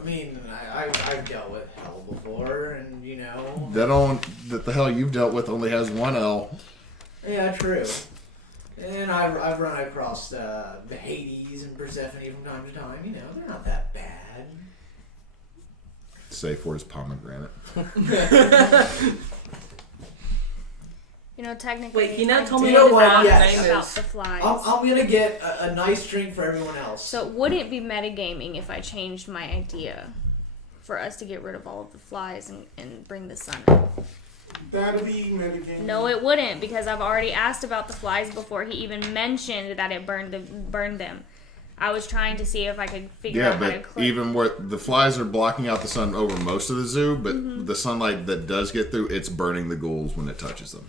I mean, I've dealt with hell before, and you know. That the hell you've dealt with only has 1 L. Yeah, true. And I've run across the Hades and Persephone from time to time. You know, they're not that bad. Safe word's pomegranate. You know, technically, Wait, you never I told me did what ask his name about is. the flies. I'm gonna get a nice drink for everyone else. So would it be metagaming if I changed my idea for us to get rid of all of the flies and bring the sun in? That'll be metagaming. No, it wouldn't, because I've already asked about the flies before he even mentioned that it burned them. I was trying to see if I could figure Yeah, out how to but click. even where the flies are blocking out the sun over most of the zoo, but the sunlight that does get through, it's burning the ghouls when it touches them.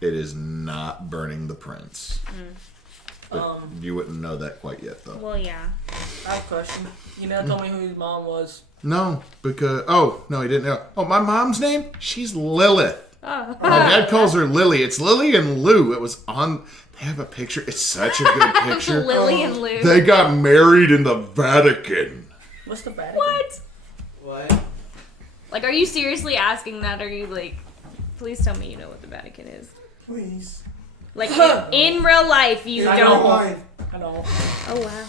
It is not burning the prince. But you wouldn't know that quite yet, though. Well, yeah. I have a question. You never told me who his mom was. No, because no, he didn't know. Oh, my mom's name? She's Lilith. Oh. My dad calls her Lily. It's Lily and Lou. It was on. They have a picture. It's such a good picture. Lily and Lou. They got married in the Vatican. What's the bad? What? Like, are you seriously asking that? Or are you like, please tell me you know what the Vatican is? Please. Like, in real life, you I don't. know. I know. Oh, wow.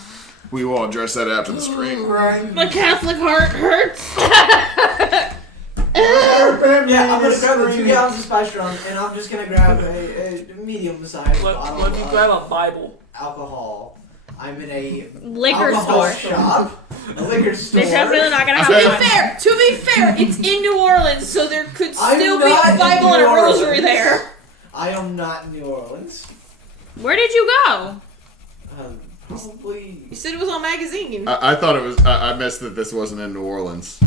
We will address that after the stream. Right. My Catholic heart hurts. Yeah, I'm gonna grab the 2 gallons of spice rum, and I'm just gonna grab a medium-sized bottle What if you of grab a Bible? alcohol. I'm in a Liquor alcohol store. shop, a liquor store. They're definitely not gonna Okay. have To be fair, it's in New Orleans, so there could I'm still be not a in Bible New and a Orleans. rosary there. I am not in New Orleans. Where did you go? Probably. You said it was on magazine. I thought it was. I missed that this wasn't in New Orleans.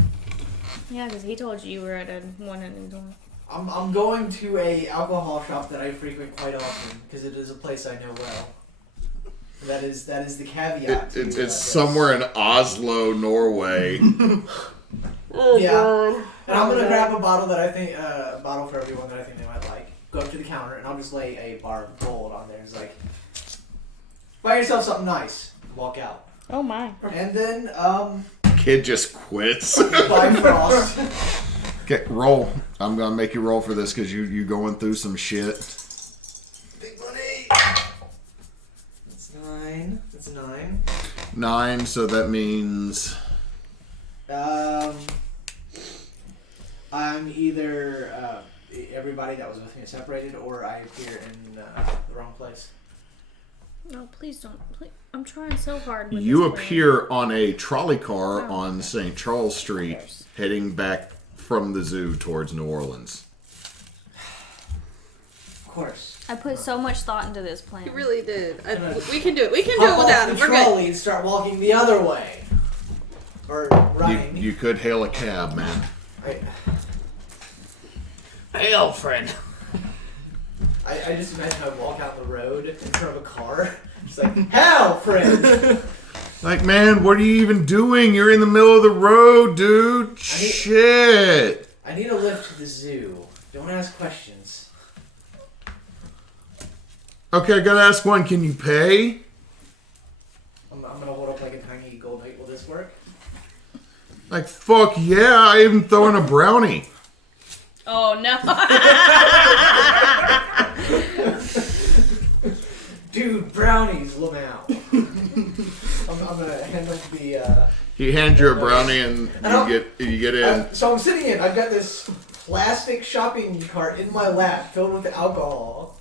Yeah, because he told you were at a one in Idall. I'm going to a alcohol shop that I frequent quite often because it is a place I know well. That is the caveat. to It's this. somewhere in Oslo, Norway. Yeah. And I'm gonna grab a bottle that I think a bottle for everyone that I think they might like. Go up to the counter and I'll just lay a bar of gold on there. It's like, buy yourself something nice. Walk out. Oh my. And then Kid just quits. buy Frost. Okay, roll. I'm gonna make you roll for this because you going through some shit. Big money. That's 9. That's a 9. 9, so that means I'm either everybody that was with me is separated, or I appear in the wrong place. No, please don't. Please. I'm trying so hard. With you this plan. appear on a trolley car Oh, on St. Charles Street, heading back from the zoo towards New Orleans. Of course. I put so much thought into this plan. You really did. We can do it. We can do it Hop without off it. the We're good. trolley and start walking the other way. Or running. You could hail a cab, man. Hey, old friend. I just imagine I walk out the road in front of a car. Just like, hell, friend! Like, man, what are you even doing? You're in the middle of the road, dude. Shit. I need a lift to the zoo. Don't ask questions. Okay, I gotta ask one. Can you pay? I'm gonna hold up like a tiny gold plate. Will this work? Like, fuck yeah, I even throw in a brownie. Oh no. Dude, brownies, Lamau. I'm gonna hand him the. He hands you a brownie and you get in. So I'm sitting in. I've got this plastic shopping cart in my lap filled with alcohol,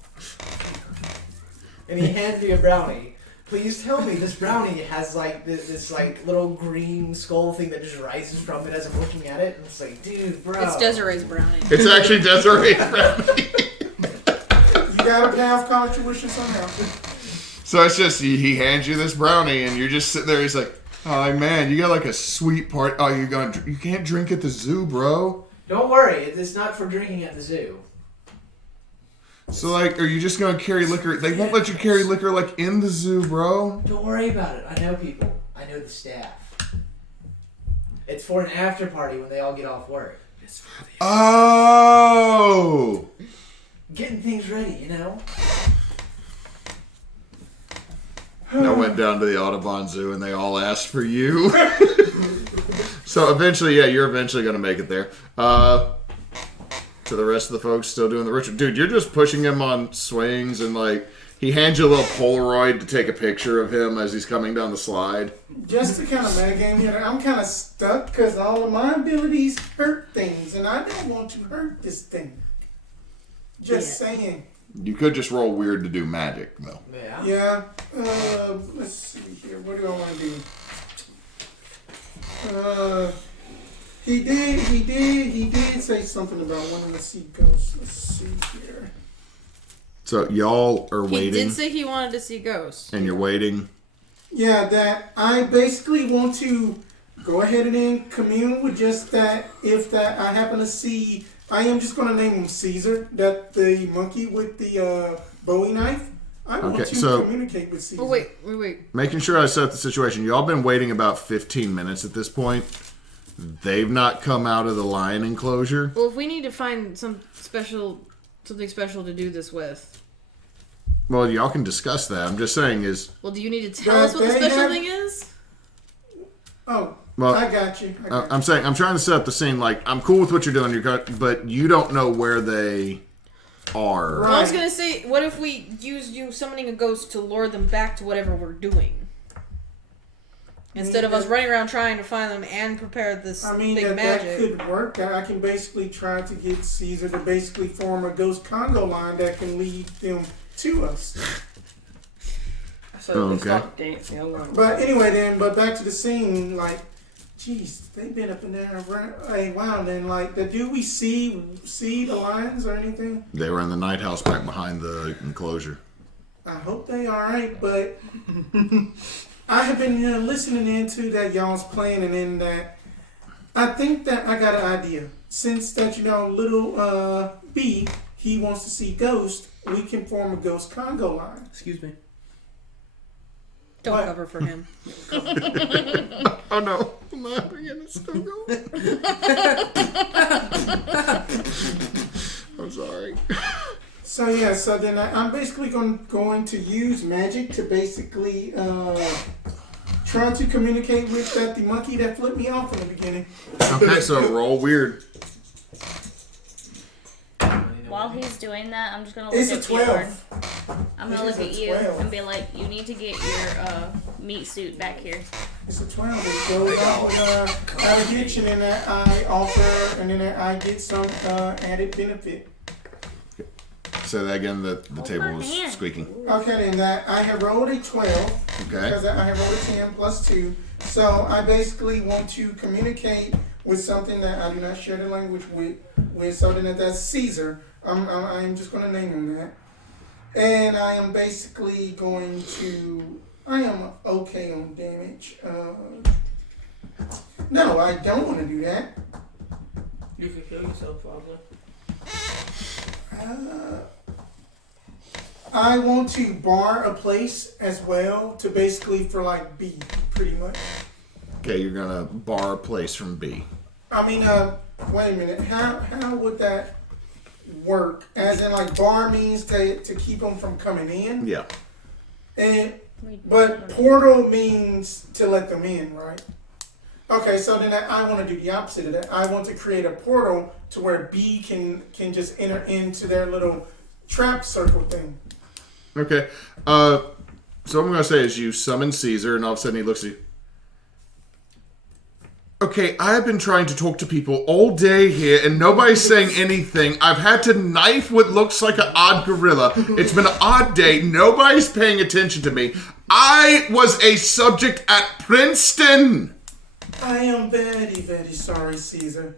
and he hands me a brownie. Please tell me this brownie has like this like little green skull thing that just rises from it as I'm looking at it, and it's like, dude, bro. It's Desiree's brownie. It's actually Desiree's brownie. You gotta pay off college tuition somehow. So it's just he hands you this brownie and you're just sitting there. He's like, "Oh man, you got like a sweet part. Oh, you can't drink at the zoo, bro." Don't worry, it's not for drinking at the zoo. So, like, are you just going to carry liquor? They won't let you carry liquor, like, in the zoo, bro. Don't worry about it. I know people. I know the staff. It's for an after party when they all get off work. Oh! Getting things ready, you know? I went down to the Audubon Zoo and they all asked for you. So eventually, yeah, you're eventually going to make it there. To the rest of the folks still doing the ritual. Dude, you're just pushing him on swings and like, he hands you a little Polaroid to take a picture of him as he's coming down the slide. Just to kind of metagame here, I'm kind of stuck because all of my abilities hurt things, and I don't want to hurt this thing. Just saying. You could just roll weird to do magic, though. Yeah. Let's see here. What do I want to do? He did say something about wanting to see ghosts. Let's see here. So y'all are waiting. He did say he wanted to see ghosts. And you're waiting. Yeah, that I basically want to go ahead and then commune with just that. If that I happen to see, I am just going to name him Caesar. That the monkey with the Bowie knife. I want to communicate with Caesar. Oh wait. Making sure I set the situation. Y'all been waiting about 15 minutes at this point. They've not come out of the lion enclosure. Well, if we need to find something special to do this with. Well, y'all can discuss that. I'm just saying is... Well, do you need to tell us what the special thing is? Oh, well, I got you. I'm saying, I'm trying to set up the scene. Like, I'm cool with what you're doing, but you don't know where they are. Right. Well, I was going to say, what if we use you summoning a ghost to lure them back to whatever we're doing? Instead of us running around trying to find them and prepare this big magic. That could work. I can basically try to get Caesar to basically form a ghost Congo line that can lead them to us. So they start dancing. But anyway, then, back to the scene. Like, jeez, they've been up in there. Hey, wow. Then, like, do we see the lions or anything? They were in the night house back behind the enclosure. I hope they all right, but I have been listening into that y'all's plan, and in that, I think that I got an idea. Since that, little B, he wants to see ghosts, we can form a ghost Congo line. Excuse me. Don't cover for him. Oh no. I'm not bringing a struggle. I'm sorry. So then I'm basically going to use magic to basically try to communicate with the monkey that flipped me off in the beginning. Okay, so roll weird. While he's doing that, I'm just gonna look at Bjorn. I'm gonna look at you and be like, you need to get your meat suit back here. It's a 12. It goes off with addiction, and that I offer, and then I get some added benefit. Say that again. The table was squeaking. Okay, then that I have rolled a 12. Okay. Because I have rolled a 10 plus 2. So I basically want to communicate with something that I do not share the language with so then that's Caesar. I'm just going to name him that. And I am basically going to... I am okay on damage. No, I don't want to do that. You can kill yourself, probably. I want to bar a place as well to basically for like B, pretty much. Okay, you're going to bar a place from B. I mean, wait a minute. How would that work? As in, like, bar means to keep them from coming in? Yeah. But portal means to let them in, right? Okay, so then I want to do the opposite of that. I want to create a portal to where B can just enter into their little trap circle thing. Okay. So what I'm going to say is you summon Caesar, and all of a sudden he looks at you. Okay, I've been trying to talk to people all day here, and nobody's saying anything. I've had to knife what looks like an odd gorilla. It's been an odd day. Nobody's paying attention to me. I was a subject at Princeton. I am very, very sorry, Caesar.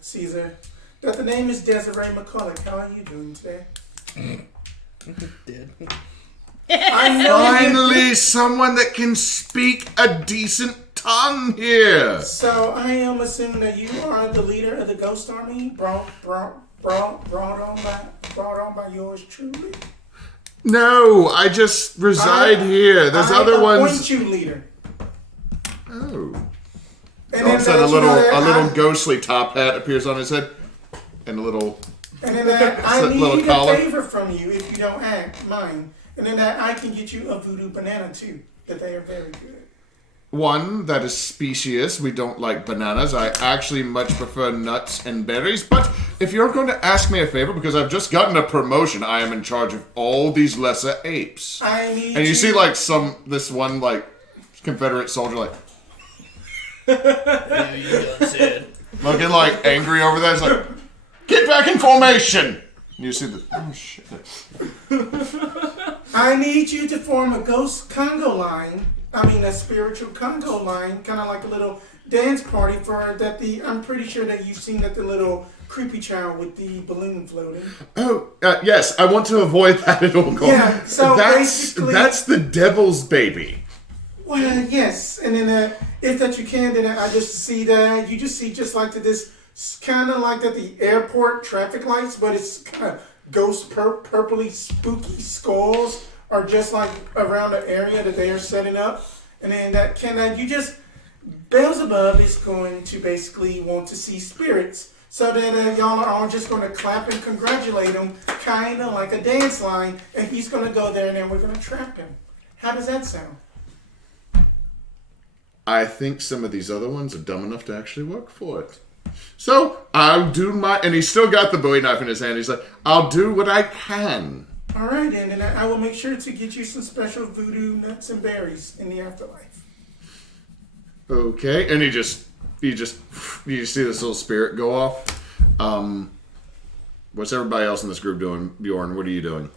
That the name is Desirae McCulloch. How are you doing today? Dead. I know. Finally, someone that can speak a decent tongue here. So I am assuming that you are the leader of the Ghost Army, brought on by yours truly. No, I just reside here. There's other ones. Appoint you leader. Oh. And All of a sudden, that, a little ghostly top hat appears on his head, and a little. And then that I little need collar. a favor from you if you don't act mine. And then that I can get you a voodoo banana too. That they are very good. One that is specious. We don't like bananas. I actually much prefer nuts and berries. But if you're going to ask me a favor, because I've just gotten a promotion, I am in charge of all these lesser apes. I need. And you see, like this one like Confederate soldier, like Yeah, you done said. looking like angry over there. It's like, get back in formation. And you see the shit. I need you to form a ghost Congo line. I mean, a spiritual Congo line, kind of like a little dance party for that. I'm pretty sure that you've seen that the little creepy child with the balloon floating. Oh, yes, I want to avoid that at all costs. Yeah, so basically, that's the devil's baby. Well, yes, and then if that you can, then I just see that you just see just like this kind of like at the airport traffic lights, but it's kind of ghost purpley spooky skulls are just like around the area that they are setting up, and then you just Beelzebub is going to basically want to see spirits, so that y'all are all just going to clap and congratulate him, kind of like a dance line, and he's going to go there, and then we're going to trap him. How does that sound? I think some of these other ones are dumb enough to actually work for it. So I'll do and he's still got the Bowie knife in his hand. He's like, I'll do what I can. All right, then, and I will make sure to get you some special voodoo nuts and berries in the afterlife. Okay, and you see this little spirit go off. What's everybody else in this group doing? Bjorn, what are you doing?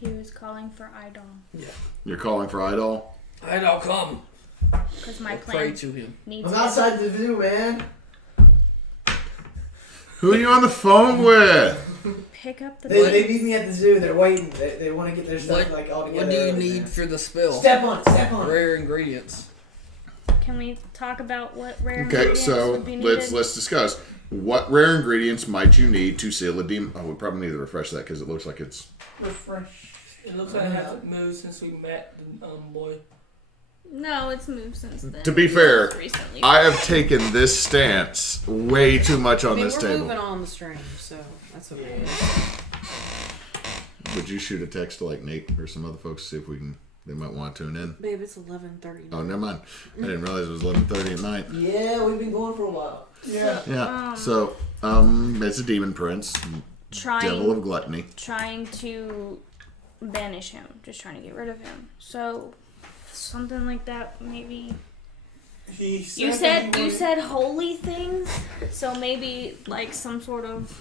He was calling for Idall. Yeah. You're calling for Idall? Idall, come. Because my Pray plan to him. needs I'm outside the zoo, man. Who are you on the phone with? pick up the They meet me at the zoo. They're waiting. They want to get their stuff like all together. What do you need for the spell? Step on it. Step on it. Rare ingredients. Can we talk about what rare Okay, ingredients so would be needed? let's discuss. What rare ingredients might you need to seal a demon? Oh, we probably need to refresh that because it looks like it's... Refresh. It looks like it hasn't moved since we met the boy. No, it's moved since then. To be fair, Just recently. I have taken this stance way too much on this we're table. moving on the stream, so that's okay. Would you shoot a text to like Nate or some other folks to see if they might want to tune in? Babe, it's 11:30. Oh, never mind. I didn't realize it was 11:30 at night. Yeah, we've been going for a while. Yeah. Yeah. So, it's a demon prince, devil of gluttony. trying to banish him, just trying to get rid of him. So something like that, maybe. You said holy things, so maybe like some sort of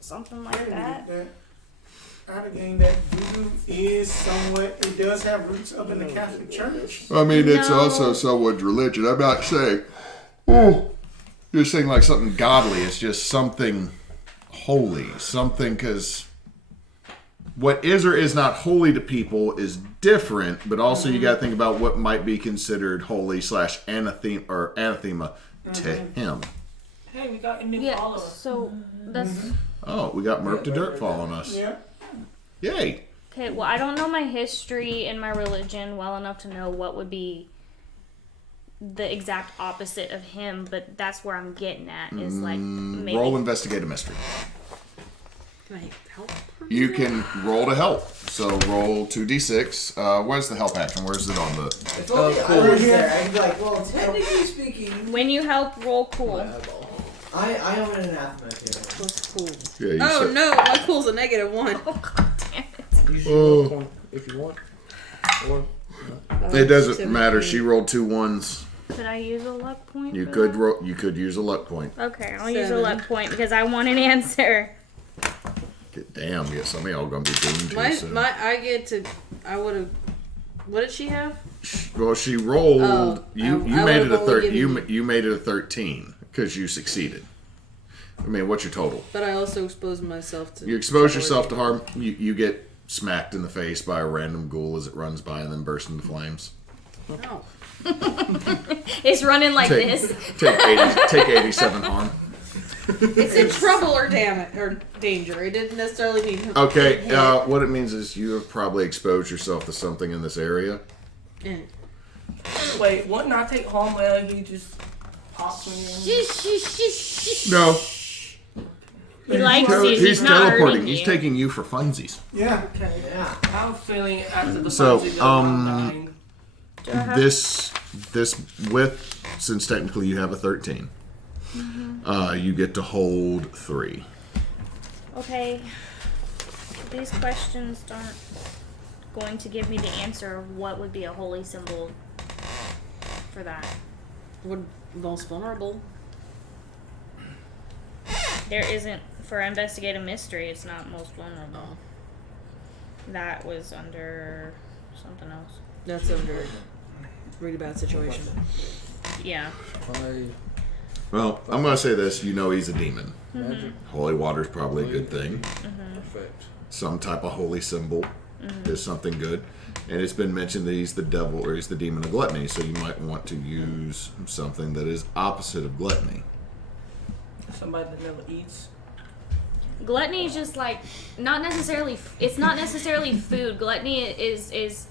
something like that. Out again, that voodoo is somewhat. It does have roots up in the Catholic Church. I mean, it's No. also someone's religion. I'm not saying, you're saying like something godly. It's just something holy. Something, because what is or is not holy to people is different, but also you got to think about what might be considered holy / anathema to him. Hey, we got a new Yeah, follower. so that's Oh, we got Merc to Dirt following us. Yeah. Yay. okay. Well, I don't know my history and my religion well enough to know what would be the exact opposite of him, but that's where I'm getting at. Is like maybe Roll investigate a mystery. Can I help? You can roll to help. So roll 2d6. Where's the help action? Where's it on the... If only cool. I was there, I'd be like, well, technically speaking, when you help, roll cool. I own an anathema too. What's cool? Yeah, you Oh said- no, my cool's a -1. Oh god damn it! Use Oh. your point if you want. Or It doesn't matter. She rolled 2 1s. Could I use a luck point? You for could that? you could use a luck point. Okay, I'll use a 7. luck point because I want an answer. Damn, yeah, some of y'all gonna be doomed too soon. I would have. What did she have? Well, she rolled. Oh, you I made it would've a only given- you made it a 13 because you succeeded. I mean, what's your total? But I also exposed myself to. You expose yourself to harm. You get smacked in the face by a random ghoul as it runs by and then bursts into flames. No. It's running like Take- this. Take 87 harm. It's in trouble or danger. It didn't necessarily mean. Okay, what it means is you have probably exposed yourself to something in this area. And Wait, wouldn't I take harm where he just pops me in? No, He likes you. he's not teleporting. hurting He's you. taking you for funsies. Yeah. Okay. Yeah. I'm feeling after the So, frenzy goes, I'm dying. Do I have- This width, since technically you have a 13, you get to hold 3. Okay. These questions aren't going to give me the answer of what would be a holy symbol for that. what most vulnerable? There isn't, for investigative mystery, it's not most vulnerable. That was under something else. That's under really bad situation. Yeah. Well, I'm going to say this. You know he's a demon. Holy water is probably a good thing. Perfect. Some type of holy symbol is something good. And it's been mentioned that he's the devil or he's the demon of gluttony, so you might want to use something that is opposite of gluttony. Somebody that never eats. Gluttony is just like not necessarily. It's not necessarily food. Gluttony is it's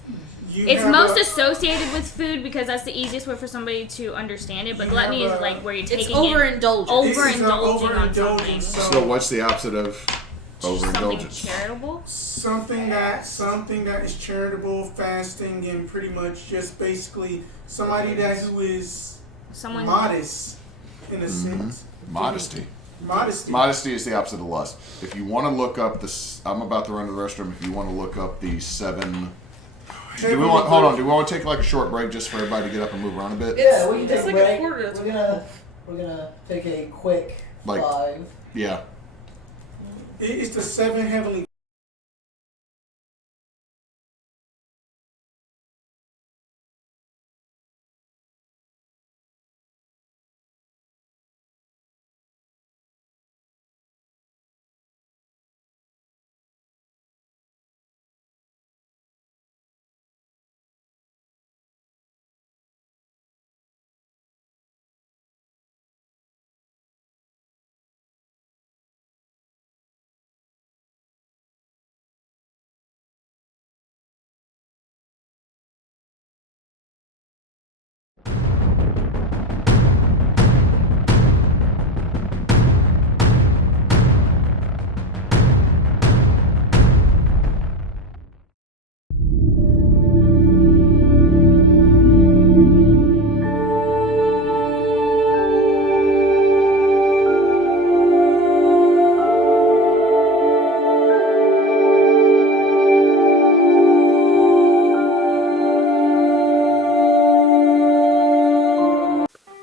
most associated with food because that's the easiest way for somebody to understand it. But You gluttony have is a- like where you're It's taking overindulgence. This is an overindulging on something. overindulgence. So what's the opposite of Something overindulgence? charitable. Something that is charitable, fasting, and pretty much just basically somebody who is Someone. modest in a sense. Modesty. Modesty. Modesty is the opposite of lust. If you want to look up this, I'm about to run to the restroom. If you want to look up the 7. Do we want? Hold on. Do we want to take like a short break just for everybody to get up and move around a bit? Yeah, we can take It's a like a break. quarter to We're gonna take a quick Like- 5. Yeah. It's the 7 heavenly.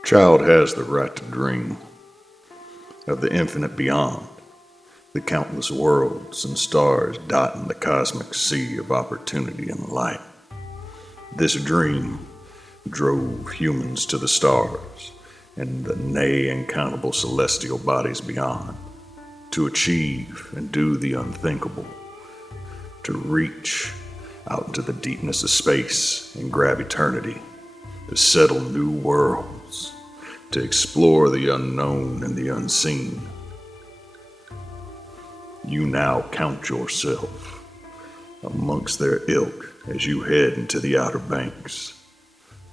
Child has the right to dream of the infinite beyond, the countless worlds and stars dotting the cosmic sea of opportunity and light. This dream drove humans to the stars and the nay uncountable celestial bodies beyond, to achieve and do the unthinkable, to reach out into the deepness of space and grab eternity, to settle new worlds, to explore the unknown and the unseen. You now count yourself amongst their ilk as you head into the Outer Banks.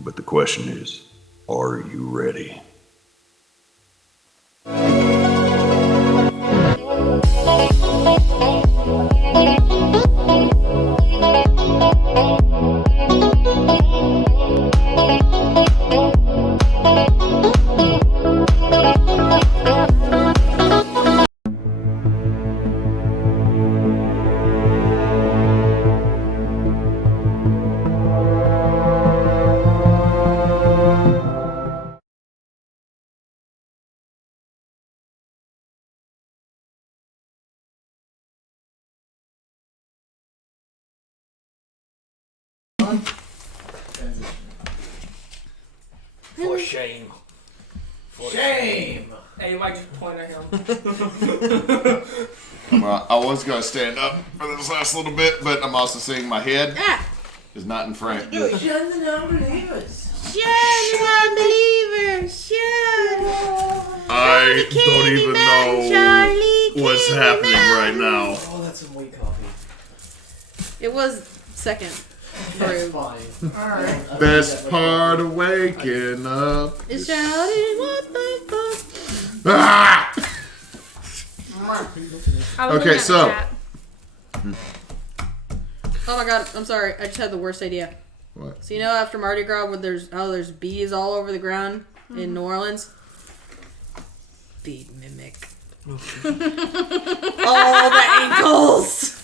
But the question is, are you ready? For shame. Shame! Hey, you might just point at him. I was going to stand up for this last little bit, but I'm also seeing my head is not in front. Shun the non-believers! Shun, unbelievers! Shun! I I don't even know what's happening right now. Oh, that's some weak coffee. It was second. That's Brew. fine. Alright. Best part of waking up. Is shouting, what the fuck? Ah! I was Okay, looking at so- the chat. Oh my god, I'm sorry. I just had the worst idea. What? So you know after Mardi Gras when there's bees all over the ground in New Orleans? Bee mimic. All the ankles!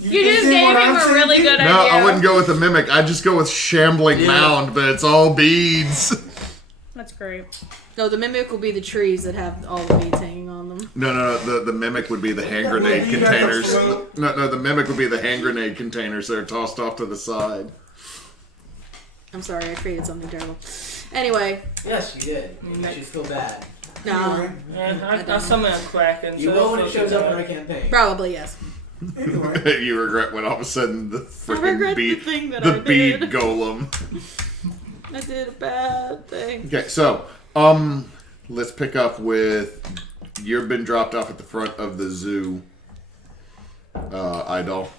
You just gave him a really good No, idea. I wouldn't go with the mimic. I'd just go with shambling mound, but it's all beads. That's great. No, the mimic will be the trees that have all the beads hanging on them. No. The mimic would be the hand grenade You got the containers. float. No, the mimic would be the hand grenade containers that are tossed off to the side. I'm sorry, I created something terrible. Anyway, Yes, you did. You should feel bad. no. Yeah, I summon a Kraken. You will when it shows up in our campaign. Probably, yes. Anyway. You regret when all of a sudden the regret freaking the bead, thing that the I bead did. golem. I did a bad thing. Okay, so let's pick up with you've been dropped off at the front of the zoo. Idall.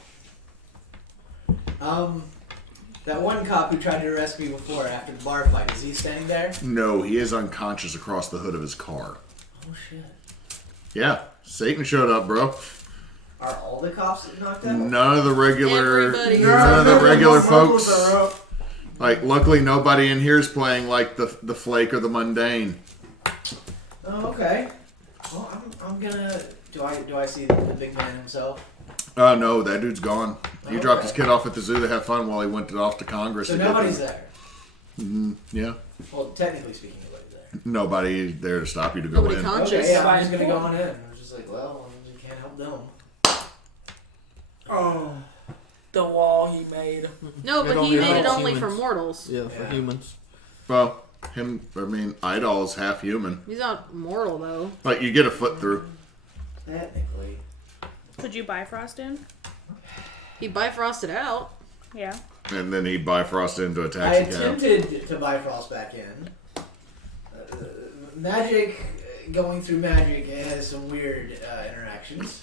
That one cop who tried to arrest me before after the bar fight, is he standing there? No, he is unconscious across the hood of his car. Oh shit. Yeah, Satan showed up, bro. Are all the cops knocked out? None of the regular, Everybody. none of the regular Locals folks. are up. Like, luckily, nobody in here is playing like the flake or the mundane. Oh, okay. Well, I'm gonna. Do I see the big man himself? No, that dude's gone. He dropped Okay. his kid off at the zoo to have fun while he went off to Congress. So to get nobody's the- there. Yeah, Well, technically speaking, nobody's there. nobody there to stop you to go Nobody in. conscious. Okay, yeah, I'm just gonna go on in. I'm just like, well, you can't help them. Oh. The wall he made. No, but It he only made it helps only for humans. mortals. Yeah, for Yeah. humans. Well, Idall's half human. He's not mortal, though. Like, you get a foot through. Technically. Could you Bifrost in? He bifrosted out. Yeah. And then he Bifrost into a I taxi cab. attempted to buy Frost back in. Magic, going through magic, it has some weird interactions.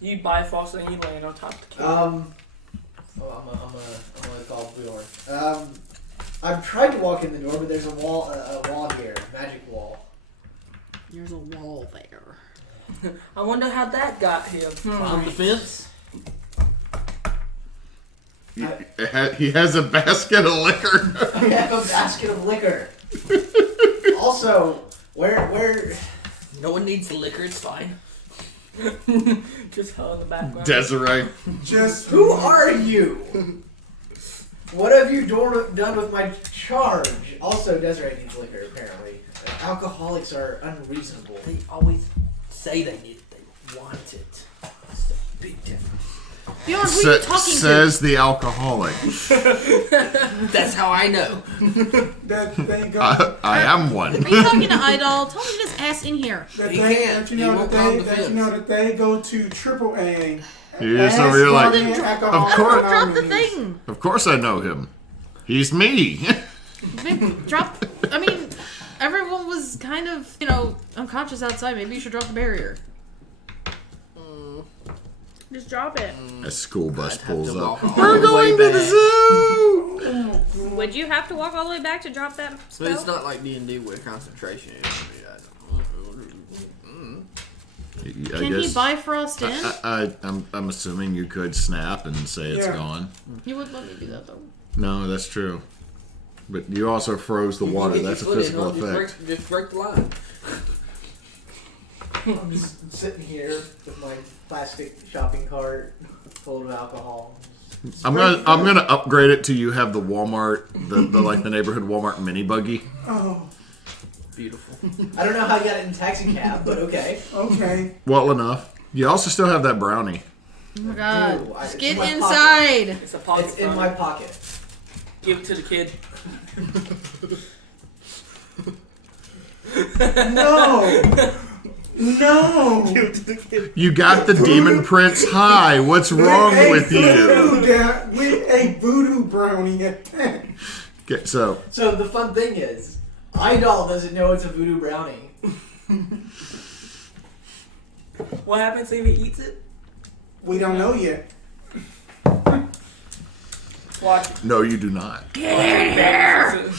You Bifrost and you land on top of the kid. I'm gonna call Bjorn. I've tried to walk in the door, but there's a wall here, magic wall. There's a wall there. I wonder how that got here. On the fence? He has a basket of liquor. I have a basket of liquor. Also, where? No one needs liquor, it's fine. Just hell in the background. Desirae. Just Who are you? What have you done with my charge? Also, Desirae needs liquor, apparently. Alcoholics are unreasonable. They always say they need it, they want it. That's a big difference. Bjorn, who are you talking Says the alcoholic. That's how I know. that thing go. I am one. to? Are you talking to Idall? Tell him to just ass in here. That He they, can't. that you He know won't that climb they, the that you fence. know that they go to AAA. You're just over here like, Of course. Drop the thing. of course I know him. He's me. Drop. I mean, everyone was kind of, unconscious outside. Maybe you should drop the barrier. Just drop it. A school bus I'd have pulls to up. walk all We're the going way to the back. zoo. Would you have to walk all the way back to drop that But spell? it's not like D&D where concentration is. I Can he guess bifrost in? I'm assuming you could snap and say it's Yeah. gone. You wouldn't let me do that, though. No, that's true. But you also froze the water. You get That's a your foot in, physical just effect. Just break the line. I'm just sitting here with my plastic shopping cart full of alcohol. I'm gonna upgrade it to you have the Walmart, the like the neighborhood Walmart mini buggy. Oh, Beautiful. I don't know how I got it in taxi cab, but okay. okay. Well enough. You also still have that brownie. Oh my god. Dude, Just it's get in my inside. It's a pocket. It's in my pocket. Give it to the kid. No, no. Give it to the kid. You got the Demon Prince high. What's wrong with you? With a voodoo brownie attack. Okay, so So the fun thing is, Idall doesn't know it's a voodoo brownie. What happens if he eats it? We don't know yet. Watch. No, you do not. It.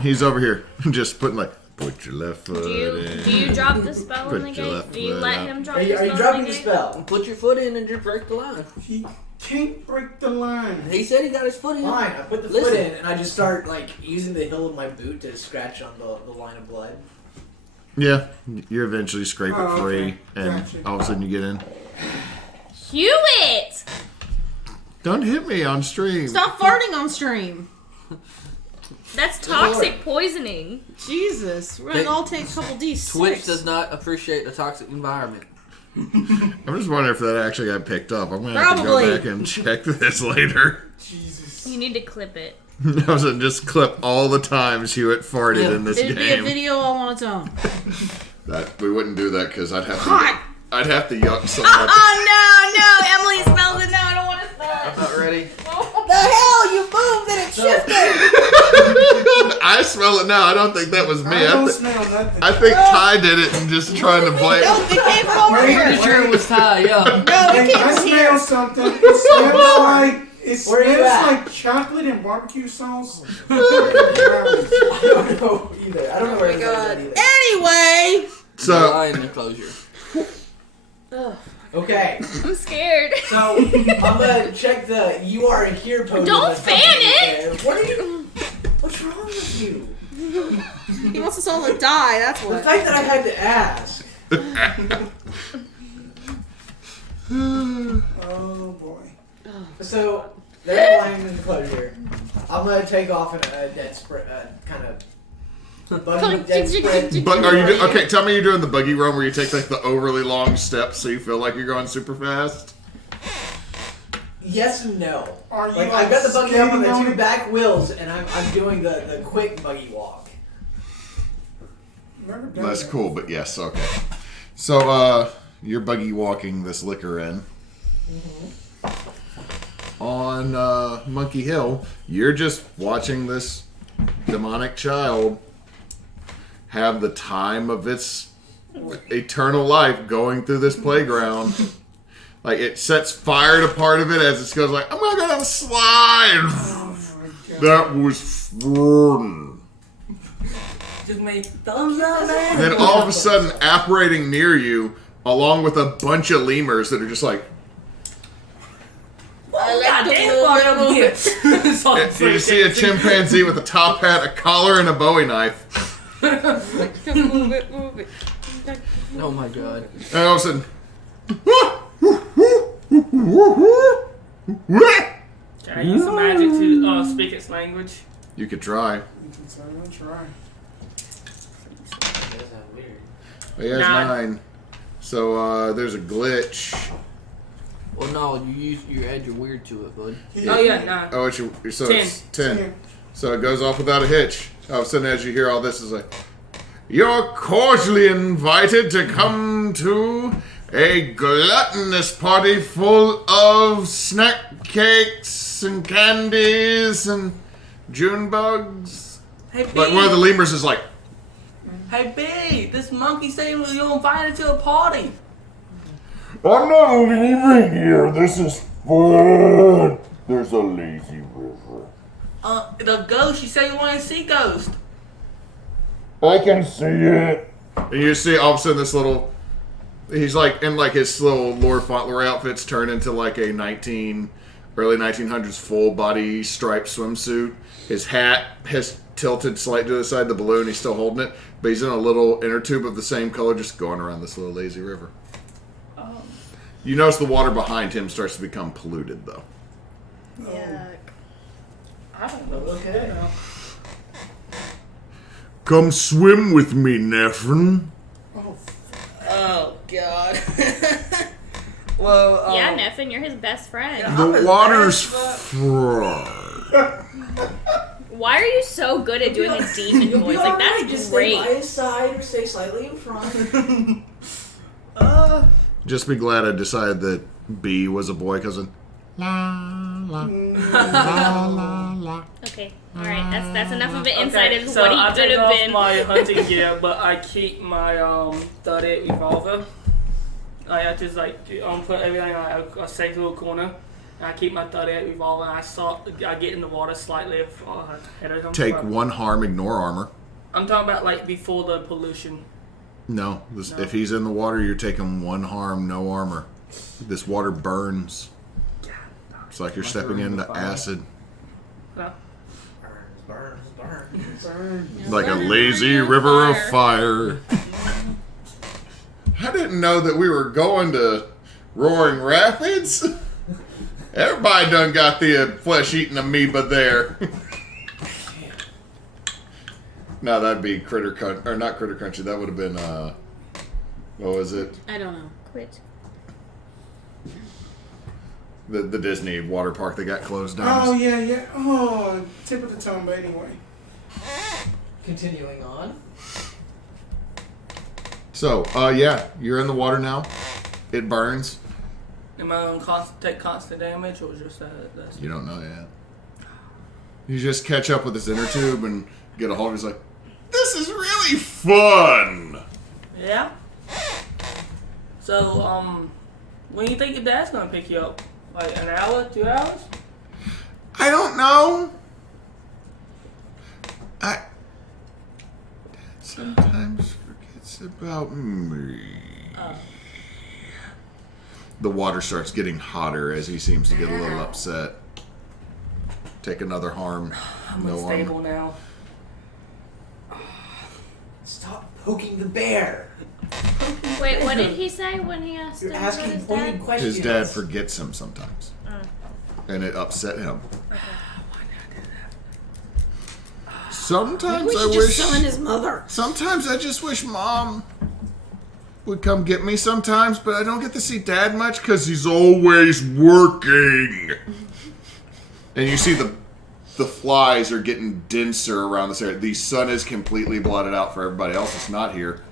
He's over here, just putting like, put your left foot Do in. you drop the spell in the Put your gate? left Do you foot let out. him drop Are the you spell in dropping the the gate? spell? Put your foot in and just break the line. He can't break the line. He said he got his foot in. Fine, I put the Listen. foot in and I just start like using the heel of my boot to scratch on the line of blood. Yeah, you eventually scrape it Oh, free, okay. and Gotcha. all of a sudden you get in. Hewitt! Don't hit me on stream. Stop farting on stream. That's toxic poisoning. Jesus, we're gonna all take a couple D6. Twitch does not appreciate the toxic environment. I'm just wondering if that actually got picked up. I'm gonna have to Probably. go back and check this later. Jesus. You need to clip it. I was gonna just clip all the times Hewitt farted Yeah. in this It'd be a game. video all on its own. That we wouldn't do that because I'd have to. Hot. I'd have to yuck so Oh, much. no, Emily smells it now. I don't want to smell it. I'm not ready. The hell, you moved and it shifted. I smell it now. I don't think that was me. I don't smell nothing. I think Ty did it and just trying to blame. No, it came from over Wait, here. Pretty sure it was Ty, yeah. No, it Hey, came I from here. smell something. It smells like Where you at? like chocolate and barbecue sauce. I don't know either. I don't know Oh where my it god. is either. Anyway. So Lion enclosure. Okay, I'm scared. so I'm gonna check the "you are here" podium. Don't that's fan up it! there. What are you? What's wrong with you? He wants us all to die, that's The what. fact that I had to ask. Oh boy. So they're lying in the enclosure. I'm gonna take off a dead sprint, kind of buggy dead sprint. But are you okay? Tell me you're doing the buggy run where you take like the overly long steps so you feel like you're going super fast. Yes and no. Are you Like I got the buggy up on the skating on two it? back wheels, and I'm doing the quick buggy walk. Never done That's that. cool, but yes, okay. So you're buggy walking this liquor in. On Monkey Hill, you're just watching this demonic child have the time of its eternal life going through this playground. Like it sets fire to part of it as it goes like, I'm gonna go down the slide. Oh my God. That was fun. Just made thumbs up, man. And then all of a sudden, apparating near you, along with a bunch of lemurs that are just like, God damn, fuck up here. It's all you see a chimpanzee with a top hat, a collar, and a Bowie knife. Move it, move it. Oh my god. And all of a sudden, Can I use some magic to speak its language? you could try. You can certainly try. He has 9. So there's a glitch. Well, no, you add your weird to it, bud. Oh yeah, nah. Oh, it's so it's 10. 10. So it goes off without a hitch. All of a sudden, as you hear all this, it's like, you're cordially invited to come to a gluttonous party full of snack cakes and candies and June bugs. Hey B, But one of the lemurs is like, hey B, this monkey said you're invited to a party. I'm not leaving here. This is fun. There's a lazy river. The ghost. You say you want to see ghost. I can see it. and you see all of a sudden this little, he's like in like his little Lord Fauntleroy outfits turn into like a early 1900s full body striped swimsuit. His hat has tilted slightly to the side of the balloon. He's still holding it, but he's in a little inner tube of the same color, just going around this little lazy river. You notice the water behind him starts to become polluted, though. Yuck. I don't know. Okay. Come swim with me, Nefan. Oh God. Well. Yeah, Nefan, you're his best friend. The water's fried. Why are you so good at doing a demon voice? Like, that's Just stay by great. his side or stay slightly in front. Just be glad I decided that B was a boy, because la la la la Okay. All right. That's enough of an insight into so what he I could take have off been. my hunting gear, but I keep my 38 revolver. I just put everything in a safe little corner. And I keep my 38 revolver. And I get in the water slightly ahead of him. Take 1 harm, ignore armor. I'm talking about like before the pollution. No, if he's in the water, you're taking 1 harm, no armor. This water burns. It's like you're stepping into acid. No. Burns. Like a lazy river of fire. I didn't know that we were going to Roaring Rapids. Everybody done got the flesh-eating amoeba there. No, that'd be Critter Country, or not Critter Country. That would have been, what was it? I don't know. Quit. The Disney water park that got closed down. Oh, yeah. Oh, tip of the tongue, but anyway. Continuing on. So, yeah, you're in the water now. It burns. Am I going to take constant damage or just that? You don't know yet. You just catch up with this inner tube and get a hold of it. He's like, this is really fun. Yeah. So, when you think your dad's going to pick you up? Like an hour, 2 hours? I don't know. Dad sometimes forgets about me. The water starts getting hotter as he seems to get a little upset. Take another harm. I'm No unstable armor. now. Stop poking the bear. Wait, what did he say when he asked You're him about asking his pointed dad? questions. His dad forgets him sometimes. And it upset him. Sometimes We I should wish. just summon his mother. Sometimes I just wish Mom would come get me sometimes, but I don't get to see Dad much because he's always working. And you see the flies are getting denser around this area. The sun is completely blotted out for everybody else that's not here.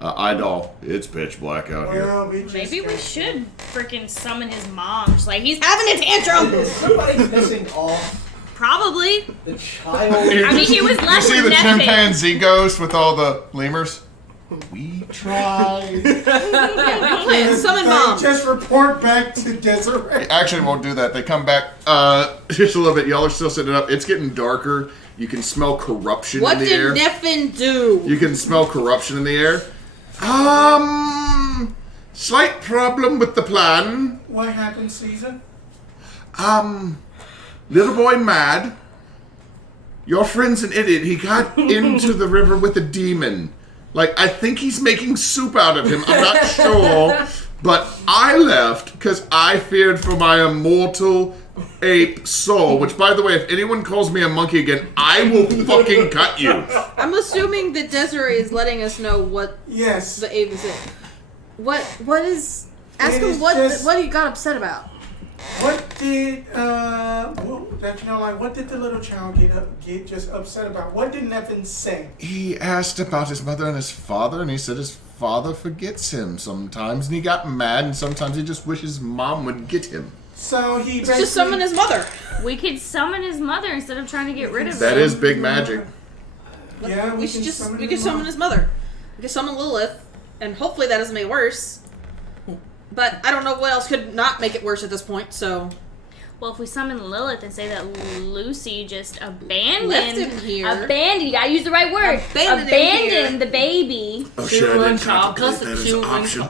Idall, it's pitch black out here. Well, Maybe we should freaking summon his mom. Just like, he's having a tantrum. Is somebody pissing off Probably. the child? I mean, he was You left see with the nothing. chimpanzee ghost with all the lemurs? We tried. Plan, summon mom. Just report back to Desirae. Actually, won't do that. They come back just a little bit. Y'all are still sitting up. It's getting darker. You can smell corruption What in the did air. Nefan do? You can smell corruption in the air. Slight problem with the plan. What happened, Caesar? Little boy mad. Your friend's an idiot. He got into the river with a demon. Like, I think he's making soup out of him. I'm not sure. But I left because I feared for my immortal ape soul. Which, by the way, if anyone calls me a monkey again, I will fucking cut you. I'm assuming that Desirae is letting us know what Yes. the ape is in. What is? Ask It him is what just- what he got upset about. What did what did the little child get just upset about? What did Nefan say? He asked about his mother and his father, and he said his father forgets him sometimes, and he got mad, and sometimes he just wishes Mom would get him. So he Let's just summon his mother. We could summon his mother instead of trying to get rid of That him. is big magic. Yeah, We should summon his mother. We could summon Lilith, and hopefully that doesn't make it worse. But I don't know what else could not make it worse at this point. So Well, if we summon Lilith and say that Lucy just abandoned... Left him here. Abandoned, you gotta use the right word. Abandoned him here. Abandoned the baby. Oh She shit, will I win didn't child contemplate that custody. as She an will win option.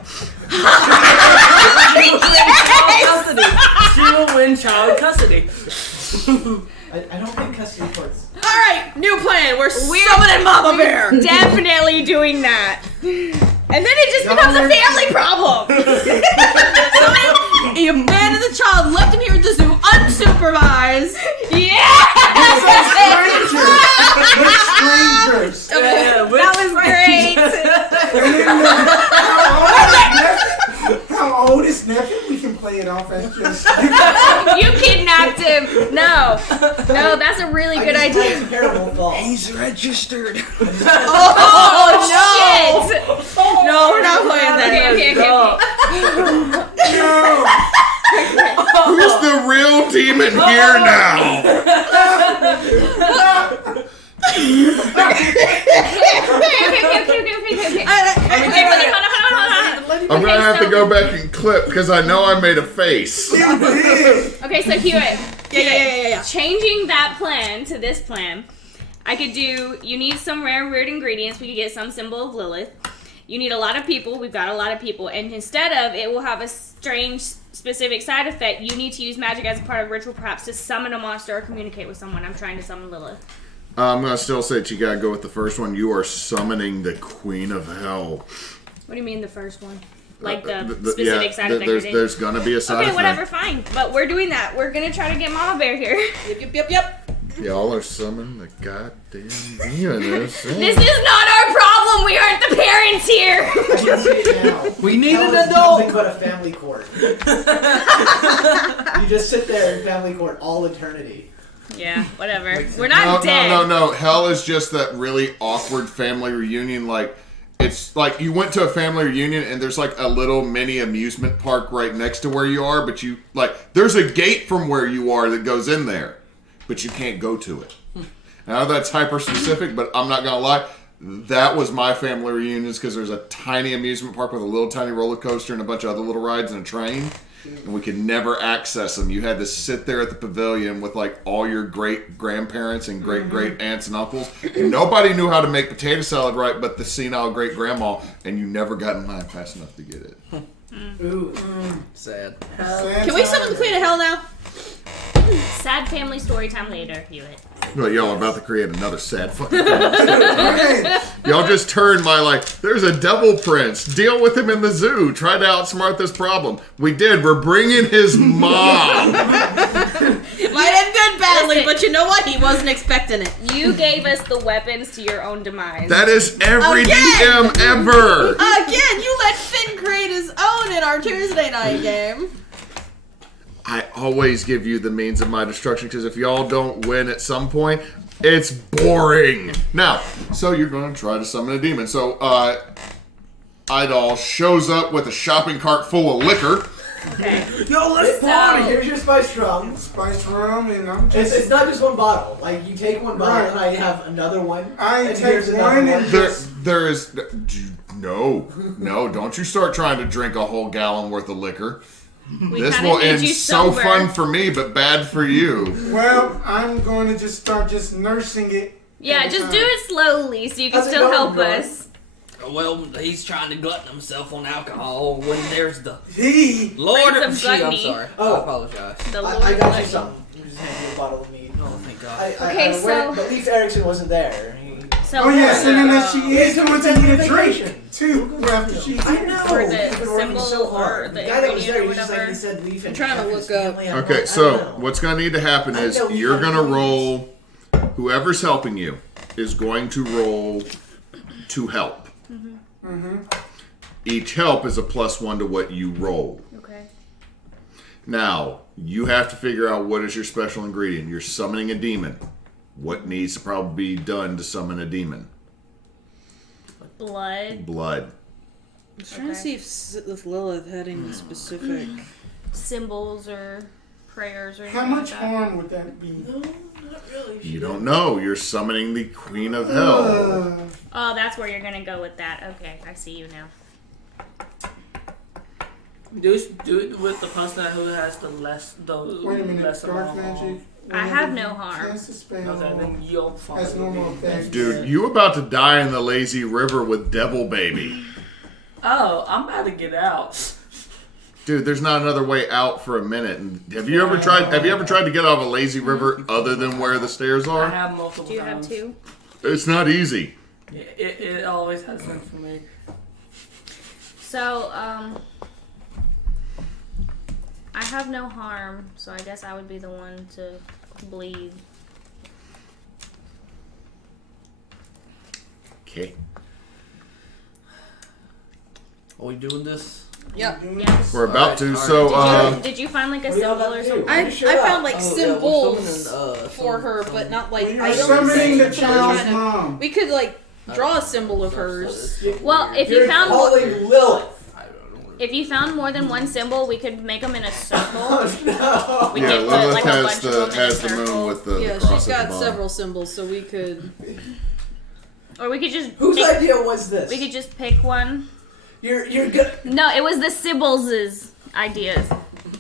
She will win child custody. I don't think custody courts. all right, new plan. We're summoning Mama Bear. Definitely doing that. And then it just becomes a family problem. He abandoned the child, left him here at the zoo unsupervised. Yeah! Strangers. Yeah, That was great. How old is Nefan? We can play it off as just. You kidnapped him. No, that's a really good idea. Terrible thought. He's registered. Oh, shit! No, we're not playing that. Okay. Who's the real demon here now? have to go back and clip because I know I made a face. Okay, so Hewitt. Yeah. Changing that plan to this plan, I could do, you need some rare weird ingredients. We could get some symbol of Lilith. You need a lot of people. We've got a lot of people. And instead of it will have a strange specific side effect, you need to use magic as a part of the ritual, perhaps to summon a monster or communicate with someone. I'm trying to summon Lilith. I'm going to still say that you got to go with the first one. You are summoning the Queen of Hell. What do you mean the first one? Like the specific side effect? There's going to be a side effect. Okay, whatever, fine. But we're doing that. We're going to try to get Mama Bear here. Yep. Y'all are summoning the goddamn demon. This is not our problem. We aren't the parents here. I can see it now. We need Hell an is adult. nothing but a family court. You just sit there in family court all eternity. Yeah, whatever. We're not dead. No. Hell is just that really awkward family reunion. Like, it's like you went to a family reunion and there's like a little mini amusement park right next to where you are, but you, like, there's a gate from where you are that goes in there, but you can't go to it. I know that's hyper specific, but I'm not gonna lie. That was my family reunions because there's a tiny amusement park with a little tiny roller coaster and a bunch of other little rides and a train, and we could never access them. You had to sit there at the pavilion with like all your great grandparents and great aunts and uncles. And nobody knew how to make potato salad right, but the senile great grandma, and you never got in line fast enough to get it. Ooh. Sad. Can we summon the Queen of Hell now? Sad family story time later, Hewitt. Well, y'all are about to create another sad fucking thing. Y'all just turned my, like, there's a devil prince. Deal with him in the zoo. Try to outsmart this problem. We did. We're bringing his mom. Might have been badly, Listen. but you know what? He wasn't expecting it. You gave us the weapons to your own demise. That is every Again. DM ever. Again, you let Finn create his own in our Tuesday night game. I always give you the means of my destruction because if y'all don't win at some point, it's boring. Now, so you're going to try to summon a demon. So, Idall shows up with a shopping cart full of liquor. Okay. Yo, let's party. Here's your spice rum. Spice rum, and I'm just. It's not just one bottle. Like, you take one bottle Right. and I have another one. I and take here's another one and There is no, don't you start trying to drink a whole gallon worth of liquor. We This kinda will need end you so sober. fun for me, but bad for you. Well, I'm going to just start just nursing it. Yeah, just do it slowly so you can How's it still going, help Bjorn? us. Well, he's trying to glutton himself on alcohol when there's the He. Lord Prince of of She. I'm Gluttony. sorry. Oh. I apologize. The Lord I got you Gluttony. something. You just hand me a bottle of mead. Oh, thank God. Okay, so- But Leif Erikson wasn't there. So Oh yes, for and then the- that she is He's going to doing need a vacation. drink too after she. I know. For the He's been working symbol so or hard. the guy that was there, ingredient or he just like whatever. he said Leif and I'm trying to half look his up. family. I'm Okay, like, I so don't know. what's going to need to happen I is know we you're have going to these. roll. Whoever's helping you is going to roll to help. Each help is a +1 to what you roll. Okay. Now, you have to figure out what is your special ingredient. You're summoning a demon. What needs to probably be done to summon a demon? Blood, Blood. I'm trying to see if Lilith had any specific. symbols, or prayers, or anything How much like that. harm would that be? No, not really. You don't know. You're summoning the Queen of Hell. Oh, that's where you're gonna go with that. Okay, I see you now. Do it with the person who has the less Wait a minute, less dark amount of harm. magic. I have no harm. Cast a spell. Okay, then you'll find Has normal effect. Dude, you about to die in the lazy river with Devil Baby. Oh, I'm about to get out. Dude, there's not another way out for a minute. And have you ever tried to get off a lazy river other than where the stairs I are? have multiple Do you have times. two? It's not easy. Yeah, it always has been for me. So, I have no harm, so I guess I would be the one to bleed. Okay. Are we doing this? Yep. Yeah. We're about to. Alright, So, Did you find like a what do y'all symbol got or to do? something? I Shut found up. like Oh, symbols yeah, we're for her, but not like You're items. summoning the We're child's trying to- mom. We could like draw a symbol of hers. Well, if You're you found calling Lilith. if you found more than one symbol, we could make them in a circle. Oh no. We yeah, could put Lilith like a has bunch the of them in a has the moon circle. with the Yeah, cross she's at got the bottom. several symbols, so we could. Or we could just Whose pick, idea was this? we could just pick one. You're good. No, it was the Sybil's ideas.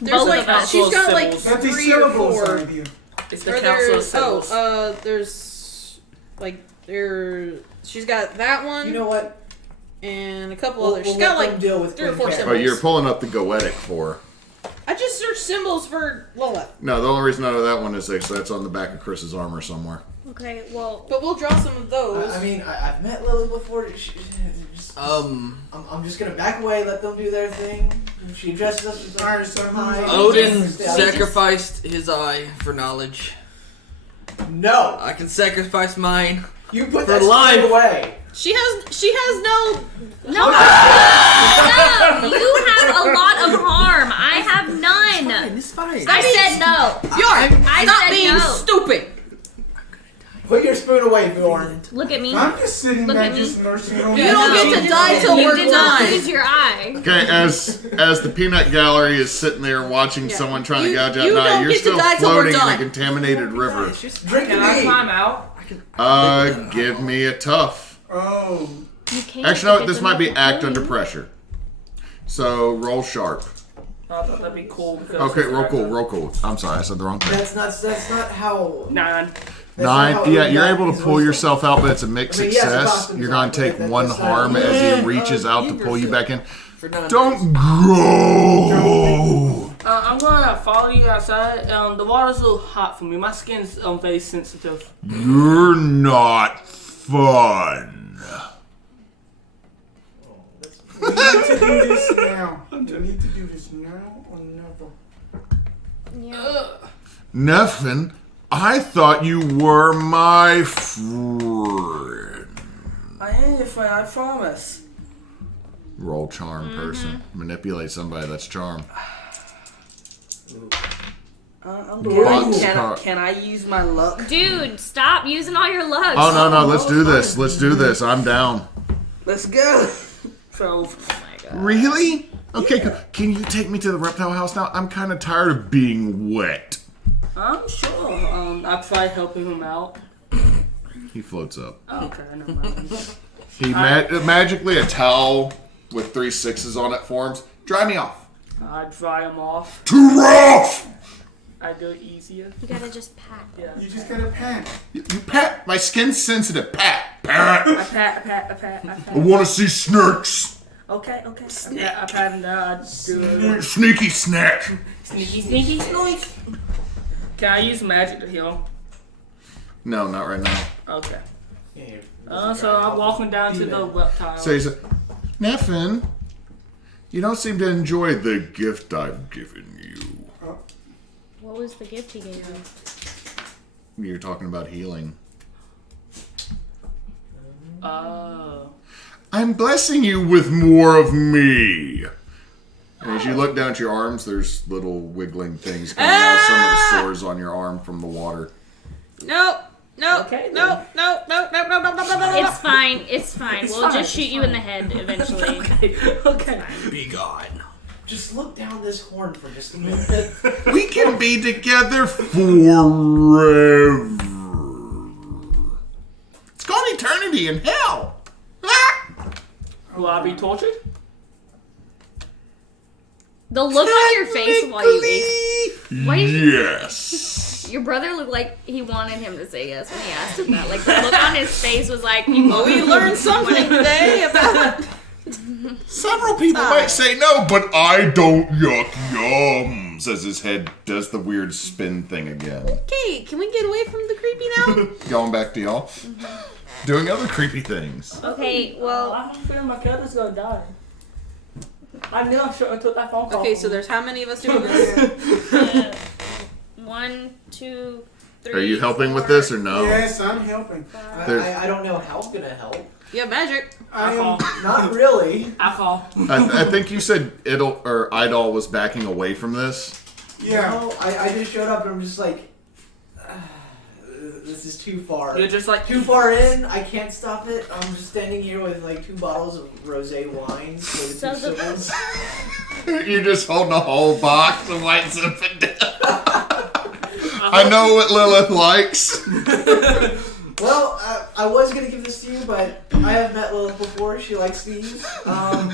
There's Both like of us. she's got like Sybil's. That's the 3 or syllables 4. idea. It's Or the council of there's Sybil's. there's like she's got that one You know what? and a couple We'll others. She's let got them like deal with 3 or Queen 4 Karen. symbols. Oh, you're pulling up the Goetic for. I just searched symbols for Lola, No, the only reason I know that one is that's on the back of Chris's armor somewhere. Okay, well, but we'll draw some of those. I mean, I've met Lily before. I'm just gonna back away, let them do their thing. She addresses us with Alright, so hi. Odin Just- sacrificed his eye for knowledge. No, I can sacrifice mine. you put For that life. straight away. she has no. no, you have a lot of harm. I have none. It's fine. I said no. Bjorn, I stop said being no. stupid. Put your spoon away, Bjorn. Look at me. I'm just sitting Look back, at me. just nursing on You don't get to die till You we're did not done. lose your eye. Okay, as the peanut gallery is sitting there watching someone trying to You- gouge out you an eye, don't you're get to still die till we're floating in a done. contaminated river. Drink Can I the climb out? Give me a tough. Oh. You can't Actually, no, get this to might be the act point. under pressure. So roll sharp. I thought that'd be cool. Because Okay, it's roll like cool, a- roll cool. I'm sorry, I said the wrong thing. That's not how. 9. That's not how 9. Yeah, Odin you're got able to his pull wisdom. yourself out, but it's a mixed I mean, yes, the success. costume's You're going on, to but take that's one not- harm as he reaches out to give pull you yourself- back in. For 9 Don't go! I'm gonna follow you outside. The water's a little hot for me. My skin's very sensitive. You're not fun. We need to do this now. We need to do this now or never. Yeah. Nefan, I thought you were my friend. I am your friend, I promise. Roll charm person. Manipulate somebody that's charm. I'm Box good. car- Can I use my luck? Dude, stop using all your luck. Oh, no, let's do this. Let's do this. I'm down. Let's go. 12. Oh my god. Really? Okay, can you take me to the reptile house now? I'm kind of tired of being wet. I'm sure. I'll try helping him out. He floats up. Oh, okay, never mind. He magically, a towel with 3 6s on it forms. Dry me off. I dry him off. Too rough! I go easier. You gotta just pat. Yeah. You just gotta pat. You pat. My skin's sensitive. Pat. Pat. I pat. I want to see snakes. Okay. Yeah, I pat him down. I do a Sneaky snack. sneaky snoink. Can I use magic to heal? No, not right now. Okay. Yeah, So I'm walking down to the reptile. So he said, Nefan, you don't seem to enjoy the gift I've given you. What was the gift he gave you? You're talking about healing. Oh. I'm blessing you with more of me. And as you look down at your arms, there's little wiggling things coming out of some of the sores on your arm from the water. No. Okay, No. It's fine. It's fine. It's We'll fine, just it's shoot you in the head eventually. Okay. Be gone. Just look down this horn for just a minute. We can be together forever. It's called eternity in hell. Will I be tortured? The look on your face while you eat. Why did Yes. your brother looked like he wanted him to say yes when he asked him that? Like the look on his face was like, you Well, we learned something today about. Several people might say no, but I don't yuck yum. Says his head does the weird spin thing again. Okay, can we get away from the creepy now? Going back to y'all. Doing other creepy things. Okay, well, I have a feeling my cousin's gonna die. I knew I should have took that phone call. Okay, so there's how many of us doing this? 1, 2, 3. Are you helping with this or no? Yes, I'm helping. There's- I don't know how I'm gonna help. You have magic. I am. Not really. Alcohol. I think you said Idall was backing away from this. Yeah. No, I just showed up and I'm just like, this is too far. You're just like Too far in, I can't stop it. I'm just standing here with like 2 bottles of rosé wine for the So 2 the- Sybils. You're just holding a whole box of white Zinfandel. I know what Lilith likes. Well, I was gonna give this to you, but I have met Lilith before. She likes these. I'm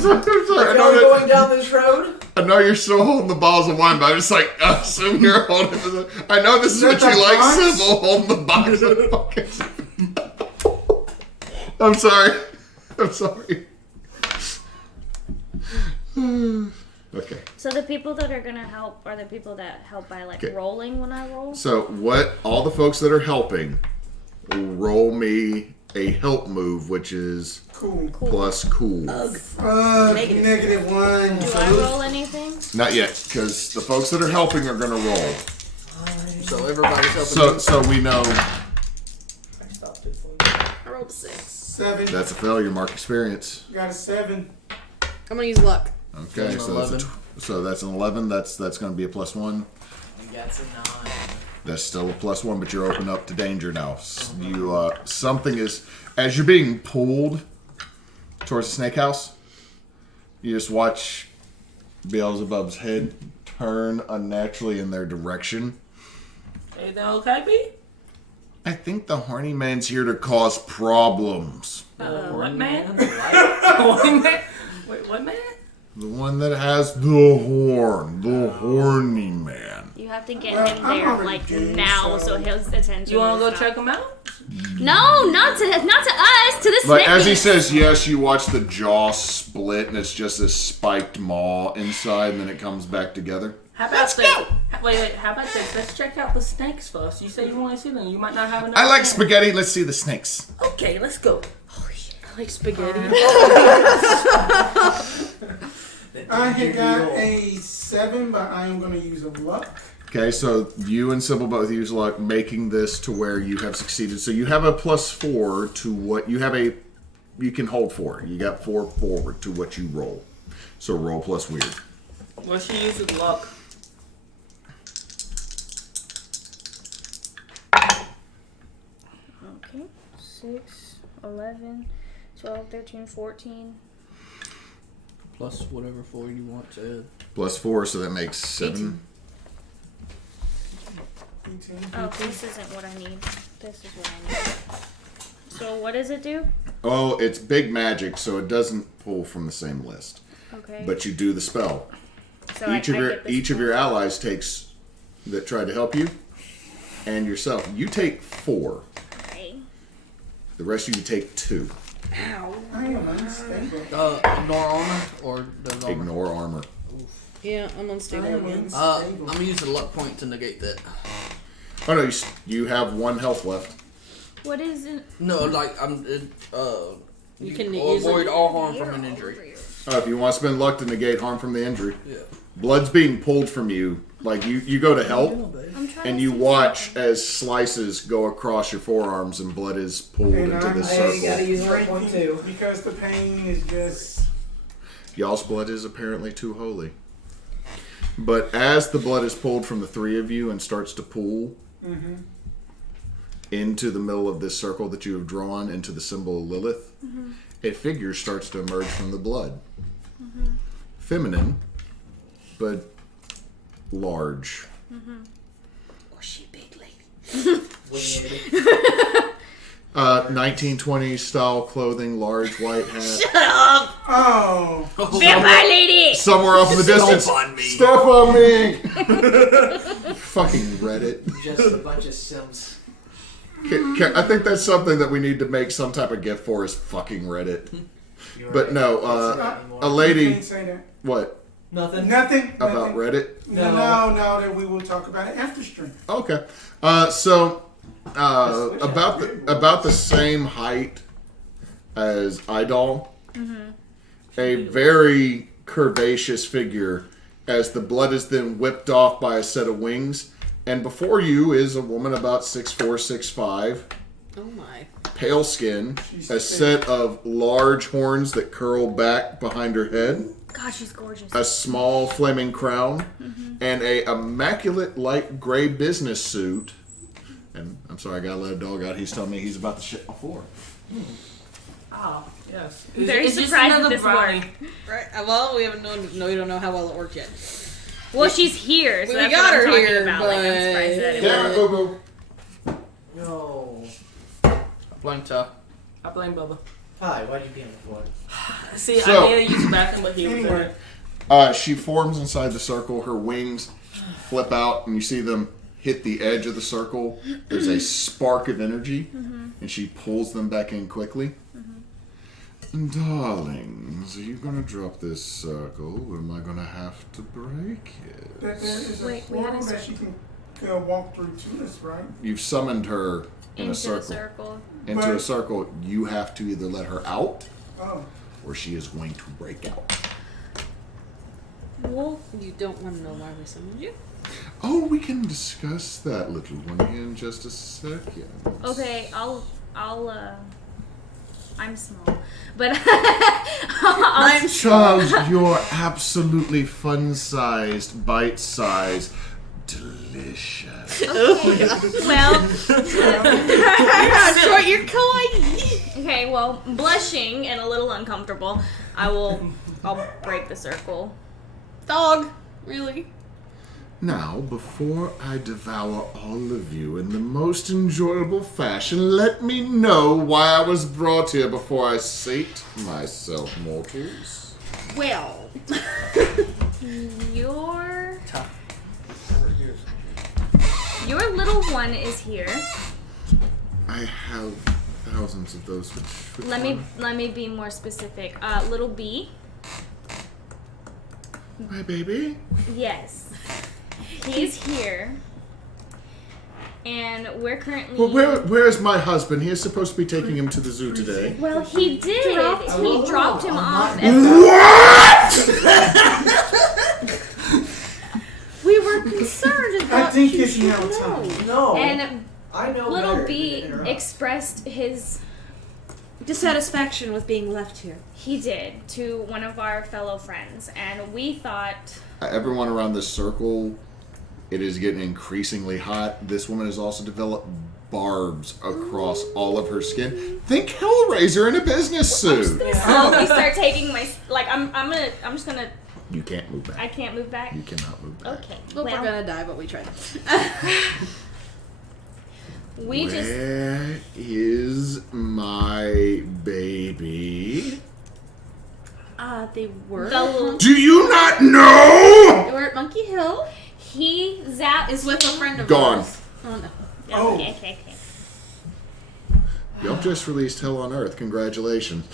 sorry. If y'all are going down this road, I know you're still holding the bottles of wine, but I'm just like, assume you're holding the... I know this is what you like, Sybil, holding the box of fucking... I'm sorry. Okay. So the people that are gonna help are the people that help by like rolling when I roll? So what all the folks that are helping roll me a help move, which is Cool. plus cool. Negative 1. Do I roll anything? Not yet, because the folks that are helping are gonna roll. So everybody's helping. So we know I stopped it for you. I rolled a 6. 7. that's a failure. Mark experience. Got a 7. I'm gonna use luck. Okay, so that's an 11. That's going to be a +1. You got a 9. That's still a +1, but you're open up to danger now. You something is as you're being pulled towards the snake house. You just watch Beelzebub's head turn unnaturally in their direction. Everything okay, B? I think the horny man's here to cause problems. What man? What man? Wait, what man? The one that has the horn, the horny man. You have to get Well, him I'm there already like dead, now, so- so his attention. You wanna is go not- check him out? No, not to us, to the Like snake. as he says yes, you watch the jaw split, and it's just this spiked maw inside, and then it comes back together. How about Wait, how about this? Let's check out the snakes first. You say you want to see them. You might not have enough. I like time. spaghetti. Let's see the snakes. Okay, let's go. I like spaghetti. I had got a 7, but I am going to use a luck. Okay, so you and Sybil both use luck, making this to where you have succeeded. So you have a +4 to what you have a. You can hold 4. You got 4 forward to what you roll. So roll plus weird. What she uses luck. Okay. 6, 11, 12, 13, 14. Plus whatever 4 you want to add. +4, so that makes 7. 18. Oh, this isn't what I need. This is what I need. So what does it do? Oh, it's big magic, so it doesn't pull from the same list. Okay. But you do the spell. So each of get your allies takes that tried to help you, and yourself. You take 4. Okay. The rest of you take 2. Ow. I am unstable. Ignore armor or does armor? Ignore armor. Yeah, I'm I unstable am again. unstable. I'm gonna use a luck point to negate that. Oh no, you have 1 health left. What is it? No, like You can avoid all harm from an injury. Oh, if you want to spend luck to negate harm from the injury. Yeah. Blood's being pulled from you. Like you go to help, I'm trying and to you see watch something. as slices go across your forearms, and blood is pulled And into I'm this Hey, you gotta circle. use luck one too. Because the pain is just... Y'all's blood is apparently too holy. But as the blood is pulled from the 3 of you and starts to pool into the middle of this circle that you have drawn into the symbol of Lilith, a figure starts to emerge from the blood. Feminine, but large. Or she big lady. Weird. 1920s style clothing, large white hat. Shut up! Oh! Vampire lady! Somewhere off in the distance. on me. Step on me! Fucking Reddit. Just a bunch of Sims. I think that's something that we need to make some type of gift for is fucking Reddit. You're But right. no, Can't say that anymore. a lady. Can't say that. What? Nothing. Nothing. About nothing. Reddit? No, that we will talk about it after stream. Okay. So, about the same height as Idall, a very curvaceous figure, as the blood is then whipped off by a set of wings, and before you is a woman about 6'4", 6'5", Oh my. pale skin, She's a thick. set of large horns that curl back behind her head, God, she's gorgeous. a small flaming crown, and a immaculate light gray business suit. And I'm sorry, I gotta let a dog out. He's telling me he's about to shit my floor. Oh, yes. Very It's just surprised another that this brownie. worked. Right. Well, we haven't known. No, we don't know how well it worked yet. Well, she's here, so We that's got what I'm her talking here, about. Like, I'm surprised that it Yeah, worked. boo boo. No. Blank top. I blame Bubba. Hi, why'd you pee on the floor? See, So- I needed to use the bathroom, but he was in Anyway. it. She forms inside the circle. Her wings flip out, and you see them hit the edge of the circle. There's a spark of energy, and she pulls them back in quickly. Darlings, are you going to drop this circle, or am I going to have to break it? There is a Wait, we had a portal that she can walk through to us, right? You've summoned her in Into a circle. the circle. Into But- a circle. You have to either let her out, Oh. or she is going to break out. Well, you don't want to know why we summoned you? Oh, we can discuss that, little one, in just a second. Okay, I'm small, but Charles, you're absolutely fun-sized, bite-sized, delicious. well, Short, you're kawaii. okay, well, blushing and a little uncomfortable, I'll break the circle. Dog. Really? Now, before I devour all of you in the most enjoyable fashion, let me know why I was brought here before I sate myself, mortals. Well. Your little one is here. I have thousands of those. Which Let me be more specific. Little B. My baby? Yes. He's here. And we're currently Well, where's my husband? He is supposed to be taking him to the zoo today. Well, he did. He dropped him off at We were concerned about I think you it's should now know. time. No. And I know little better B than to interrupt. expressed his Dissatisfaction with being left here. he did to one of our fellow friends, and we thought Everyone around this circle, it is getting increasingly hot. This woman has also developed barbs across all of her skin. Think Hellraiser in a business suit. slowly start taking my I'm just gonna You can't move I back. can't move back. You cannot move back. Okay. Well, well, we're gonna die, but we tried. we just Where is my baby? They were. the Do you not know? They were at Monkey Hill. he zapped Is with a friend of Gone. ours. Oh no. Oh. Okay. Y'all just released Hell on Earth. Congratulations.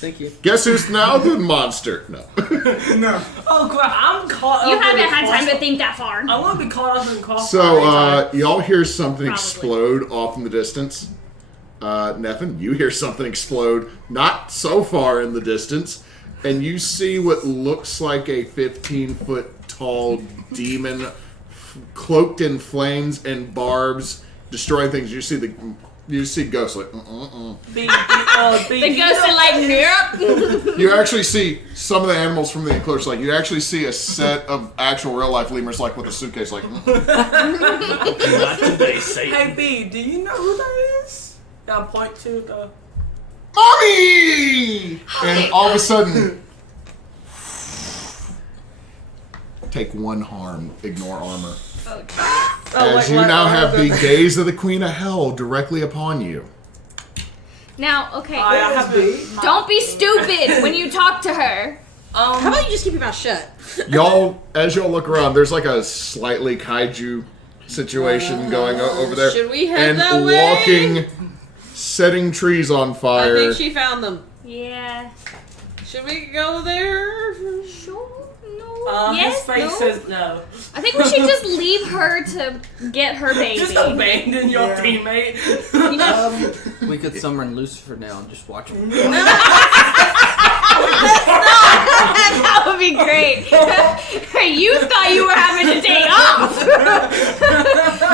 Thank you. Guess who's now the monster? No. No. Oh crap! I'm caught. You up haven't in had time to crossfire. think that far. I want to be caught up in crossfire. So, y'all hear something Probably. explode off in the distance. Nefan, you hear something explode not so far in the distance, and you see what looks like a 15-foot tall demon cloaked in flames and barbs destroying things. You see ghosts like, B, The ghosts are like, nope. You actually see some of the animals from the enclosure. Like, you actually see a set of actual real-life lemurs, like, with a suitcase, like, Not today, Satan. Hey B, do you know who that is? I'll point to the. Mommy! And all of a sudden, take one harm, ignore armor. As you now have the gaze of the Queen of Hell directly upon you. Now, okay. I have to. Don't be stupid when you talk to her. How about you just keep your mouth shut? Y'all, as y'all look around, there's like a slightly kaiju situation going over there. Should we head and that way? walking, setting trees on I fire. think she found them. Yeah. Should we go there? Sure. No. His Yes. face No. says no. I think we should just leave her to get her baby. Just abandon your Yeah. teammate. We could summon Lucifer now and just watch him. That would be great. You thought you were having a day off.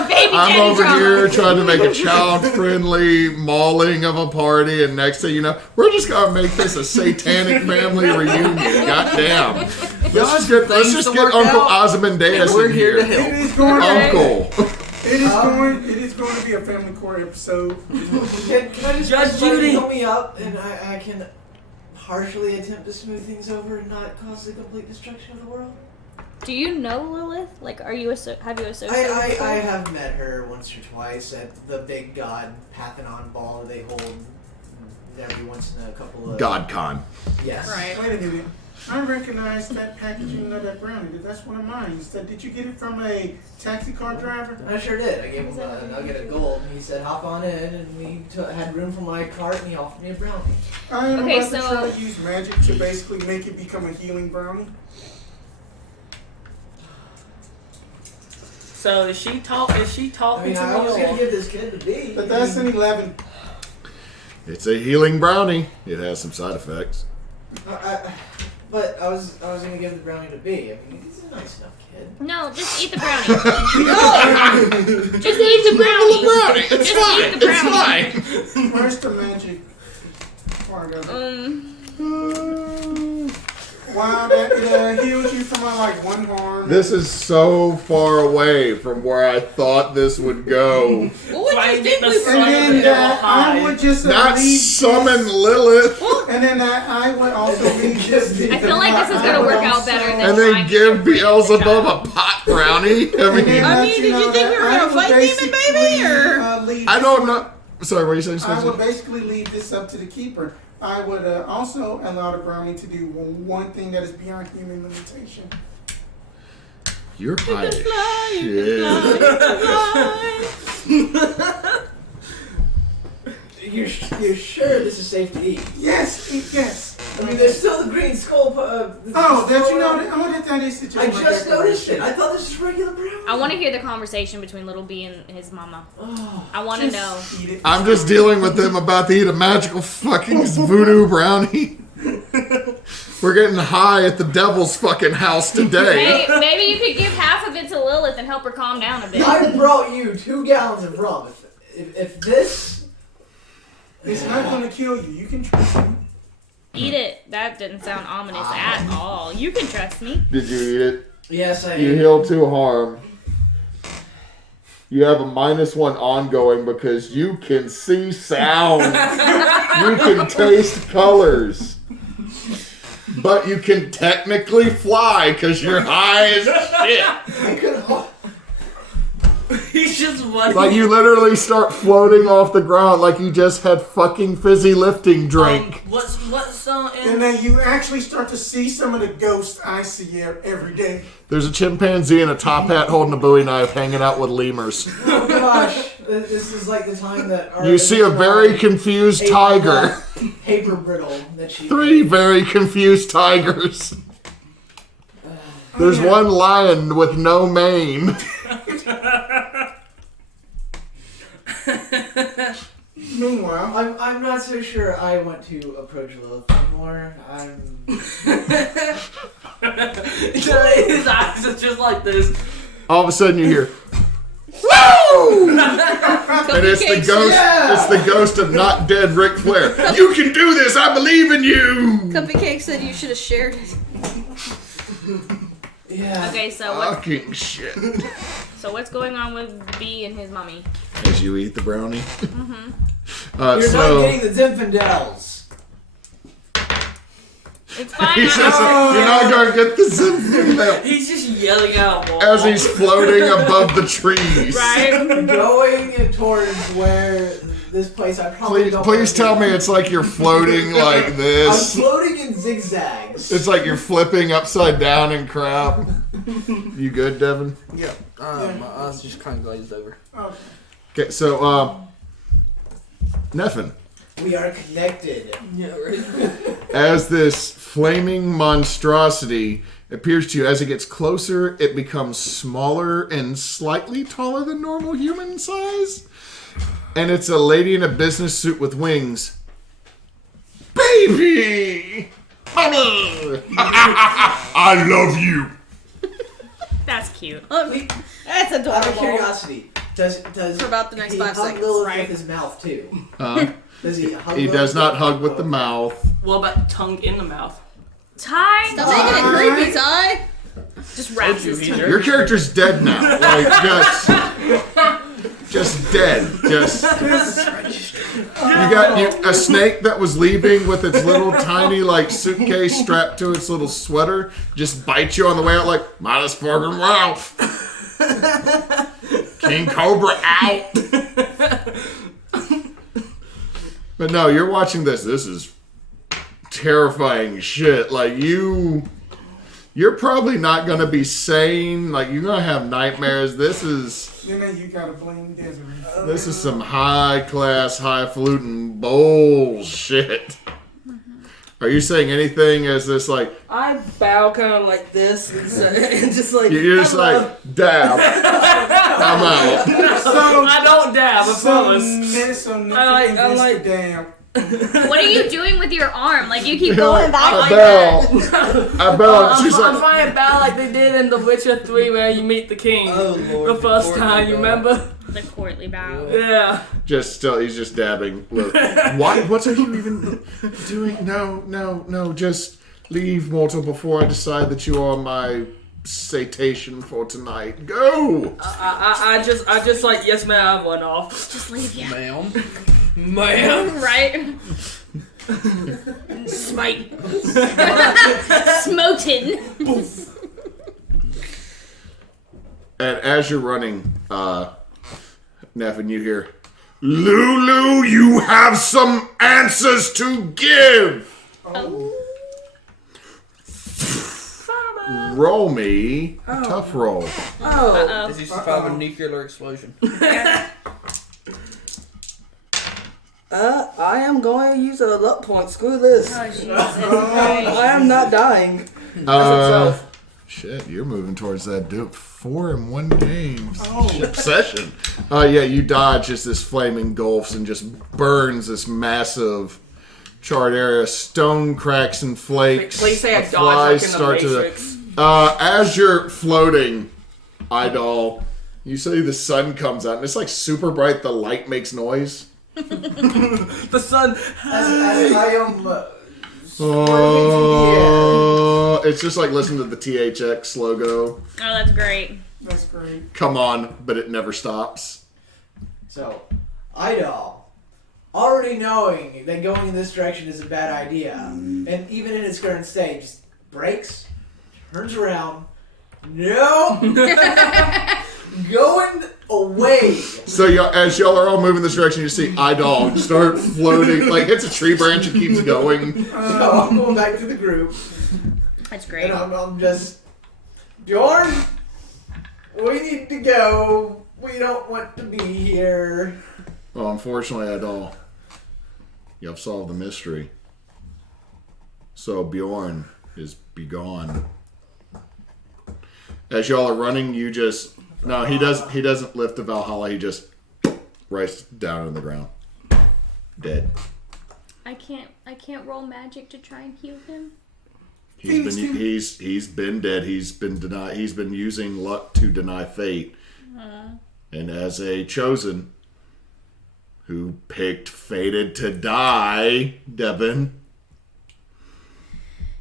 Baby I'm daddy over drama. here trying to make a child-friendly mauling of a party, and next thing you know, we're just gonna make this a satanic family reunion. Goddamn! Let's just get Uncle Ozymandias We're in here to here. help. It is going to, Uncle. it is going to be a family court episode. Can I just Judge Judy. pull me up and I can partially attempt to smooth things over and not cause the complete destruction of the world? Do you know Lilith? Like, have you associated with her? I have met her once or twice at the big god Pathanon ball they hold every once in a couple of... GodCon. Yes. Right. Wait a minute. I recognize that packaging of that brownie. That's one of mine. Did you get it from a taxi car driver? I sure did. I gave him a nugget of gold, and he said, "Hop on in," and we had room for my cart, and he offered me a brownie. I am Okay, about to so- try to use magic to basically make it become a healing brownie. So is she talking I to mean, I was me? gonna Or? give this kid the B. But that's an 11. It's a healing brownie. It has some side effects. But I was gonna give the brownie to B. I mean, he's a nice enough kid. No, just eat the brownie. Just eat the brownie. It's Just eat the brownie. It's fine. Where's the magic part of it? Wow, that heals you from like one harm. This is so far away from where I thought this would go. What would Try you and get think the we sun were And to then that I would just Not leave summon Lilith And then that I would also leave this. I feel like this is gonna work out better than and trying then to give get Beelzebub a pot brownie. I And then mean, I let mean, you did you know think we that were I gonna would fight Demon basically, Baby, or? leave I this don't up- know. Sorry, what are you saying, I Spencer? would basically leave this up to the keeper. I would also allow the brownie to do one thing that is beyond human limitation. You're high as shit. You're sure this is safe to eat? Yes. I mean, there's still the green skull. Oh, that you know? That is the I just noticed it. I thought this was regular brownie. I want to hear the conversation between Little B and his mama. Oh, I want to know. Eat it. I'm just dealing with them about to eat a magical fucking voodoo brownie. We're getting high at the devil's fucking house today. Hey, maybe you could give half of it to Lilith and help her calm down a bit. I brought you 2 gallons of rum. If this, It's not going to kill you. You can trust me. Eat it. That didn't sound ominous at all. You can trust me. Did you eat it? yes, I. You heal 2 harm. You have a -1 ongoing because you can see sound. You can taste colors. But you can technically fly because you're high as shit. I could. He's just running. Like you literally start floating off the ground like you just had fucking fizzy lifting drink. What's And then you actually start to see some of the ghosts I see every day. There's a chimpanzee in a top hat holding a Bowie knife hanging out with lemurs. Oh gosh, this is like the time that. You see a very confused tiger. Paper brittle that she. 3 very confused tigers. There's one lion with no mane. Meanwhile, I'm not so sure I want to approach Lilith anymore. His eyes are just like this. All of a sudden you hear, "Woo!" And it's the ghost. Yeah! It's the ghost of not dead Ric Flair. You can do this. I believe in you. Cupcake said you should have shared it. Yeah. Okay, so Fucking shit. what's going on with B and his mommy? Did you eat the brownie? Mm-hmm. You're So not getting the Zinfandels. It's fine. he says, "You're not gonna get the Zinfandel." He's just yelling out. As he's floating above the trees. Right? Going towards where this place I probably don't. Please tell me it's like you're floating like I'm this. floating in zigzags. It's like you're flipping upside down and crap. You good, Devin? Yeah. My eyes just kind of glazed over. Okay, so Nefan, We are connected. Yeah, right. as this flaming monstrosity appears to you, as it gets closer, it becomes smaller and slightly taller than normal human size. And it's a lady in a business suit with wings. Baby! Mommy! I love you. That's cute. That's Out of adorable. curiosity, does For about the next he 5 hug seconds, Lilith right? with his mouth too? Does he hug He Lilith does not hug with Oh. the mouth. What about tongue in the mouth? Ty, Stop making it creepy, Ty. just wraps his tongue. Your character's dead now. Like, just dead. Just. You got a snake that was leaving with its little tiny, like, suitcase strapped to its little sweater. Just bites you on the way out, like, minus fucking Ralph. King Cobra out. But no, you're watching this. This is terrifying shit. Like, you're probably not going to be sane. Like, you're going to have nightmares. This is... Then you gotta blame Desirae. This is some high-class, highfalutin bullshit. Are you saying anything as this, like... I bow kind of like this and just like... You're just like, dab. I'm out. I don't dab, I promise. I'm like, damn. What are you doing with your arm? Like, you keep going back I like bow. that. I bow. She's I'm like... trying to bow like they did in The Witcher 3 where you meet the king. Oh, Lord. The first time, you remember? The courtly bow. Yeah. Just still, he's just dabbing. Look, what are you even doing? No. Just leave, mortal, before I decide that you are my satation for tonight. Go. I just like, yes, ma'am, I went off. Just leave, yeah. Ma'am. Ma'am. Right? Smite. Smoten. And as you're running, Nefan, you hear, Lulu, you have some answers to give. Oh. Roll me a tough roll. Oh. Does he survive a nuclear explosion? I am going to use a luck point. Screw this. Oh, Jesus Christ. I am not dying. Shit, you're moving towards that dude. 4 in one game session. Yeah, you dodge as this flame engulfs and just burns this massive charred area. Stone cracks and flakes. Please say I The dodge like in the Matrix. As you're floating, Idall, you see the sun comes out and it's like super bright. The light makes noise. The sun. As I am It's just like listening to the THX logo. Oh, that's great. That's great. Come on, but it never stops. So, Idall, already knowing that going in this direction is a bad idea, and even in its current state, just breaks, turns around, no, going away. So as y'all are all moving this direction, you see Idall start floating, like hits a tree branch and keeps going. So I'm going back to the group, That's great. and I'm just, Bjorn, we need to go. We don't want to be here. Well, unfortunately, Idall, you have solved the mystery. So Bjorn is begone. As y'all are running, you just he doesn't lift the Valhalla. He just right down on the ground, dead. I can't roll magic to try and heal him. He's been dead. He's been denied. He's been using luck to deny fate. And as a chosen who picked fated to die, Devin,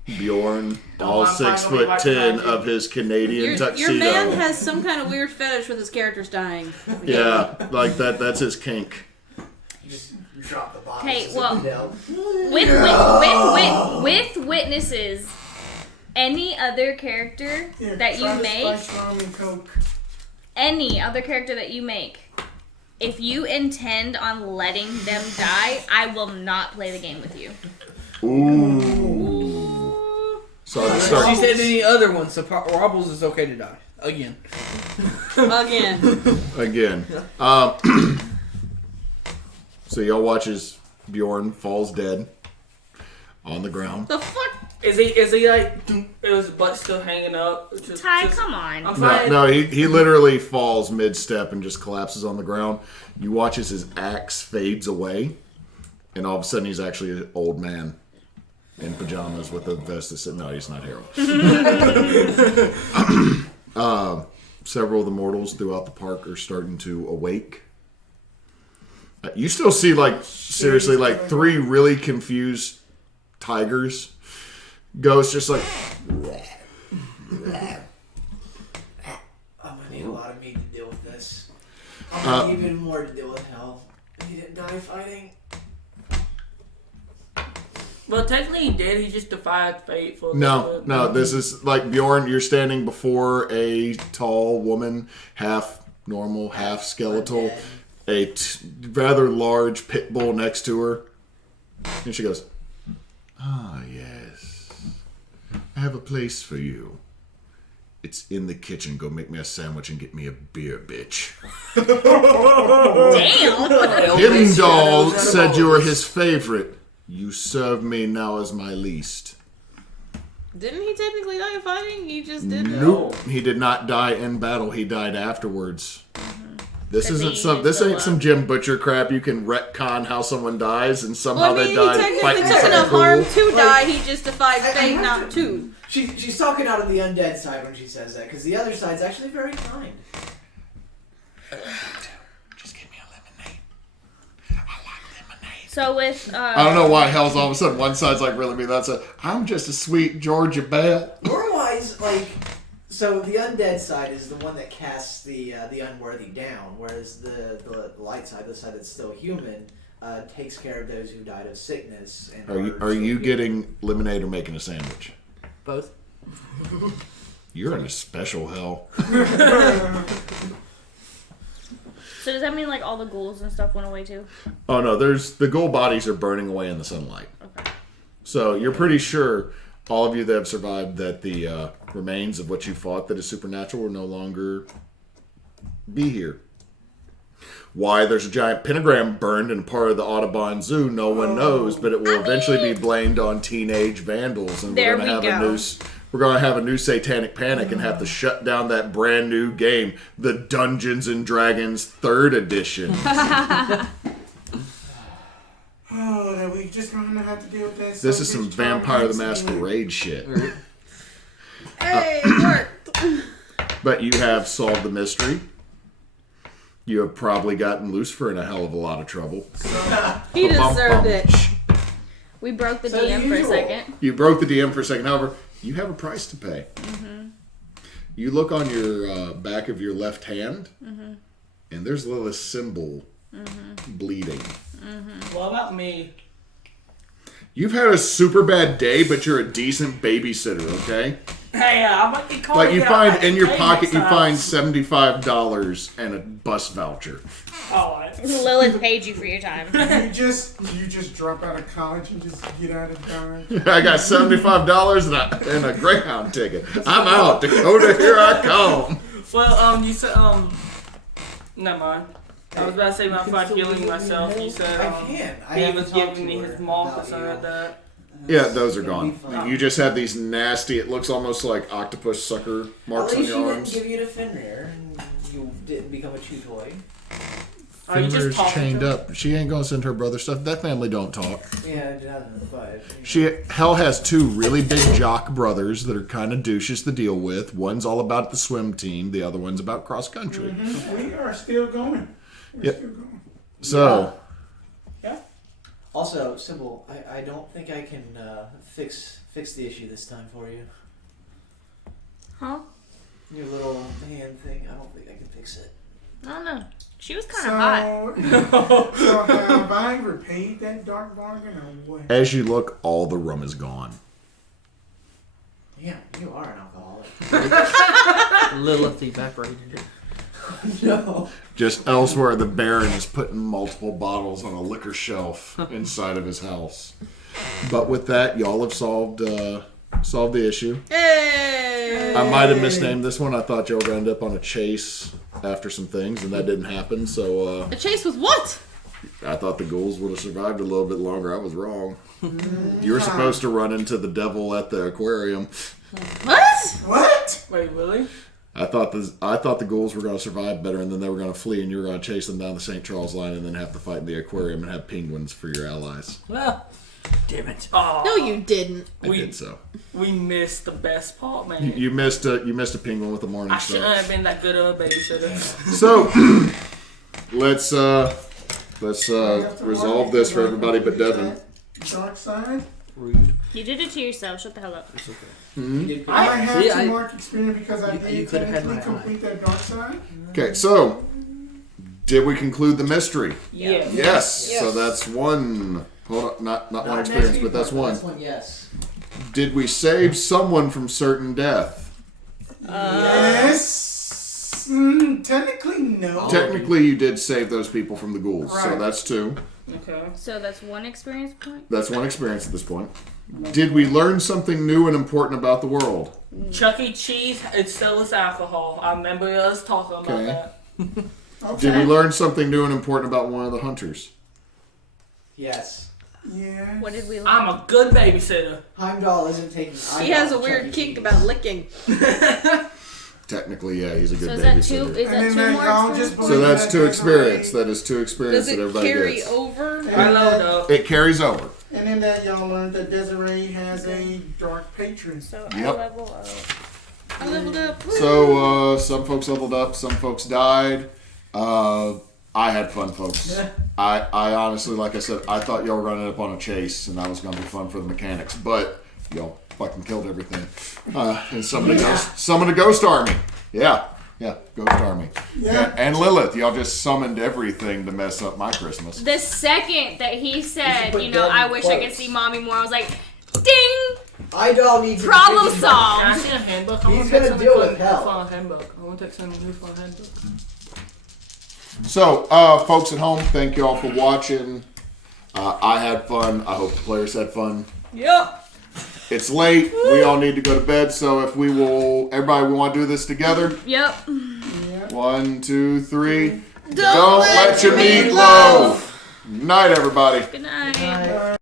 Bjorn, all 6'10" of his Canadian tuxedo. Your man has some kind of weird fetish with his characters dying. Yeah, like that. That's his kink. Just drop the box. Okay, well, down. with witnesses, any other character Here, that try you the make, Spice rum and Coke. any other character that you make, if you intend on letting them die, I will not play the game with you. Ooh. So I She start. said any other one, so Robbles is okay to die. Again. Again. So y'all watch as Bjorn falls dead on the ground. The fuck? Is he like, his butt still hanging up? Ty, come on. I'm fine. No, he literally falls mid-step and just collapses on the ground. You watch as his axe fades away, and all of a sudden he's actually an old man in pajamas with a vest that said, no, he's not Harold. Several of the mortals throughout the park are starting to awake. You still see, like, seriously, like, 3 really confused tigers. Ghosts just like... I'm gonna need a lot of meat to deal with this. I'm gonna need even more to deal with hell. He didn't die fighting. Well, technically he did. He just defied fate for No, this is like Bjorn, you're standing before a tall woman, half normal, half skeletal, a rather large pit bull next to her, And she goes, "Ah, yes. I have a place for you. It's in the kitchen. Go make me a sandwich and get me a beer, bitch." Damn. Idall said you were his favorite. You serve me now as my least. Didn't he technically die fighting? He just didn't. Nope. He did not die in battle. He died afterwards. This Because isn't he some. This used ain't the some Jim Butcher crap. You can retcon how someone dies and somehow Well, I mean, they he died technically fighting took something enough cool. harm to Like, die. He just defied I fate have not to. She's talking out of the undead side when she says that, because the other side's actually very kind. Just give me a lemonade. I like lemonade. So with I don't know why hell's all of a sudden one side's like really me. That's a. I'm just a sweet Georgia Belle. Lore-wise, like, so the undead side is the one that casts the unworthy down, whereas the light side, the side that's still human, takes care of those who died of sickness. And Are you getting lemonade or making a sandwich? Both. You're in a special hell. So does that mean like all the ghouls and stuff went away too? Oh no, there's the ghoul bodies are burning away in the sunlight. Okay. So you're pretty sure, all of you that have survived, that the remains of what you fought that is supernatural will no longer be here. Why there's a giant pentagram burned in part of the Audubon Zoo, no one knows, but it will eventually be blamed on teenage vandals, and There we're gonna we have go. we're gonna have a new satanic panic and have to shut down that brand new game, the Dungeons and Dragons 3rd edition. Oh, that we just gonna have to deal with that. This is some bitch Vampire the accident. Masquerade shit. Hey, it worked. But you have solved the mystery. You have probably gotten Lucifer in a hell of a lot of trouble. He deserved it. We broke the So DM the for a usual. second. You broke the DM for a second. However, you have a price to pay. You look on your back of your left hand, and there's a little symbol bleeding. What about me? You've had a super bad day, but you're a decent babysitter, okay? Hey, I'm like, you Like you find in your pocket, you find $75 and a bus voucher. Alright. Lilith paid you for your time. You just drop out of college and just get out of Dodge. I got $75 and a Greyhound ticket. I'm out. Dakota, here I come. Well, you said, never mind. I was about to say when I started healing myself, you said, I can't. I he have was to talk giving to me her his mouth or about something you. like that. Yeah, those are gone. Fine. You just have these nasty, it looks almost like octopus sucker marks At on least your she didn't arms. give you to Fenrir, and you didn't become a chew toy. Are you just Fenrir's talking chained to him? up. She ain't gonna send her brother stuff. That family don't talk. Yeah, it doesn't, but... Hell has two really big jock brothers that are kind of douches to deal with. One's all about the swim team. The other one's about cross country. We are still going. We're Yep. still going. So, Also, Sybil, I don't think I can fix the issue this time for you. Huh? Your little hand thing, I don't think I can fix it. I don't know. She was kind of hot. So have I repaid that dark bargain or what? as you look, all the rum is gone. Yeah, you are an alcoholic. Lilith evaporated it. No. Just elsewhere, the Baron is putting multiple bottles on a liquor shelf inside of his house. But with that, y'all have solved the issue. Hey! I might have misnamed this one. I thought y'all were going to end up on a chase after some things, and that didn't happen. So A chase with what? I thought the ghouls would have survived a little bit longer. I was wrong. You were supposed to run into the devil at the aquarium. What? What? Wait, really? I thought the ghouls were going to survive better, and then they were going to flee, and you were going to chase them down the St. Charles line, and then have to fight in the aquarium and have penguins for your allies. Well, damn it. Oh, No, you didn't. I did so. We missed the best part, man. You missed a penguin with a morning I shouldn't star. have been that good of a babysitter. So let's resolve this for everybody but Devin. Dark side? Rude. You did it to yourself. Shut the hell up. It's okay. I have see, to I- mark experience because I you did could have had technically my complete that dark side. Okay, so did we conclude the mystery? Yeah. Yes. Yes. So that's one. Hold on, not one experience, but that's one. That's one, yes. Did we save someone from certain death? Yes. Technically, no. Technically, you did save those people from the ghouls, so Right. that's 2. Okay. So that's 1 experience point? That's 1 experience at this point. Did we learn something new and important about the world? Chuck E. Cheese, it sells alcohol. I remember us talking about Okay. that. Did we learn something new and important about one of the hunters? Yes. Yeah. What did we learn? I'm a good babysitter. Heimdall isn't taking. He has a weird kink about licking. Technically, yeah, he's a good So is that 2? babysitter. Is And that then 2 that more y'all experience just points? So that's that 2 there's experience. a- That is 2 experience Does that it everybody carry gets. over? I load up. It carries over. And then that y'all learned that Desirae has a dark patron. So Yep. I level up. I leveled up. So some folks leveled up, some folks died. I had fun, folks. I honestly, like I said, I thought y'all were going to end up on a chase, and that was going to be fun for the mechanics. But y'all fucking killed everything. And summoned a ghost army. Yeah, ghost army. Yeah. And Lilith, y'all just summoned everything to mess up my Christmas. The second that he said, put you know, that I in wish I could quotes. see mommy more, I was like, ding! Idall needs Problem a big- Can I solved! see a handbook? He's gonna deal with hell. For a handbook. I want to take some new for a handbook. So, folks at home, thank you all for watching. I had fun. I hope the players had fun. Yep. It's late. We all need to go to bed. So if we want to do this together. Yep. 1, 2, 3. Don't let your meat loaf. Night, everybody. Good night. Thank you.